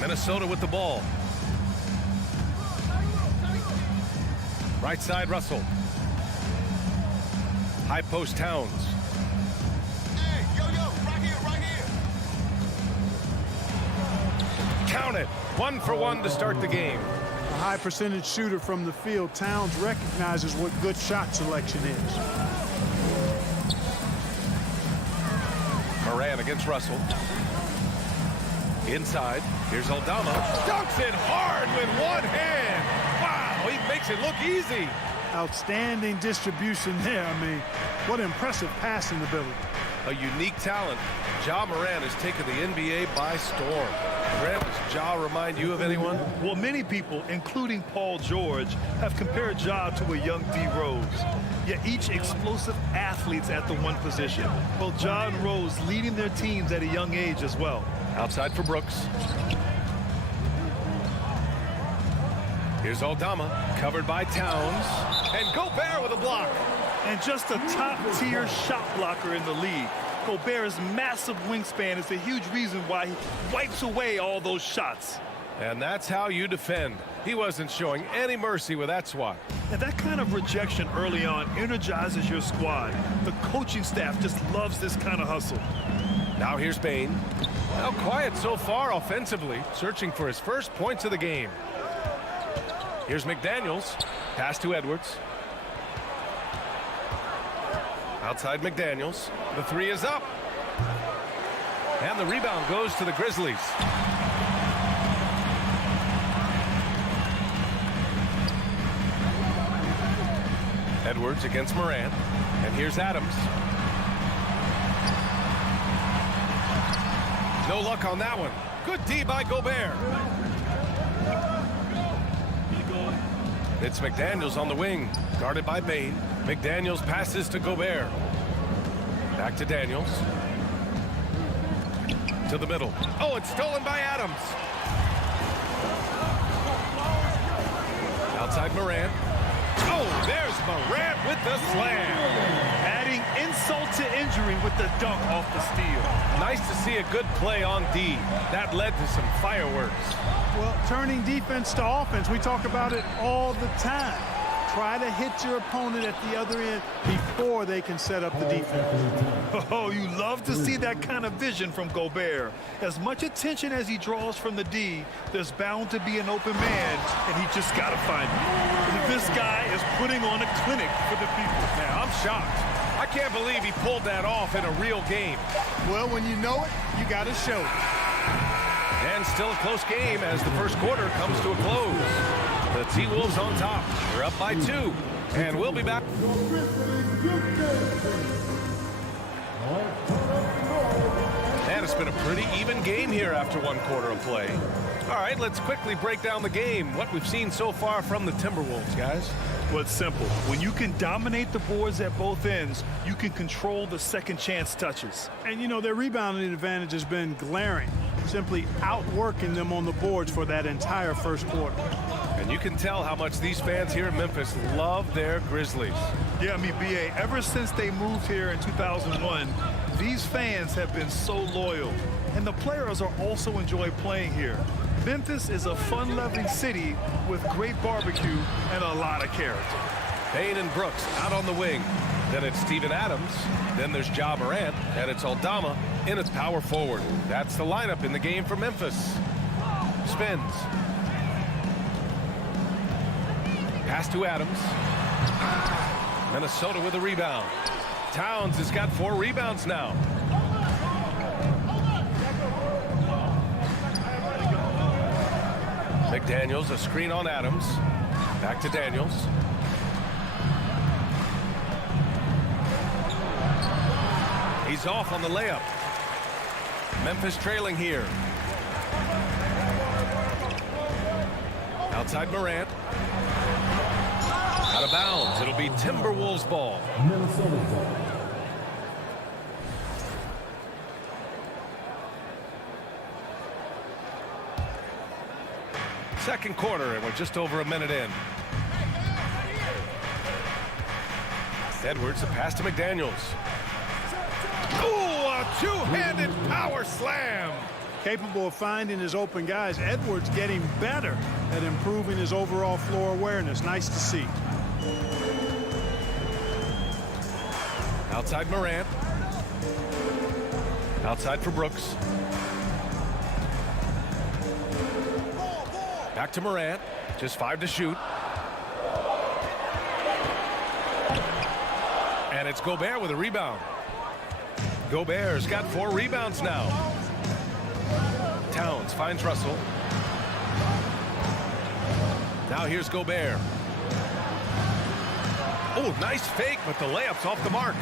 Minnesota with the ball. Right side, Russell. High post, Towns. Hey, yo, right here. Count it. 1 for 1 to start the game. A high percentage shooter from the field, Towns recognizes what good shot selection is. Morant against Russell. Inside. Here's Aldama. Dunks it hard with one hand. Wow, he makes it look easy. Outstanding distribution there. I mean, what impressive passing ability. A unique talent. Ja Morant has taken the NBA by storm. Grant, does Ja remind you of anyone? Well, many people, including Paul George, have compared Ja to a young D. Rose. Yet each explosive athletes at the one position. Both Ja and Rose leading their teams at a young age as well. Outside for Brooks. Here's Aldama, covered by Towns. And Gobert with a block. And just a top-tier shot blocker in the league. Gobert's massive wingspan is a huge reason why he wipes away all those shots. And that's how you defend. He wasn't showing any mercy with that swat. And that kind of rejection early on energizes your squad. The coaching staff just loves this kind of hustle. Now here's Bane. Well, quiet so far offensively, searching for his first points of the game. Here's McDaniels. Pass to Edwards. Outside McDaniels. The three is up. And the rebound goes to the Grizzlies. Edwards against Morant. And here's Adams. No luck on that one. Good D by Gobert. It's McDaniels on the wing, guarded by Bane. McDaniels passes to Gobert. Back to Daniels. To the middle. Oh, it's stolen by Adams. Outside Morant. Oh, there's Morant with the slam. Adding insult to injury with the dunk off the steal. Nice to see a good play on D. That led to some fireworks. Well, turning defense to offense, we talk about it all the time. Try to hit your opponent at the other end before they can set up the defense. Oh, you love to see that kind of vision from Gobert. As much attention as he draws from the D, there's bound to be an open man, and he just got to find it. This guy is putting on a clinic for the people. Man, I'm shocked. I can't believe he pulled that off in a real game. Well, when you know it, you got to show it. And still a close game as the first quarter comes to a close. The T-Wolves on top. They're up by 2. And we'll be back. And it's been a pretty even game here after one quarter of play. All right, let's quickly break down the game. What we've seen so far from the Timberwolves, guys. Well, it's simple. When you can dominate the boards at both ends, you can control the second chance touches. And, you know, their rebounding advantage has been glaring, simply outworking them on the boards for that entire first quarter. And you can tell how much these fans here in Memphis love their Grizzlies. Yeah, I mean, B.A., ever since they moved here in 2001, these fans have been so loyal. And the players are also enjoy playing here. Memphis is a fun-loving city with great barbecue and a lot of character. Payne and Brooks out on the wing. Then it's Steven Adams. Then there's Ja Morant. And it's Aldama in its power forward. That's the lineup in the game for Memphis. Spins. Pass to Adams. Minnesota with a rebound. Towns has got 4 rebounds now. McDaniels, a screen on Adams. Back to Daniels. He's off on the layup. Memphis trailing here. Outside Morant. Out of bounds. It'll be Timberwolves ball. Second quarter, and we're just over a minute in. Edwards, a pass to McDaniels. Ooh, a two-handed power slam. Capable of finding his open guys. Edwards getting better at improving his overall floor awareness. Nice to see. Outside Morant. Outside for Brooks. Back to Morant. Just 5 to shoot. And it's Gobert with a rebound. Gobert's got 4 rebounds now. Towns finds Russell. Now here's Gobert. Oh, nice fake, but the layup's off the mark.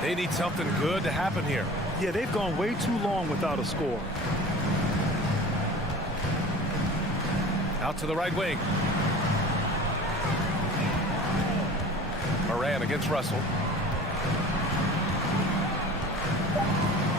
They need something good to happen here. Yeah, they've gone way too long without a score. Out to the right wing. Morant against Russell.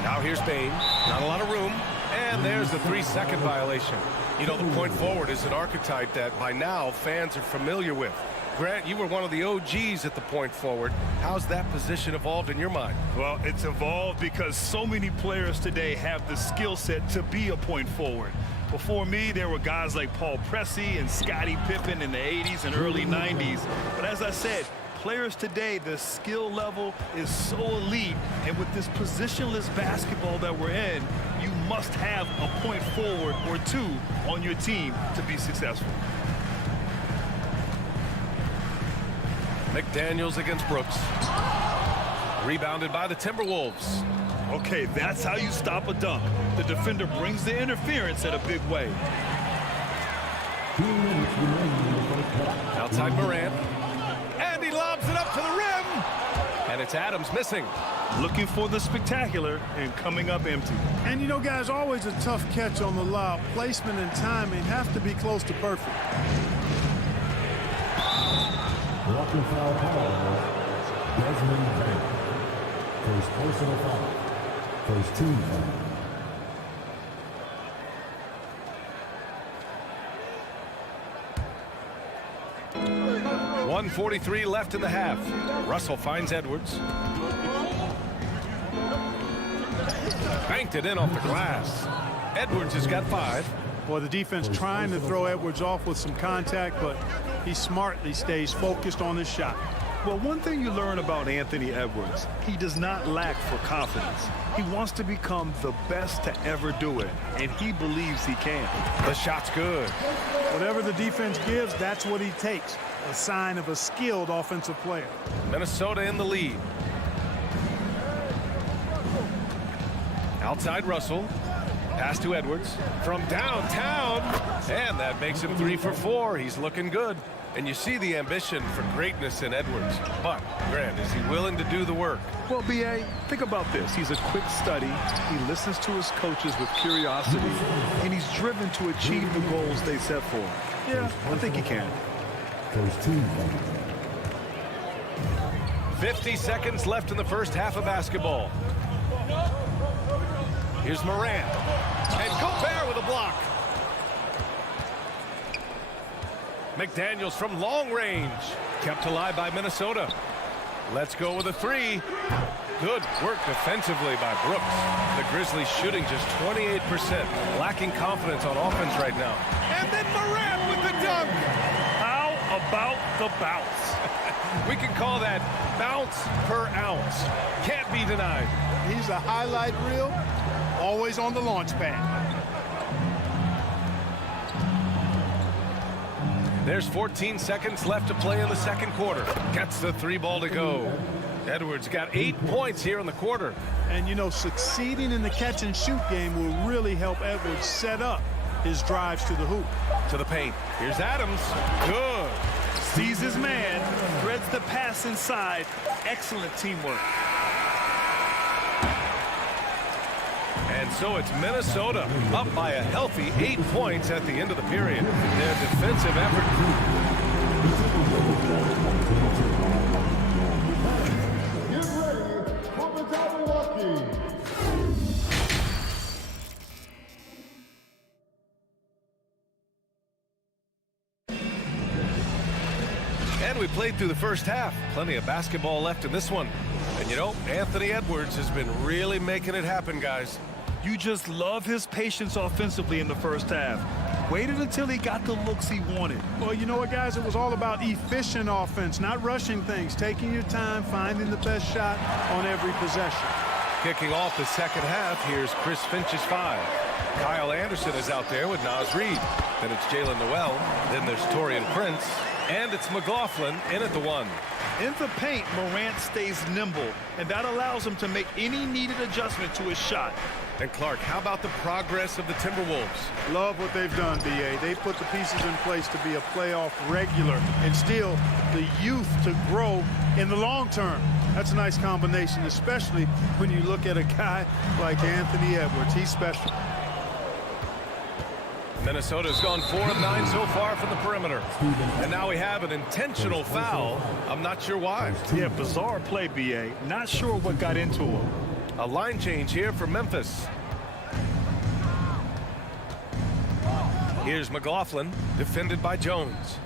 Now here's Bane. Not a lot of room. And there's the 3-second violation. You know, the point forward is an archetype that by now fans are familiar with. Grant, you were one of the OGs at the point forward. How's that position evolved in your mind? Well, it's evolved because so many players today have the skill set to be a point forward. Before me, there were guys like Paul Pressey and Scottie Pippen in the 80s and early 90s. But as I said, players today, the skill level is so elite. And with this positionless basketball that we're in, you must have a point forward or 2 on your team to be successful. McDaniels against Brooks. Rebounded by the Timberwolves. Okay, that's how you stop a dunk. The defender brings the interference in a big way. Outside Morant. And he lobs it up to the rim. And it's Adams missing. Looking for the spectacular and coming up empty. And you know, guys, always a tough catch on the lob. Placement and timing have to be close to perfect. Walking foul call. Desmond Bain. First personal foul. First team foul. 1:43 left in the half. Russell finds Edwards. Banked it in off the glass. Edwards has got 5. Boy, the defense trying to throw Edwards off with some contact, but he smartly stays focused on his shot. Well, one thing you learn about Anthony Edwards, he does not lack for confidence. He wants to become the best to ever do it, and he believes he can. The shot's good. Whatever the defense gives, that's what he takes. A sign of a skilled offensive player. Minnesota in the lead. Outside Russell. Pass to Edwards from downtown. And that makes him 3 for 4. He's looking good. And you see the ambition for greatness in Edwards. But, Grant, is he willing to do the work? Well, B.A., think about this. He's a quick study. He listens to his coaches with curiosity. And he's driven to achieve the goals they set for him. Yeah, I think he can. First team foul. 50 seconds left in the first half of basketball. Here's Morant. And Gobert with a block. McDaniels from long range. Kept alive by Minnesota. Let's go with a 3. Good work defensively by Brooks. The Grizzlies shooting just 28%. Lacking confidence on offense right now. And then Morant with the dunk. How about the bounce? We can call that bounce per ounce. Can't be denied. He's a highlight reel, always on the launch pad. There's 14 seconds left to play in the second quarter. Gets the 3 ball to go. Edwards got 8 points here in the quarter. And, you know, succeeding in the catch-and-shoot game will really help Edwards set up his drives to the hoop. To the paint. Here's Adams. Good. Sees his man, threads the pass inside. Excellent teamwork. And so it's Minnesota up by a healthy 8 points at the end of the period. Their defensive effort. Get ready for the Milwaukee. And we played through the first half. Plenty of basketball left in this one. And you know, Anthony Edwards has been really making it happen, guys. You just love his patience offensively in the first half. Waited until he got the looks he wanted. Well, you know what, guys? It was all about efficient offense, not rushing things, taking your time, finding the best shot on every possession. Kicking off the second half, here's Chris Finch's 5. Kyle Anderson is out there with Naz Reid. Then it's Jalen Noel. Then there's Taurean Prince. And it's McLaughlin in at the 1. In the paint, Morant stays nimble, and that allows him to make any needed adjustment to his shot. And Clark, how about the progress of the Timberwolves? Love what they've done, B.A. They put the pieces in place to be a playoff regular and still the youth to grow in the long term. That's a nice combination, especially when you look at a guy like Anthony Edwards. He's special. Minnesota's gone 4 of 9 so far from the perimeter. And now we have an intentional foul. I'm not sure why. Yeah, bizarre play, B.A. Not sure what got into him. A line change here for Memphis. Here's McLaughlin, defended by Jones.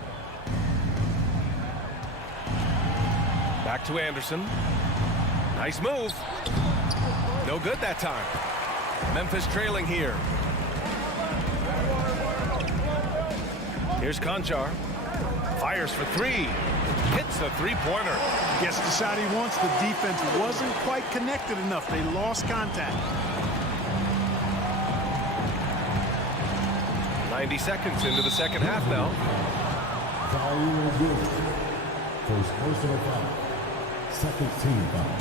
Back to Anderson. Nice move. No good that time. Memphis trailing here. Here's Conchar. Fires for 3. Hits a 3-pointer. Gets the shot he wants. The defense wasn't quite connected enough. They lost contact. 90 seconds into the second half now. First personal foul. Second team foul.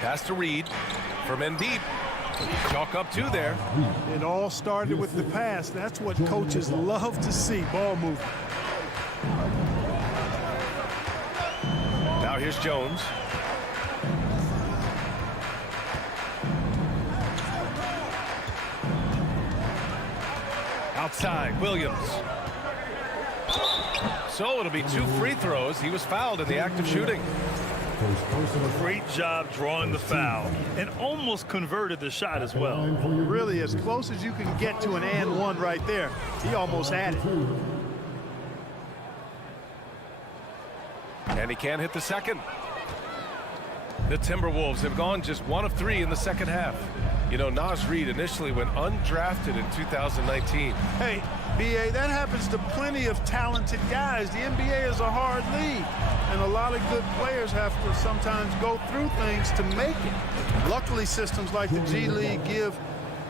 Pass to Reed. From in deep. Chalk up 2 there. It all started with the pass. That's what coaches love to see. Ball movement. Now here's Jones. Outside, Williams. So it'll be 2 free throws. He was fouled in the act of shooting. Great job drawing the foul and almost converted the shot as well. Really, as close as you can get to an and one right there. He almost had it. And he can't hit the second. The Timberwolves have gone just 1 of 3 in the second half. You know, Naz Reid initially went undrafted in 2019. Hey, B.A., that happens to plenty of talented guys. The NBA is a hard league, and a lot of good players have to sometimes go through things to make it. Luckily, systems like the G League give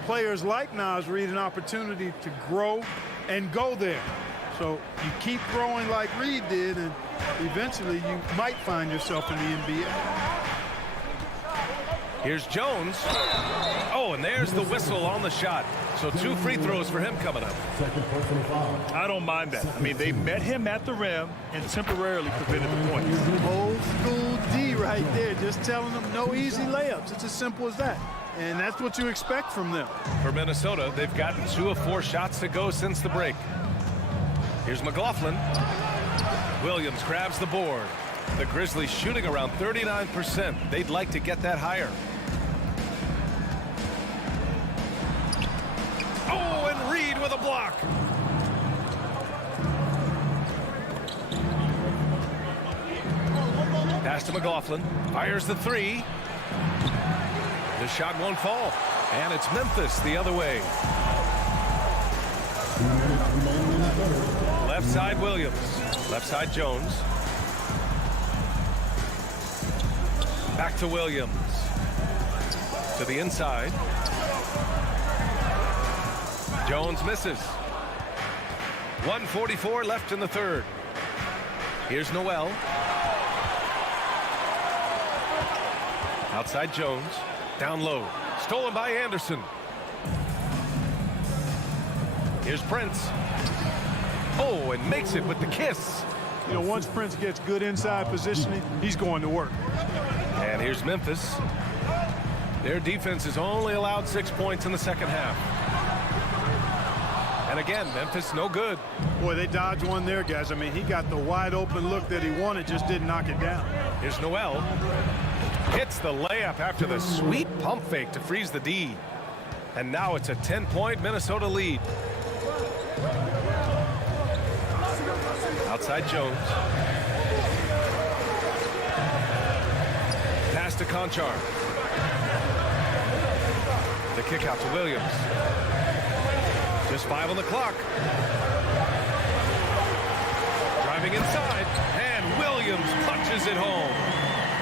players like Naz Reid an opportunity to grow and go there. So you keep growing like Reid did, and eventually you might find yourself in the NBA. Here's Jones. Oh, and there's the whistle on the shot. So 2 free throws for him coming up. I don't mind that. I mean, they met him at the rim and temporarily prevented the point. Old school D right there, just telling them no easy layups. It's as simple as that. And that's what you expect from them. For Minnesota, they've gotten 2 of 4 shots to go since the break. Here's McLaughlin. Williams grabs the board. The Grizzlies shooting around 39%. They'd like to get that higher. Oh, and Reed with a block. Pass to McLaughlin. Fires the 3. The shot won't fall. And it's Memphis the other way. Left side Williams. Left side Jones. Back to Williams. To the inside. Jones misses. 1:44 left in the third. Here's Noel. Outside Jones. Down low. Stolen by Anderson. Here's Prince. Oh, and makes it with the kiss. You know, once Prince gets good inside positioning, he's going to work. And here's Memphis. Their defense has only allowed 6 points in the second half. And again, Memphis no good. Boy, they dodged one there, guys. I mean, he got the wide open look that he wanted, just didn't knock it down. Here's Noel. Hits the layup after the sweet pump fake to freeze the D. And now it's a 10-point Minnesota lead. Outside Jones. Pass to Conchar. The kick out to Williams. Just 5 on the clock. Driving inside, and Williams punches it home.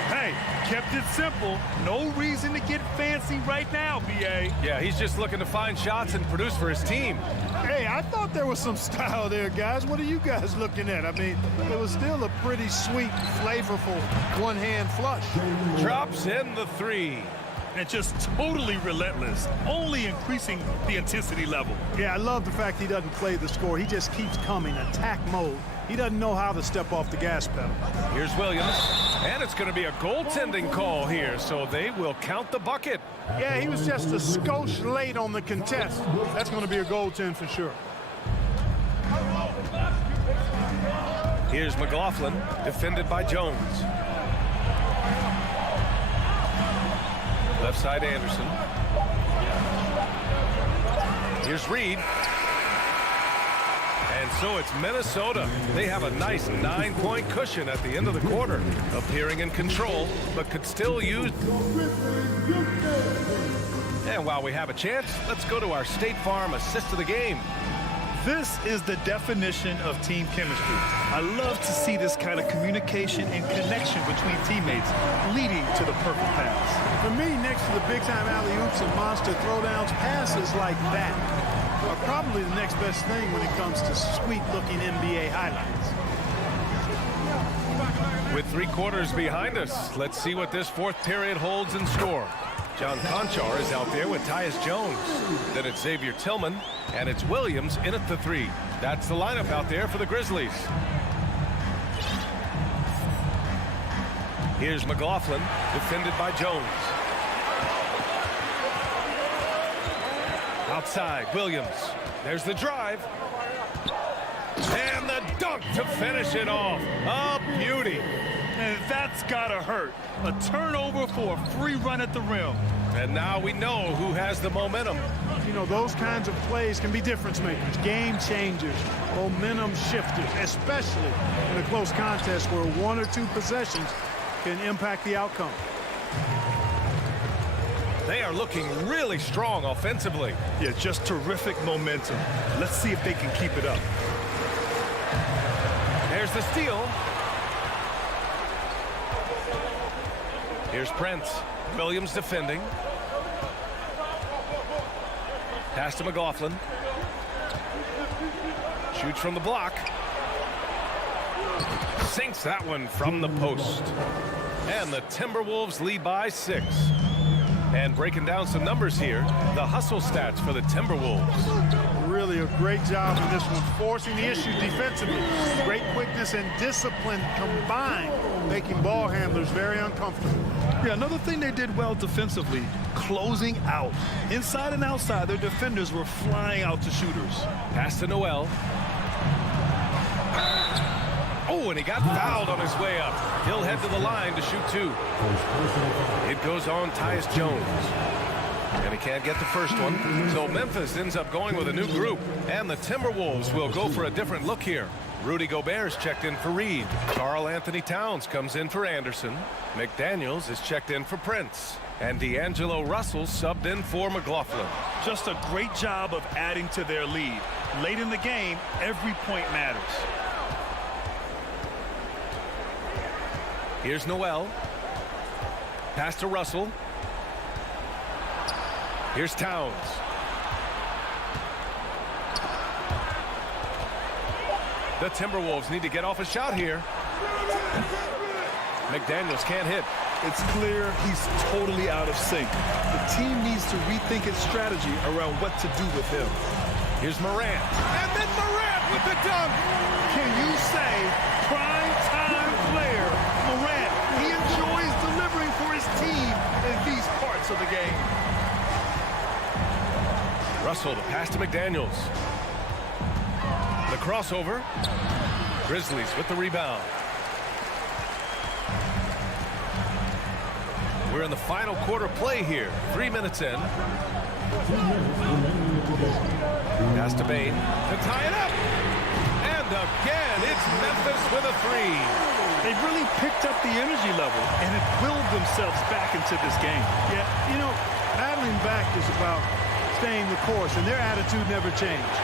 Hey, kept it simple. No reason to get fancy right now, B.A. Yeah, he's just looking to find shots and produce for his team. Hey, I thought there was some style there, guys. What are you guys looking at? I mean, it was still a pretty sweet, flavorful one-hand flush. Drops in the 3. And just totally relentless, only increasing the intensity level. Yeah, I love the fact he doesn't play the score. He just keeps coming, attack mode. He doesn't know how to step off the gas pedal. Here's Williams, and it's going to be a goaltending call here, so they will count the bucket. Yeah, he was just a skosh late on the contest. That's going to be a goaltend for sure. Here's McLaughlin, defended by Jones. Left side Anderson. Here's Reed. And so it's Minnesota. They have a nice 9-point cushion at the end of the quarter, appearing in control, but could still use. And while we have a chance, let's go to our State Farm assist of the game. This is the definition of team chemistry. I love to see this kind of communication and connection between teammates leading to the perfect pass. For me, next to the big-time alley-oops and monster throwdowns, passes like that are probably the next best thing when it comes to sweet-looking NBA highlights. With 3 quarters behind us, let's see what this fourth period holds in store. John Conchar is out there with Tyus Jones. Then it's Xavier Tillman, and it's Williams in at the 3. That's the lineup out there for the Grizzlies. Here's McLaughlin, defended by Jones. Outside, Williams. There's the drive. And the dunk to finish it off. A beauty. And that's gotta hurt. A turnover for a free run at the rim. And now we know who has the momentum. You know, those kinds of plays can be difference makers, game changers, momentum shifters, especially in a close contest where 1 or 2 possessions can impact the outcome. They are looking really strong offensively. Yeah, just terrific momentum. Let's see if they can keep it up. There's the steal. Here's Prince. Williams defending. Pass to McLaughlin. Shoots from the block. Sinks that one from the post. And the Timberwolves lead by 6. And breaking down some numbers here, the hustle stats for the Timberwolves. Really a great job in this one, forcing the issue defensively. Great quickness and discipline combined, making ball handlers very uncomfortable. Yeah, another thing they did well defensively, closing out. Inside and outside, their defenders were flying out to shooters. Pass to Noel. Oh, and he got fouled on his way up. He'll head to the line to shoot 2. It goes on Tyus Jones. And he can't get the first one. So Memphis ends up going with a new group. And the Timberwolves will go for a different look here. Rudy Gobert's checked in for Reed. Karl Anthony Towns comes in for Anderson. McDaniels is checked in for Prince. And D'Angelo Russell subbed in for McLaughlin. Just a great job of adding to their lead. Late in the game, every point matters. Here's Noel. Pass to Russell. Here's Towns. The Timberwolves need to get off a shot here. McDaniels can't hit. It's clear he's totally out of sync. The team needs to rethink its strategy around what to do with him. Here's Morant. And then Morant with the dunk. Can you say prime time player Morant? He enjoys delivering for his team in these parts of the game. Russell, the pass to McDaniels. The crossover. Grizzlies with the rebound. We're in the final quarter play here. 3 minutes in. Pass to Bane to tie it up. And again, it's Memphis with a 3. They've really picked up the energy level and have willed themselves back into this game. Yeah, you know, battling back is about staying the course, and their attitude never changed.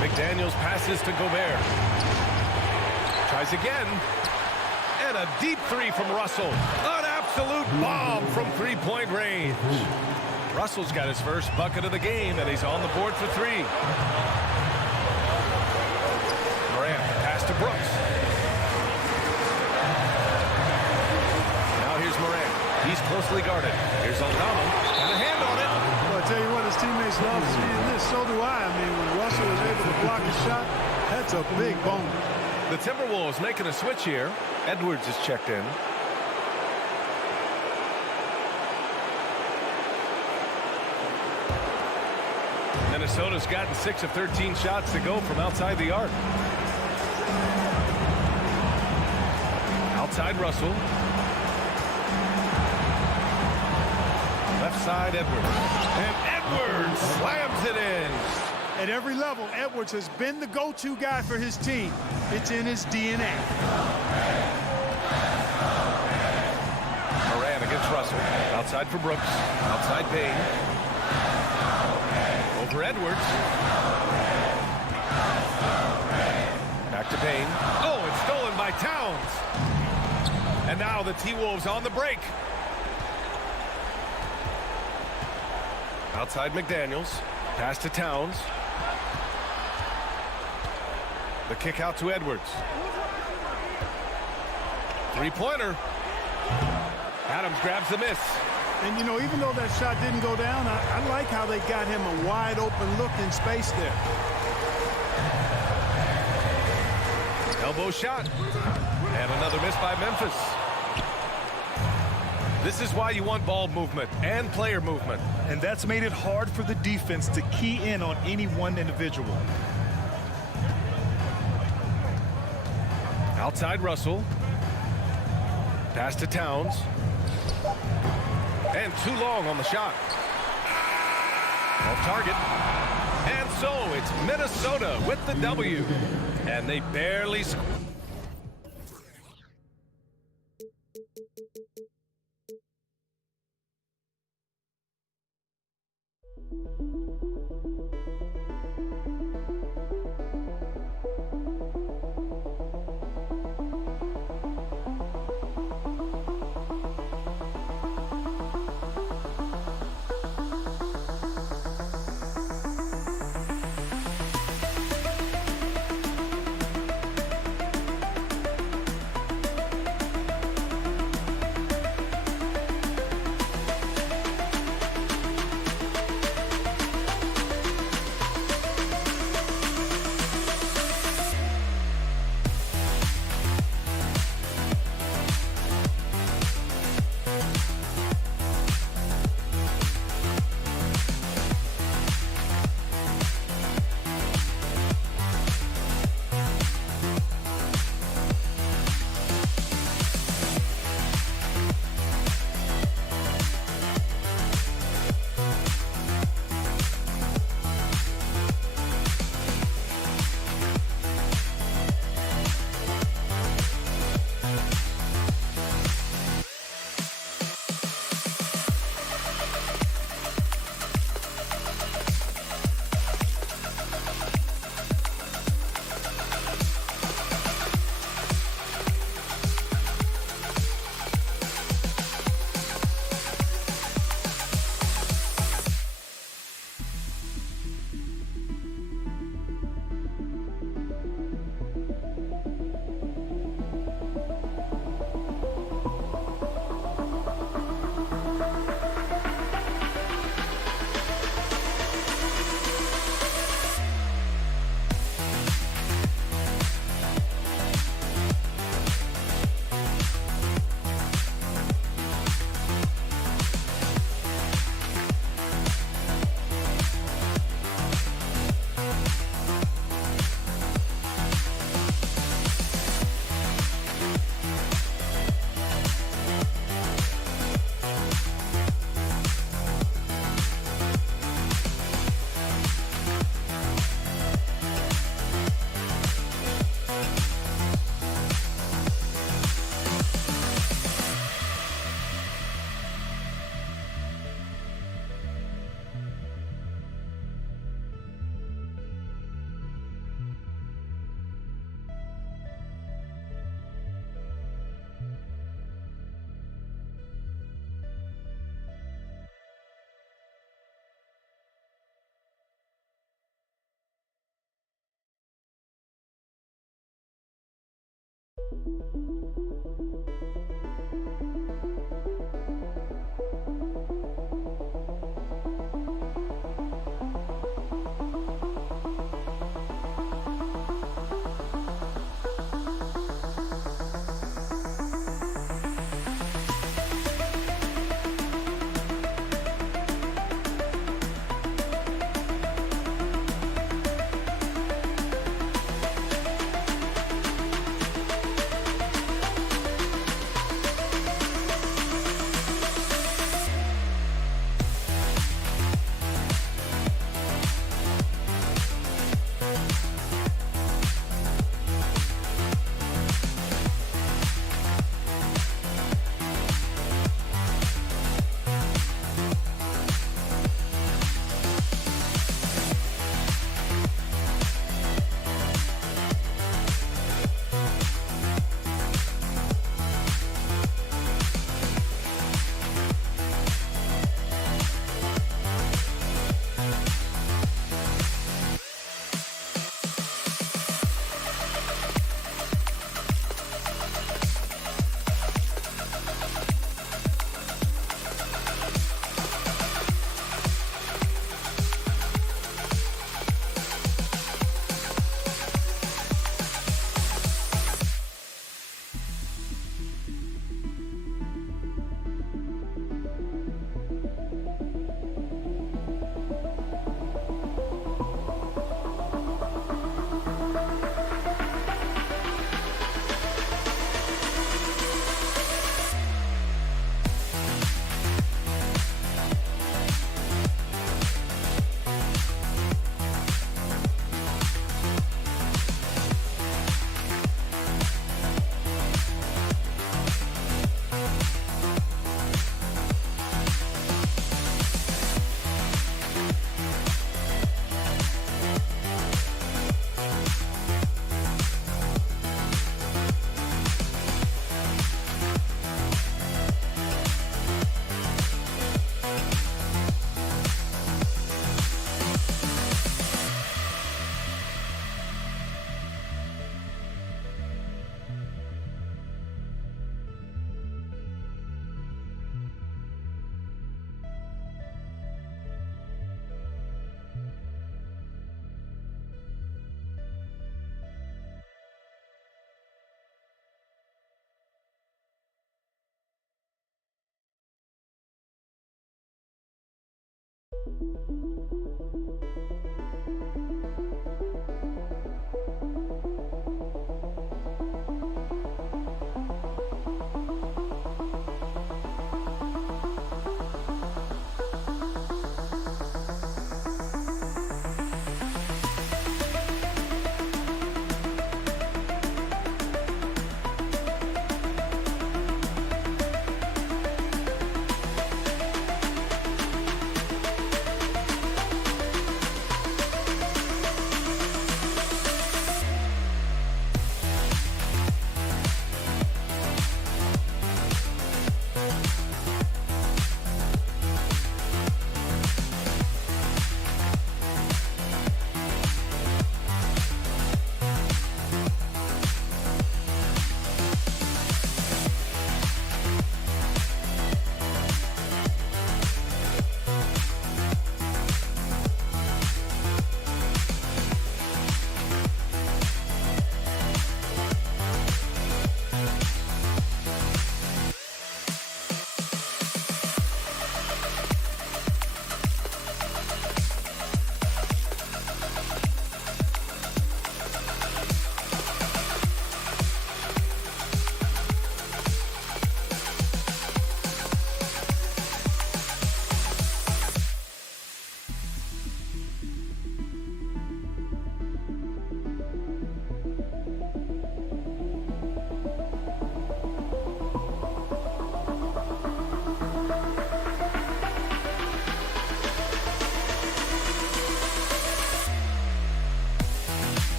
McDaniels passes to Gobert. Tries again. And a deep 3 from Russell. An absolute bomb from 3-point range. Russell's got his first bucket of the game, and he's on the board for 3. Morant, pass to Brooks. Now here's Morant. He's closely guarded. Here's Aldama. Got a hand on it. Well, I tell you what, his teammates love seeing this. So do I. I mean, when Russell is able to block a shot, that's a big bonus. The Timberwolves making a switch here. Edwards is checked in. Minnesota's gotten 6 of 13 shots to go from outside the arc. Outside Russell. Left side Edwards. And Edwards slams it in. At every level, Edwards has been the go-to guy for his team. It's in his DNA. Moran against Russell. Outside for Brooks. Outside Payne. Over Edwards. Back to Payne. Oh, it's stolen by Towns. And now the T-Wolves on the break. Outside McDaniels. Pass to Towns. The kick out to Edwards. Three-pointer. Adams grabs the miss. And, you know, even though that shot didn't go down, I like how they got him a wide-open look in space there. Elbow shot. And another miss by Memphis. This is why you want ball movement and player movement. And that's made it hard for the defense to key in on any one individual. Outside Russell. Pass to Towns. And too long on the shot. Off target. And so it's Minnesota with the W. And they barely score.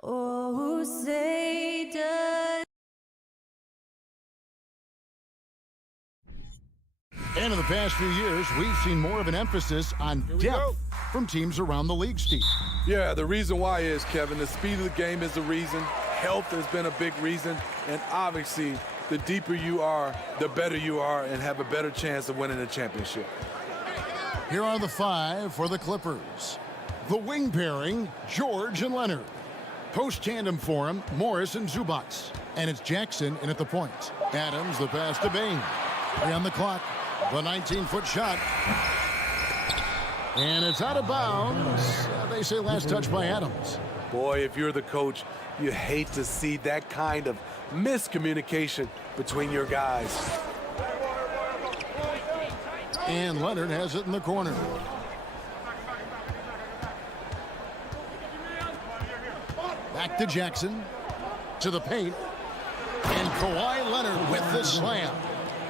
Oh, say does. And in the past few years, we've seen more of an emphasis on depth from teams around the league, Steve. Yeah, the reason why is, Kevin, the speed of the game is the reason. Health has been a big reason. And obviously, the deeper you are, the better you are and have a better chance of winning the championship. Here are the five for the Clippers. The wing pairing, George and Leonard. Post tandem for him, Morris and Zubac. And it's Jackson in at the point. Adams, the pass to Bain. 3 on the clock. The 19-foot shot. And it's out of bounds. They say last touch by Adams. Boy, if you're the coach, you hate to see that kind of miscommunication between your guys. And Leonard has it in the corner. Back to Jackson. To the paint. And Kawhi Leonard with the slam.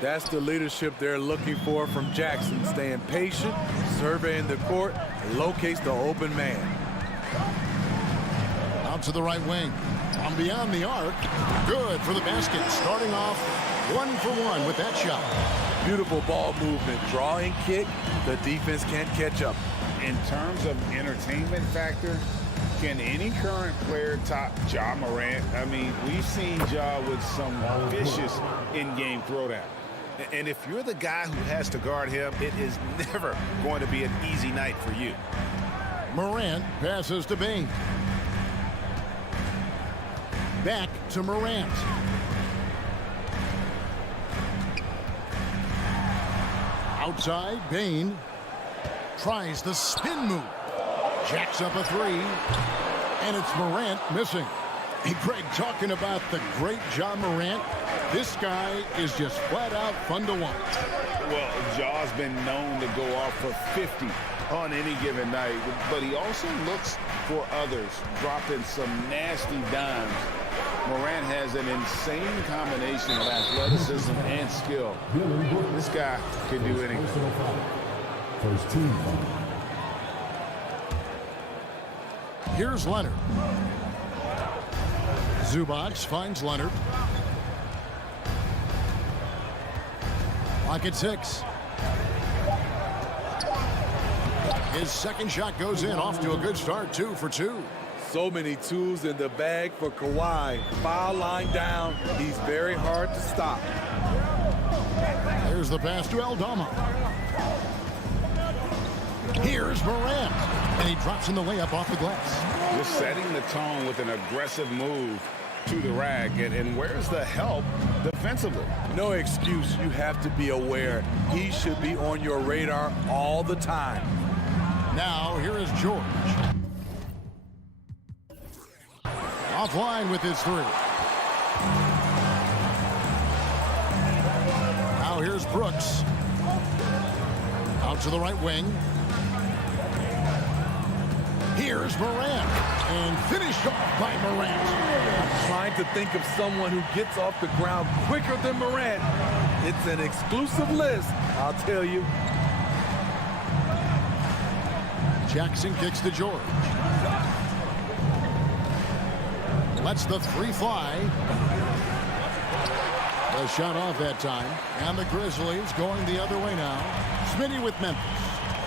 That's the leadership they're looking for from Jackson. Staying patient, surveying the court, and locates the open man. Out to the right wing. From beyond the arc. Good for the basket. Starting off 1 for 1 with that shot. Beautiful ball movement. Drawing kick. The defense can't catch up. In terms of entertainment factor, can any current player top Ja Morant? I mean, we've seen Ja with some vicious in-game throwdown. And if you're the guy who has to guard him, it is never going to be an easy night for you. Morant passes to Bain. Back to Morant. Outside, Bain tries the spin move. Jacks up a 3. And it's Morant missing. Hey, Greg, talking about the great Ja Morant, this guy is just flat out fun to watch. Well, Ja's been known to go off for 50 on any given night, but he also looks for others, dropping some nasty dimes. Morant has an insane combination of athleticism and skill. This guy can do anything. First team foul. Here's Leonard. Zubac finds Leonard. Clock at 6. His second shot goes in, off to a good start, 2 for 2. So many tools in the bag for Kawhi. Foul line down. He's very hard to stop. There's the pass to Aldama. Here's Morant. And he drops in the layup off the glass. Just setting the tone with an aggressive move to the rack. And where's the help defensively? No excuse. You have to be aware. He should be on your radar all the time. Now, here is George. Offline with his three. Now here's Brooks. Out to the right wing. Here's Morant. And finished off by Morant. I'm trying to think of someone who gets off the ground quicker than Morant. It's an exclusive list, I'll tell you. Jackson kicks to George. Lets the three fly. The shot off that time. And the Grizzlies going the other way now. Spydi with Memphis.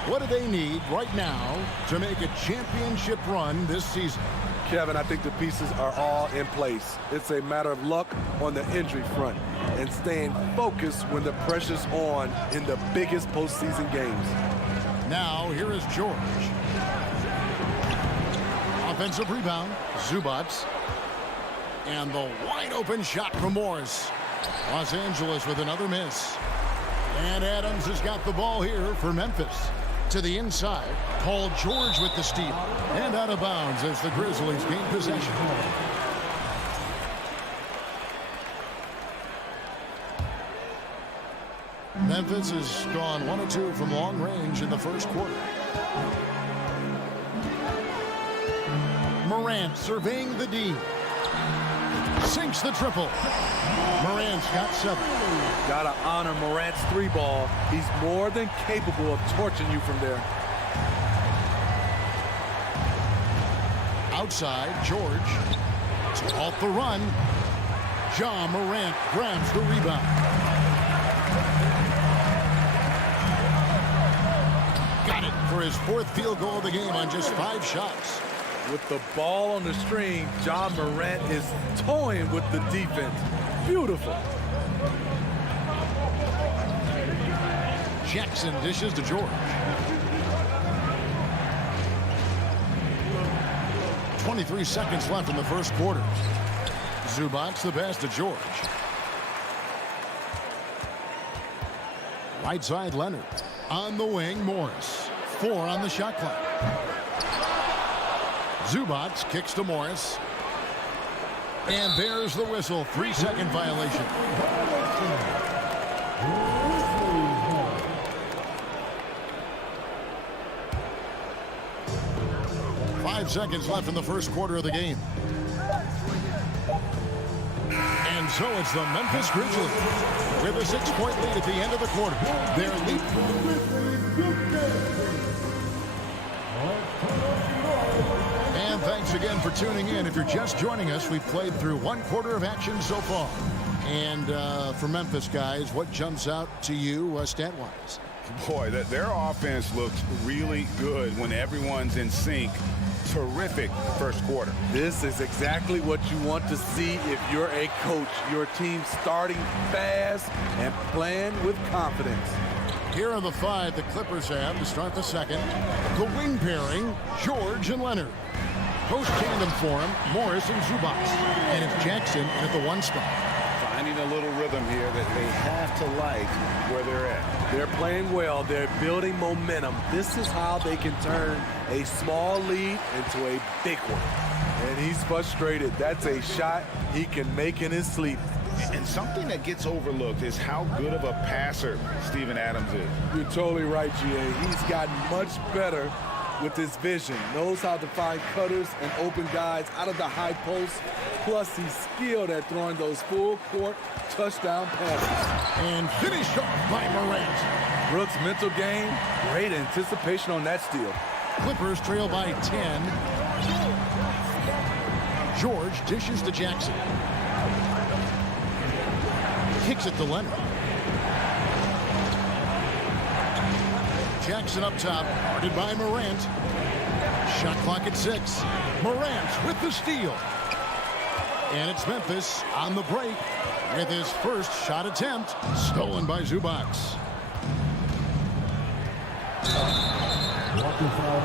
What do they need right now to make a championship run this season? Kevin, I think the pieces are all in place. It's a matter of luck on the injury front and staying focused when the pressure's on in the biggest postseason games. Now, here is George. Offensive rebound. Zubac. And the wide open shot from Morris. Los Angeles with another miss. And Adams has got the ball here for Memphis. To the inside. Paul George with the steal. And out of bounds as the Grizzlies gain possession. Memphis has gone 1 of 2 from long range in the first quarter. Morant surveying the D. Sinks the triple. Morant's got 7. Gotta honor Morant's 3 ball. He's more than capable of torching you from there. Outside, George. Off the run. Ja Morant grabs the rebound. Got it for his 4th field goal of the game on just 5 shots. With the ball on the string, Ja Morant is toying with the defense. Beautiful. Jackson dishes to George. 23 seconds left in the first quarter. Zubac the pass to George. Right side Leonard. On the wing, Morris. 4 on the shot clock. Zubac kicks to Morris. And there's the whistle. 3-second violation. Five seconds left in the first quarter of the game. And so it's the Memphis Grizzlies with a 6-point lead at the end of the quarter. They're And thanks again for tuning in. If you're just joining us, we've played through 1 quarter of action so far. And for Memphis, guys, what jumps out to you stat-wise? Boy, their offense looks really good when everyone's in sync. Terrific first quarter. This is exactly what you want to see if you're a coach. Your team starting fast and playing with confidence. Here are the 5 the Clippers have to start the second. The wing pairing, George and Leonard. Post tandem for him, Morris and Zubac. And it's Jackson at the 1 spot. Finding a little rhythm here that they have to like where they're at. They're playing well. They're building momentum. This is how they can turn a small lead into a big one. And he's frustrated. That's a shot he can make in his sleep. And something that gets overlooked is how good of a passer Steven Adams is. You're totally right, G.A. He's gotten much better with his vision. Knows how to find cutters and open guys out of the high post. Plus, he's skilled at throwing those full-court touchdown passes. And finished off by Morant. Brooks' mental game, great anticipation on that steal. Clippers trail by 10. George dishes to Jackson. Kicks it to Leonard. Jackson up top, guarded by Morant. Shot clock at 6. Morant with the steal. And it's Memphis on the break with his first shot attempt stolen by Zubac.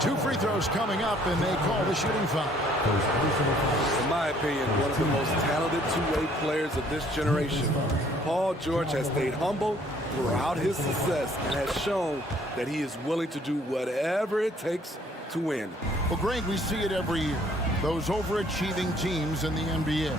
2 free throws coming up, and they call the shooting foul. In my opinion, one of the most talented two-way players of this generation. Paul George has stayed humble throughout his success and has shown that he is willing to do whatever it takes to win. Well, Greg, we see it every year. Those overachieving teams in the NBA.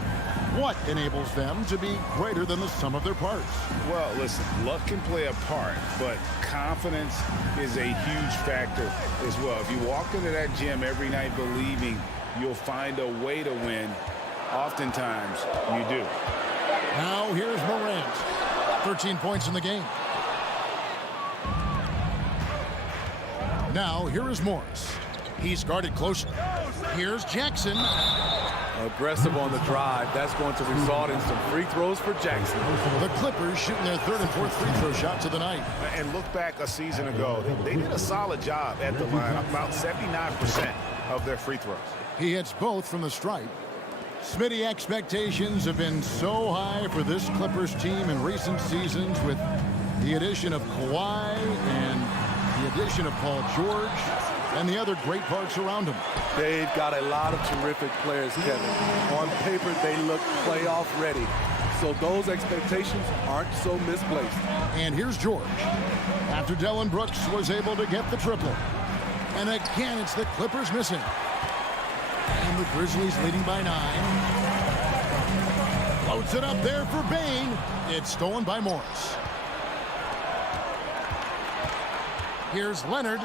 What enables them to be greater than the sum of their parts? Well, listen, luck can play a part, but confidence is a huge factor as well. If you walk into that gym every night believing you'll find a way to win, oftentimes you do. Now here's Morant. 13 points in the game. Now here is Morris. He's guarded closely. Here's Jackson. Aggressive on the drive. That's going to result in some free throws for Jackson. The Clippers shooting their 3rd and 4th free throw shots of the night. And look back a season ago. They did a solid job at the line. About 79% of their free throws. He hits both from the stripe. Spydi, expectations have been so high for this Clippers team in recent seasons with the addition of Kawhi and the addition of Paul George and the other great parts around him. They've got a lot of terrific players, Kevin. On paper, they look playoff ready. So those expectations aren't so misplaced. And here's George. After Dillon Brooks was able to get the triple. And again, it's the Clippers missing. And the Grizzlies leading by 9. Floats it up there for Bane. It's stolen by Morris. Here's Leonard.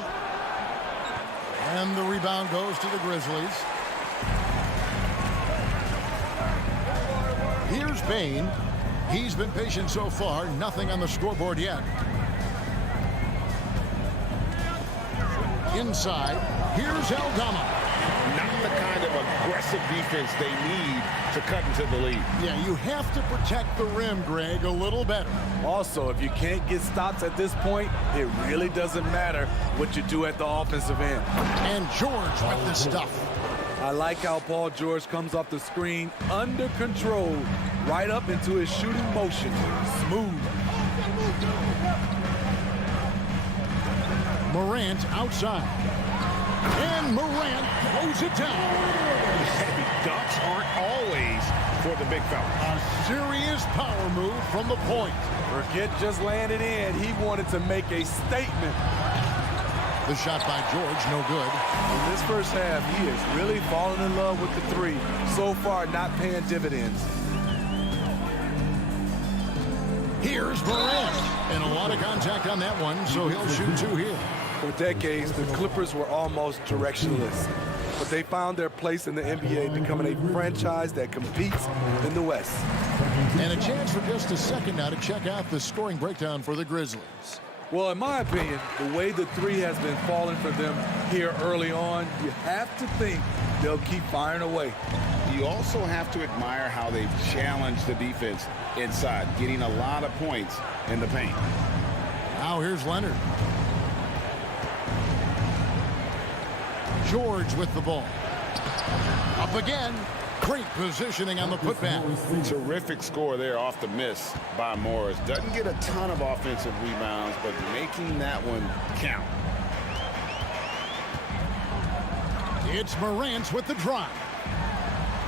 And the rebound goes to the Grizzlies. Here's Bane. He's been patient so far. Nothing on the scoreboard yet. Inside, here's Aldama. Not the kind of aggressive defense they need to cut into the lead. Yeah, you have to protect the rim, Greg, a little better. Also, if you can't get stops at this point, it really doesn't matter what you do at the offensive end. And George with the stuff. I like how Paul George comes off the screen under control, right up into his shooting motion. Smooth. Morant outside. And Morant throws it down. Heavy dunks aren't always for the big fella. A serious power move from the point. Forget just laying it in. He wanted to make a statement. The shot by George, no good. In this first half, he is really falling in love with the 3. So far, not paying dividends. Here's Morant. And a lot of contact on that one, so he'll shoot 2 here. For decades, the Clippers were almost directionless. But they found their place in the NBA, becoming a franchise that competes in the West. And a chance for just a second now to check out the scoring breakdown for the Grizzlies. Well, in my opinion, the way the 3 has been falling for them here early on, you have to think they'll keep firing away. You also have to admire how they've challenged the defense inside, getting a lot of points in the paint. Now here's Leonard. George with the ball. Up again. Great positioning on the putback. Terrific score there off the miss by Morris. Doesn't get a ton of offensive rebounds, but making that one count. It's Morant with the drive.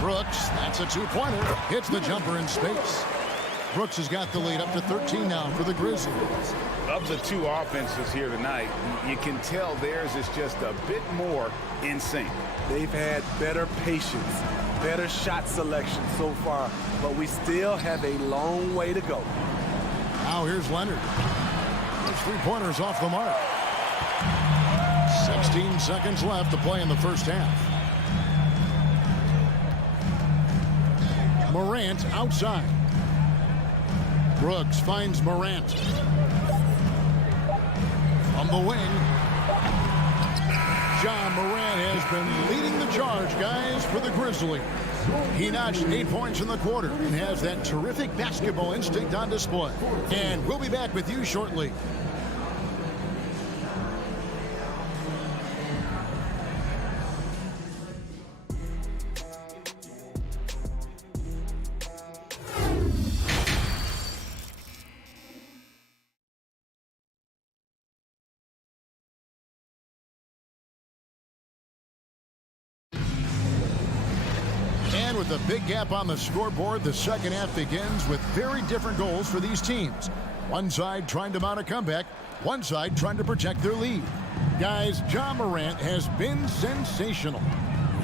Brooks, that's a 2-pointer. Hits the jumper in space. Brooks has got the lead up to 13 now for the Grizzlies. Of the 2 offenses here tonight, you can tell theirs is just a bit more in sync. They've had better patience, better shot selection so far, but we still have a long way to go. Now here's Leonard. His 3-pointers off the mark. 16 seconds left to play in the first half. Morant outside. Brooks finds Morant. From the wing. John Morant has been leading the charge, guys, for the Grizzlies. He notched 8 points in the quarter and has that terrific basketball instinct on display. And we'll be back with you shortly. And with a big gap on the scoreboard, the second half begins with very different goals for these teams. One side trying to mount a comeback, one side trying to protect their lead. Guys, Ja Morant has been sensational.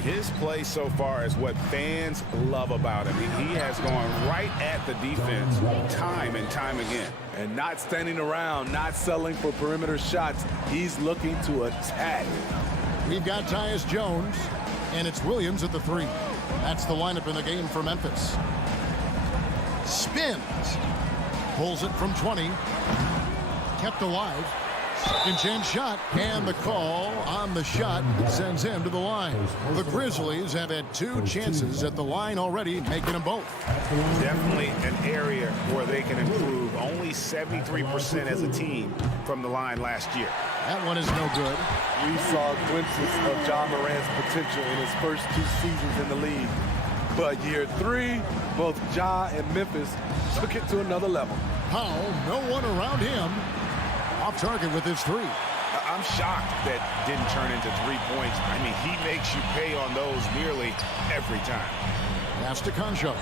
His play so far is what fans love about him. He has gone right at the defense time and time again. And not standing around, not settling for perimeter shots. He's looking to attack. We've got Tyus Jones, and it's Williams at the 3. That's the lineup in the game for Memphis. Spins. Pulls it from 20. Kept alive. Second chance shot, and the call on the shot sends him to the line. The Grizzlies have had 2 chances at the line already, making them both. Definitely an area where they can improve. Only 73% as a team from the line last year. That one is no good. We saw glimpses of Ja Morant's potential in his first 2 seasons in the league. But year 3, both Ja and Memphis took it to another level. Powell, no one around him. Off target with his 3. I'm shocked that didn't turn into 3 points. I mean, he makes you pay on those nearly every time. Pass to Concho.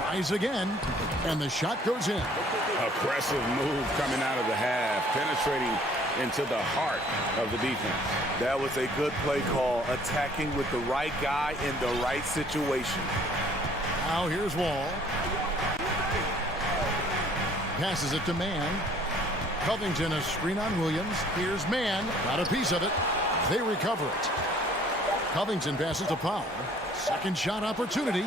Tries again, and the shot goes in. Aggressive move coming out of the half, penetrating into the heart of the defense. That was a good play call, attacking with the right guy in the right situation. Now here's Wall. Passes it to Mann. Covington a screen on Williams. Here's Mann. Got a piece of it. They recover it. Covington passes to Powell. Second shot opportunity.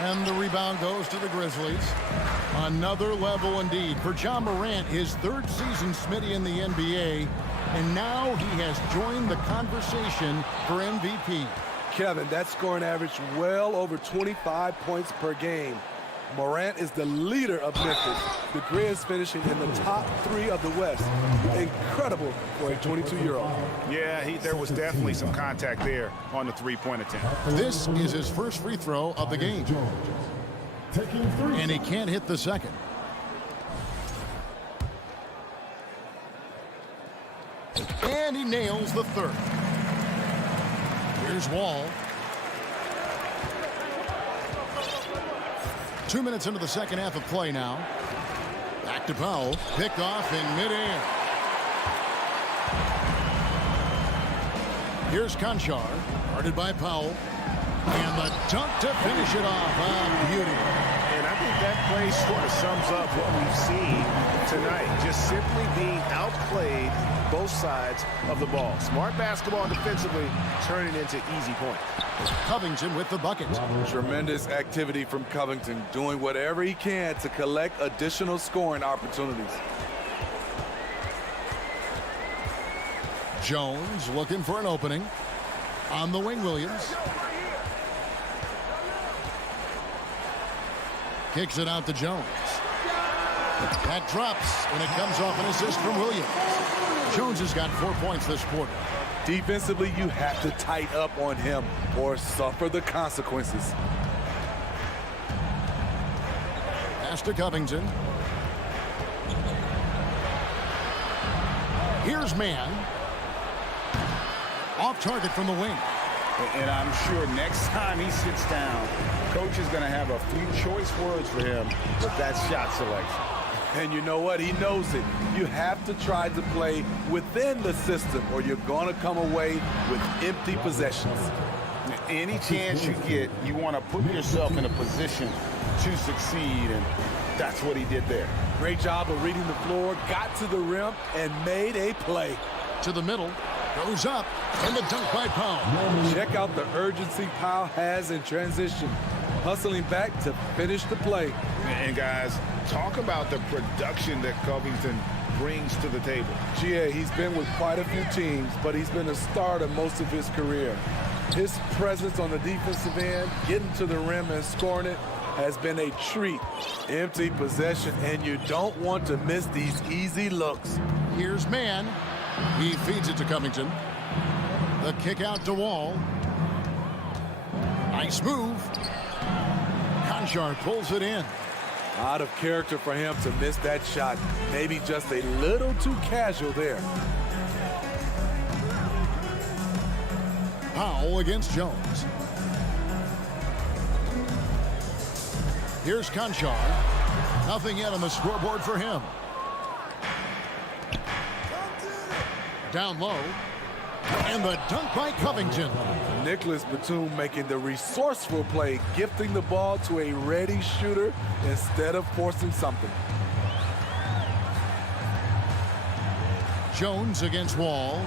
And the rebound goes to the Grizzlies. Another level indeed for Ja Morant, his 3rd season Smitty in the NBA. And now he has joined the conversation for MVP. Kevin, that scoring average well over 25 points per game. Morant is the leader of Memphis. The Grizz finishing in the top 3 of the West. Incredible for a 22-year-old. Yeah, there was definitely some contact there on the 3-point attempt. This is his first free throw of the game. And he can't hit the second. And he nails the 3rd. Here's Wall. 2 minutes into the second half of play now. Back to Powell. Picked off in midair. Here's Conchar. Guarded by Powell. And the dunk to finish it off. Beauty. And I think that play sort of sums up what we've seen tonight. Just simply being outplayed both sides of the ball. Smart basketball defensively turning into easy points. Covington with the bucket. Tremendous activity from Covington, doing whatever he can to collect additional scoring opportunities. Jones looking for an opening. On the wing, Williams. Kicks it out to Jones. That drops, and it comes off an assist from Williams. Jones has got 4 points this quarter. Defensively, you have to tighten up on him or suffer the consequences. Pass to Covington. Here's Mann. Off target from the wing. And I'm sure next time he sits down, coach is going to have a few choice words for him with that shot selection. And you know what? He knows it. You have to try to play within the system or you're going to come away with empty possessions. Any chance you get, you want to put yourself in a position to succeed, and that's what he did there. Great job of reading the floor, got to the rim, and made a play. To the middle, goes up, and the dunk by Powell. Check out the urgency Powell has in transition. Hustling back to finish the play. And guys, talk about the production that Covington brings to the table. Yeah, he's been with quite a few teams, but he's been a starter most of his career. His presence on the defensive end, getting to the rim and scoring it, has been a treat. Empty possession, and you don't want to miss these easy looks. Here's Mann. He feeds it to Covington. The kick out to Wall. Nice move. Conchar pulls it in. Out of character for him to miss that shot. Maybe just a little too casual there. Powell against Jones. Here's Conchar. Nothing yet on the scoreboard for him. Down low. And the dunk by Covington. Nicholas Batum making the resourceful play, gifting the ball to a ready shooter instead of forcing something. Jones against Wall.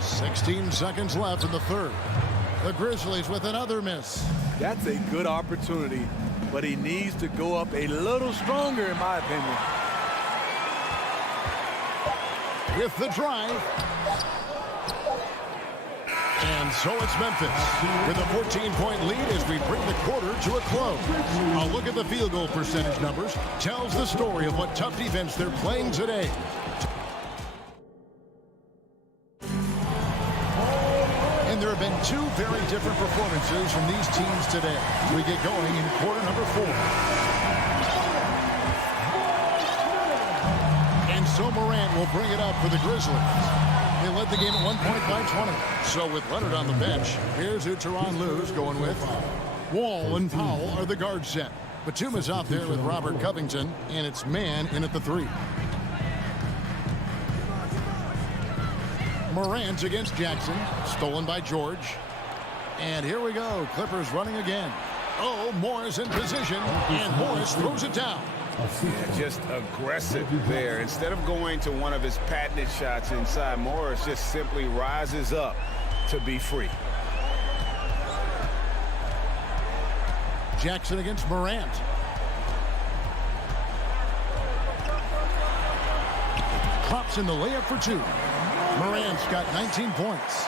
16 seconds left in the third. The Grizzlies with another miss. That's a good opportunity, but he needs to go up a little stronger, in my opinion. With the drive. And so it's Memphis with a 14-point lead as we bring the quarter to a close. A look at the field goal percentage numbers tells the story of what tough defense they're playing today. And there have been two very different performances from these teams today. We get going in quarter number 4. And so Morant will bring it up for the Grizzlies. They led the game at 1 point by 20. So with Leonard on the bench, here's who Tyronn Lue's going with. Wall and Powell are the guard set. Batum is out there with Robert Covington, and it's man in at the 3. Morant against Jackson, stolen by George. And here we go, Clippers running again. Oh, Morris in position, and Morris throws it down. Yeah, just aggressive there. Instead of going to one of his patented shots inside, Morris just simply rises up to be free. Jackson against Morant. Drops in the layup for 2. Morant's got 19 points.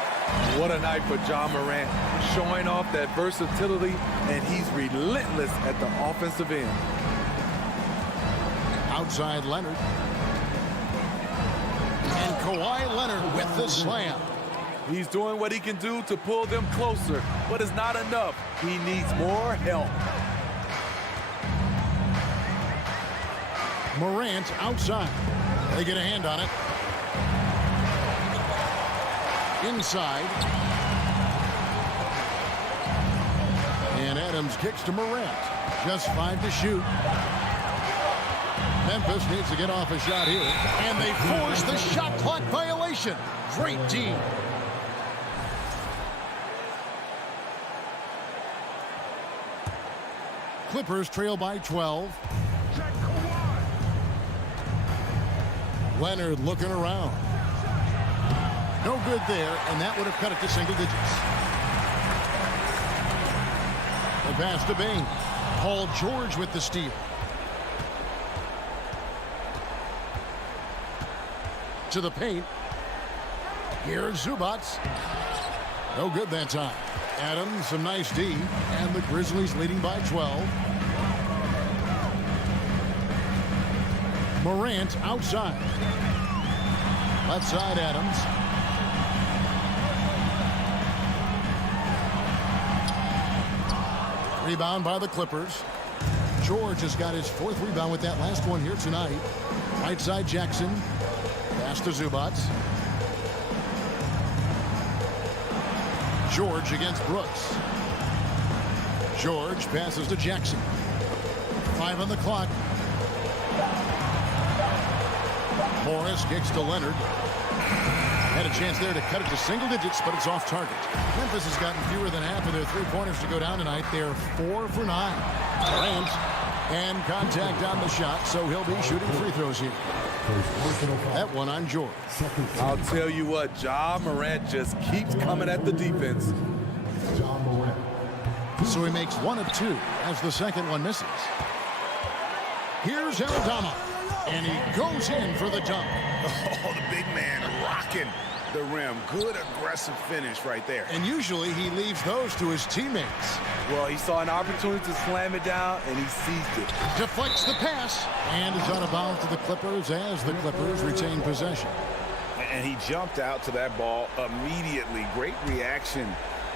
What a night for John Morant, showing off that versatility, and he's relentless at the offensive end. Outside Leonard. And Kawhi Leonard with the slam. He's doing what he can do to pull them closer, but it's not enough. He needs more help. Morant outside. They get a hand on it. Inside. And Adams kicks to Morant. Just 5 to shoot. Memphis needs to get off a shot here. And they force the shot clock violation. Great team. Clippers trail by 12. Leonard looking around. No good there, and that would have cut it to single digits. The pass to Bain. Paul George with the steal. To the paint. Here's Zubac. No good that time. Adams, some nice D, and the Grizzlies leading by 12. Morant outside. Left side, Adams. Rebound by the Clippers. George has got his 4th rebound with that last one here tonight. Right side, Jackson. Pass to Zubac. George against Brooks. George passes to Jackson. 5 on the clock. Morris kicks to Leonard. Had a chance there to cut it to single digits, but it's off target. Memphis has gotten fewer than half of their 3-pointers to go down tonight. They're 4 for 9. Durant, and contact on the shot, so he'll be shooting free throws here. That one on George. I'll tell you what, Ja Morant just keeps coming at the defense. So he makes 1 of 2 as the second one misses. Here's Aldama, and he goes in for the dunk. Oh, the big man rocking the rim. Good aggressive finish right there. And usually he leaves those to his teammates. Well, he saw an opportunity to slam it down, and he seized it. Deflects the pass, and is out of bounds to the Clippers as the Clippers retain possession. And he jumped out to that ball immediately. Great reaction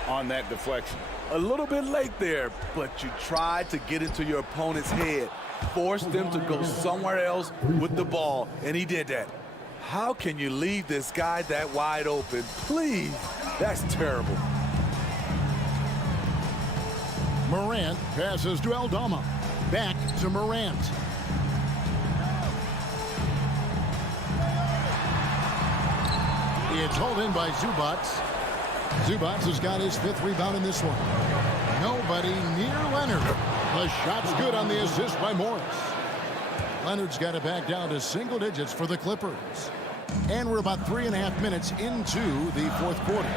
on that deflection. A little bit late there, but you tried to get into your opponent's head. Force them to go somewhere else with the ball, and he did that. How can you leave this guy that wide open? Please, that's terrible. Morant passes to Aldama. Back to Morant. It's hauled in by Zubac. Zubac has got his 5th rebound in this one. Nobody near Leonard. The shot's good on the assist by Morris. Leonard's got it back down to single digits for the Clippers. And we're about 3.5 minutes into the 4th quarter.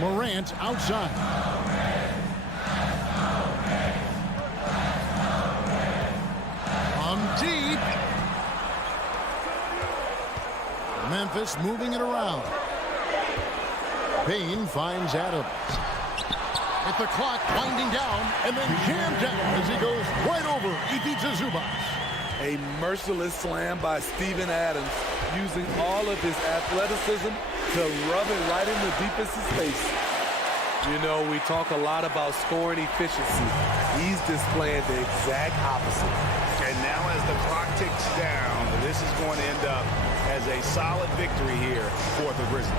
Morant outside. From deep. Memphis moving it around. Payne finds Adams. At the clock winding down and then jammed down as he goes right over Ivica Zubac. A merciless slam by Steven Adams, using all of his athleticism to rub it right in the deepest of space. You know, we talk a lot about scoring efficiency. He's displaying the exact opposite. And now as the clock ticks down, this is going to end up as a solid victory here for the Grizzlies.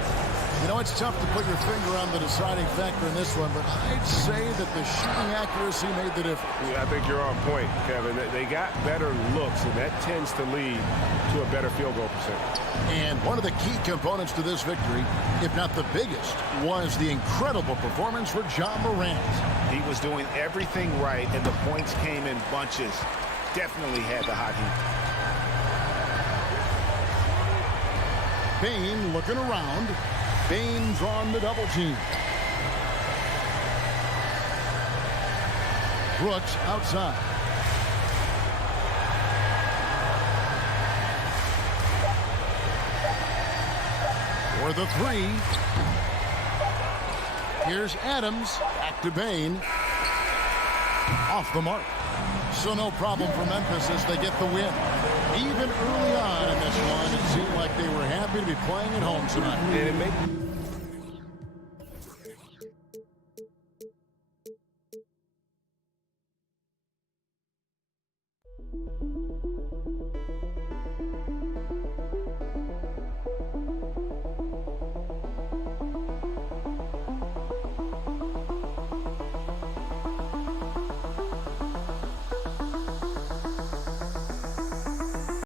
You know, it's tough to put your finger on the deciding factor in this one, but I'd say that the shooting accuracy made the difference. Yeah, I think you're on point, Kevin. They got better looks, and that tends to lead to a better field goal percentage. And one of the key components to this victory, if not the biggest, was the incredible performance for John Morant. He was doing everything right, and the points came in bunches. Definitely had the hot heat. Payne looking around. Payne drawn the double team. Brooks outside. For the 3. Here's Adams. Back to Payne. Off the mark. So no problem for Memphis as they get the win. Even early on in this one, it seemed like they were happy to be playing at home tonight. And it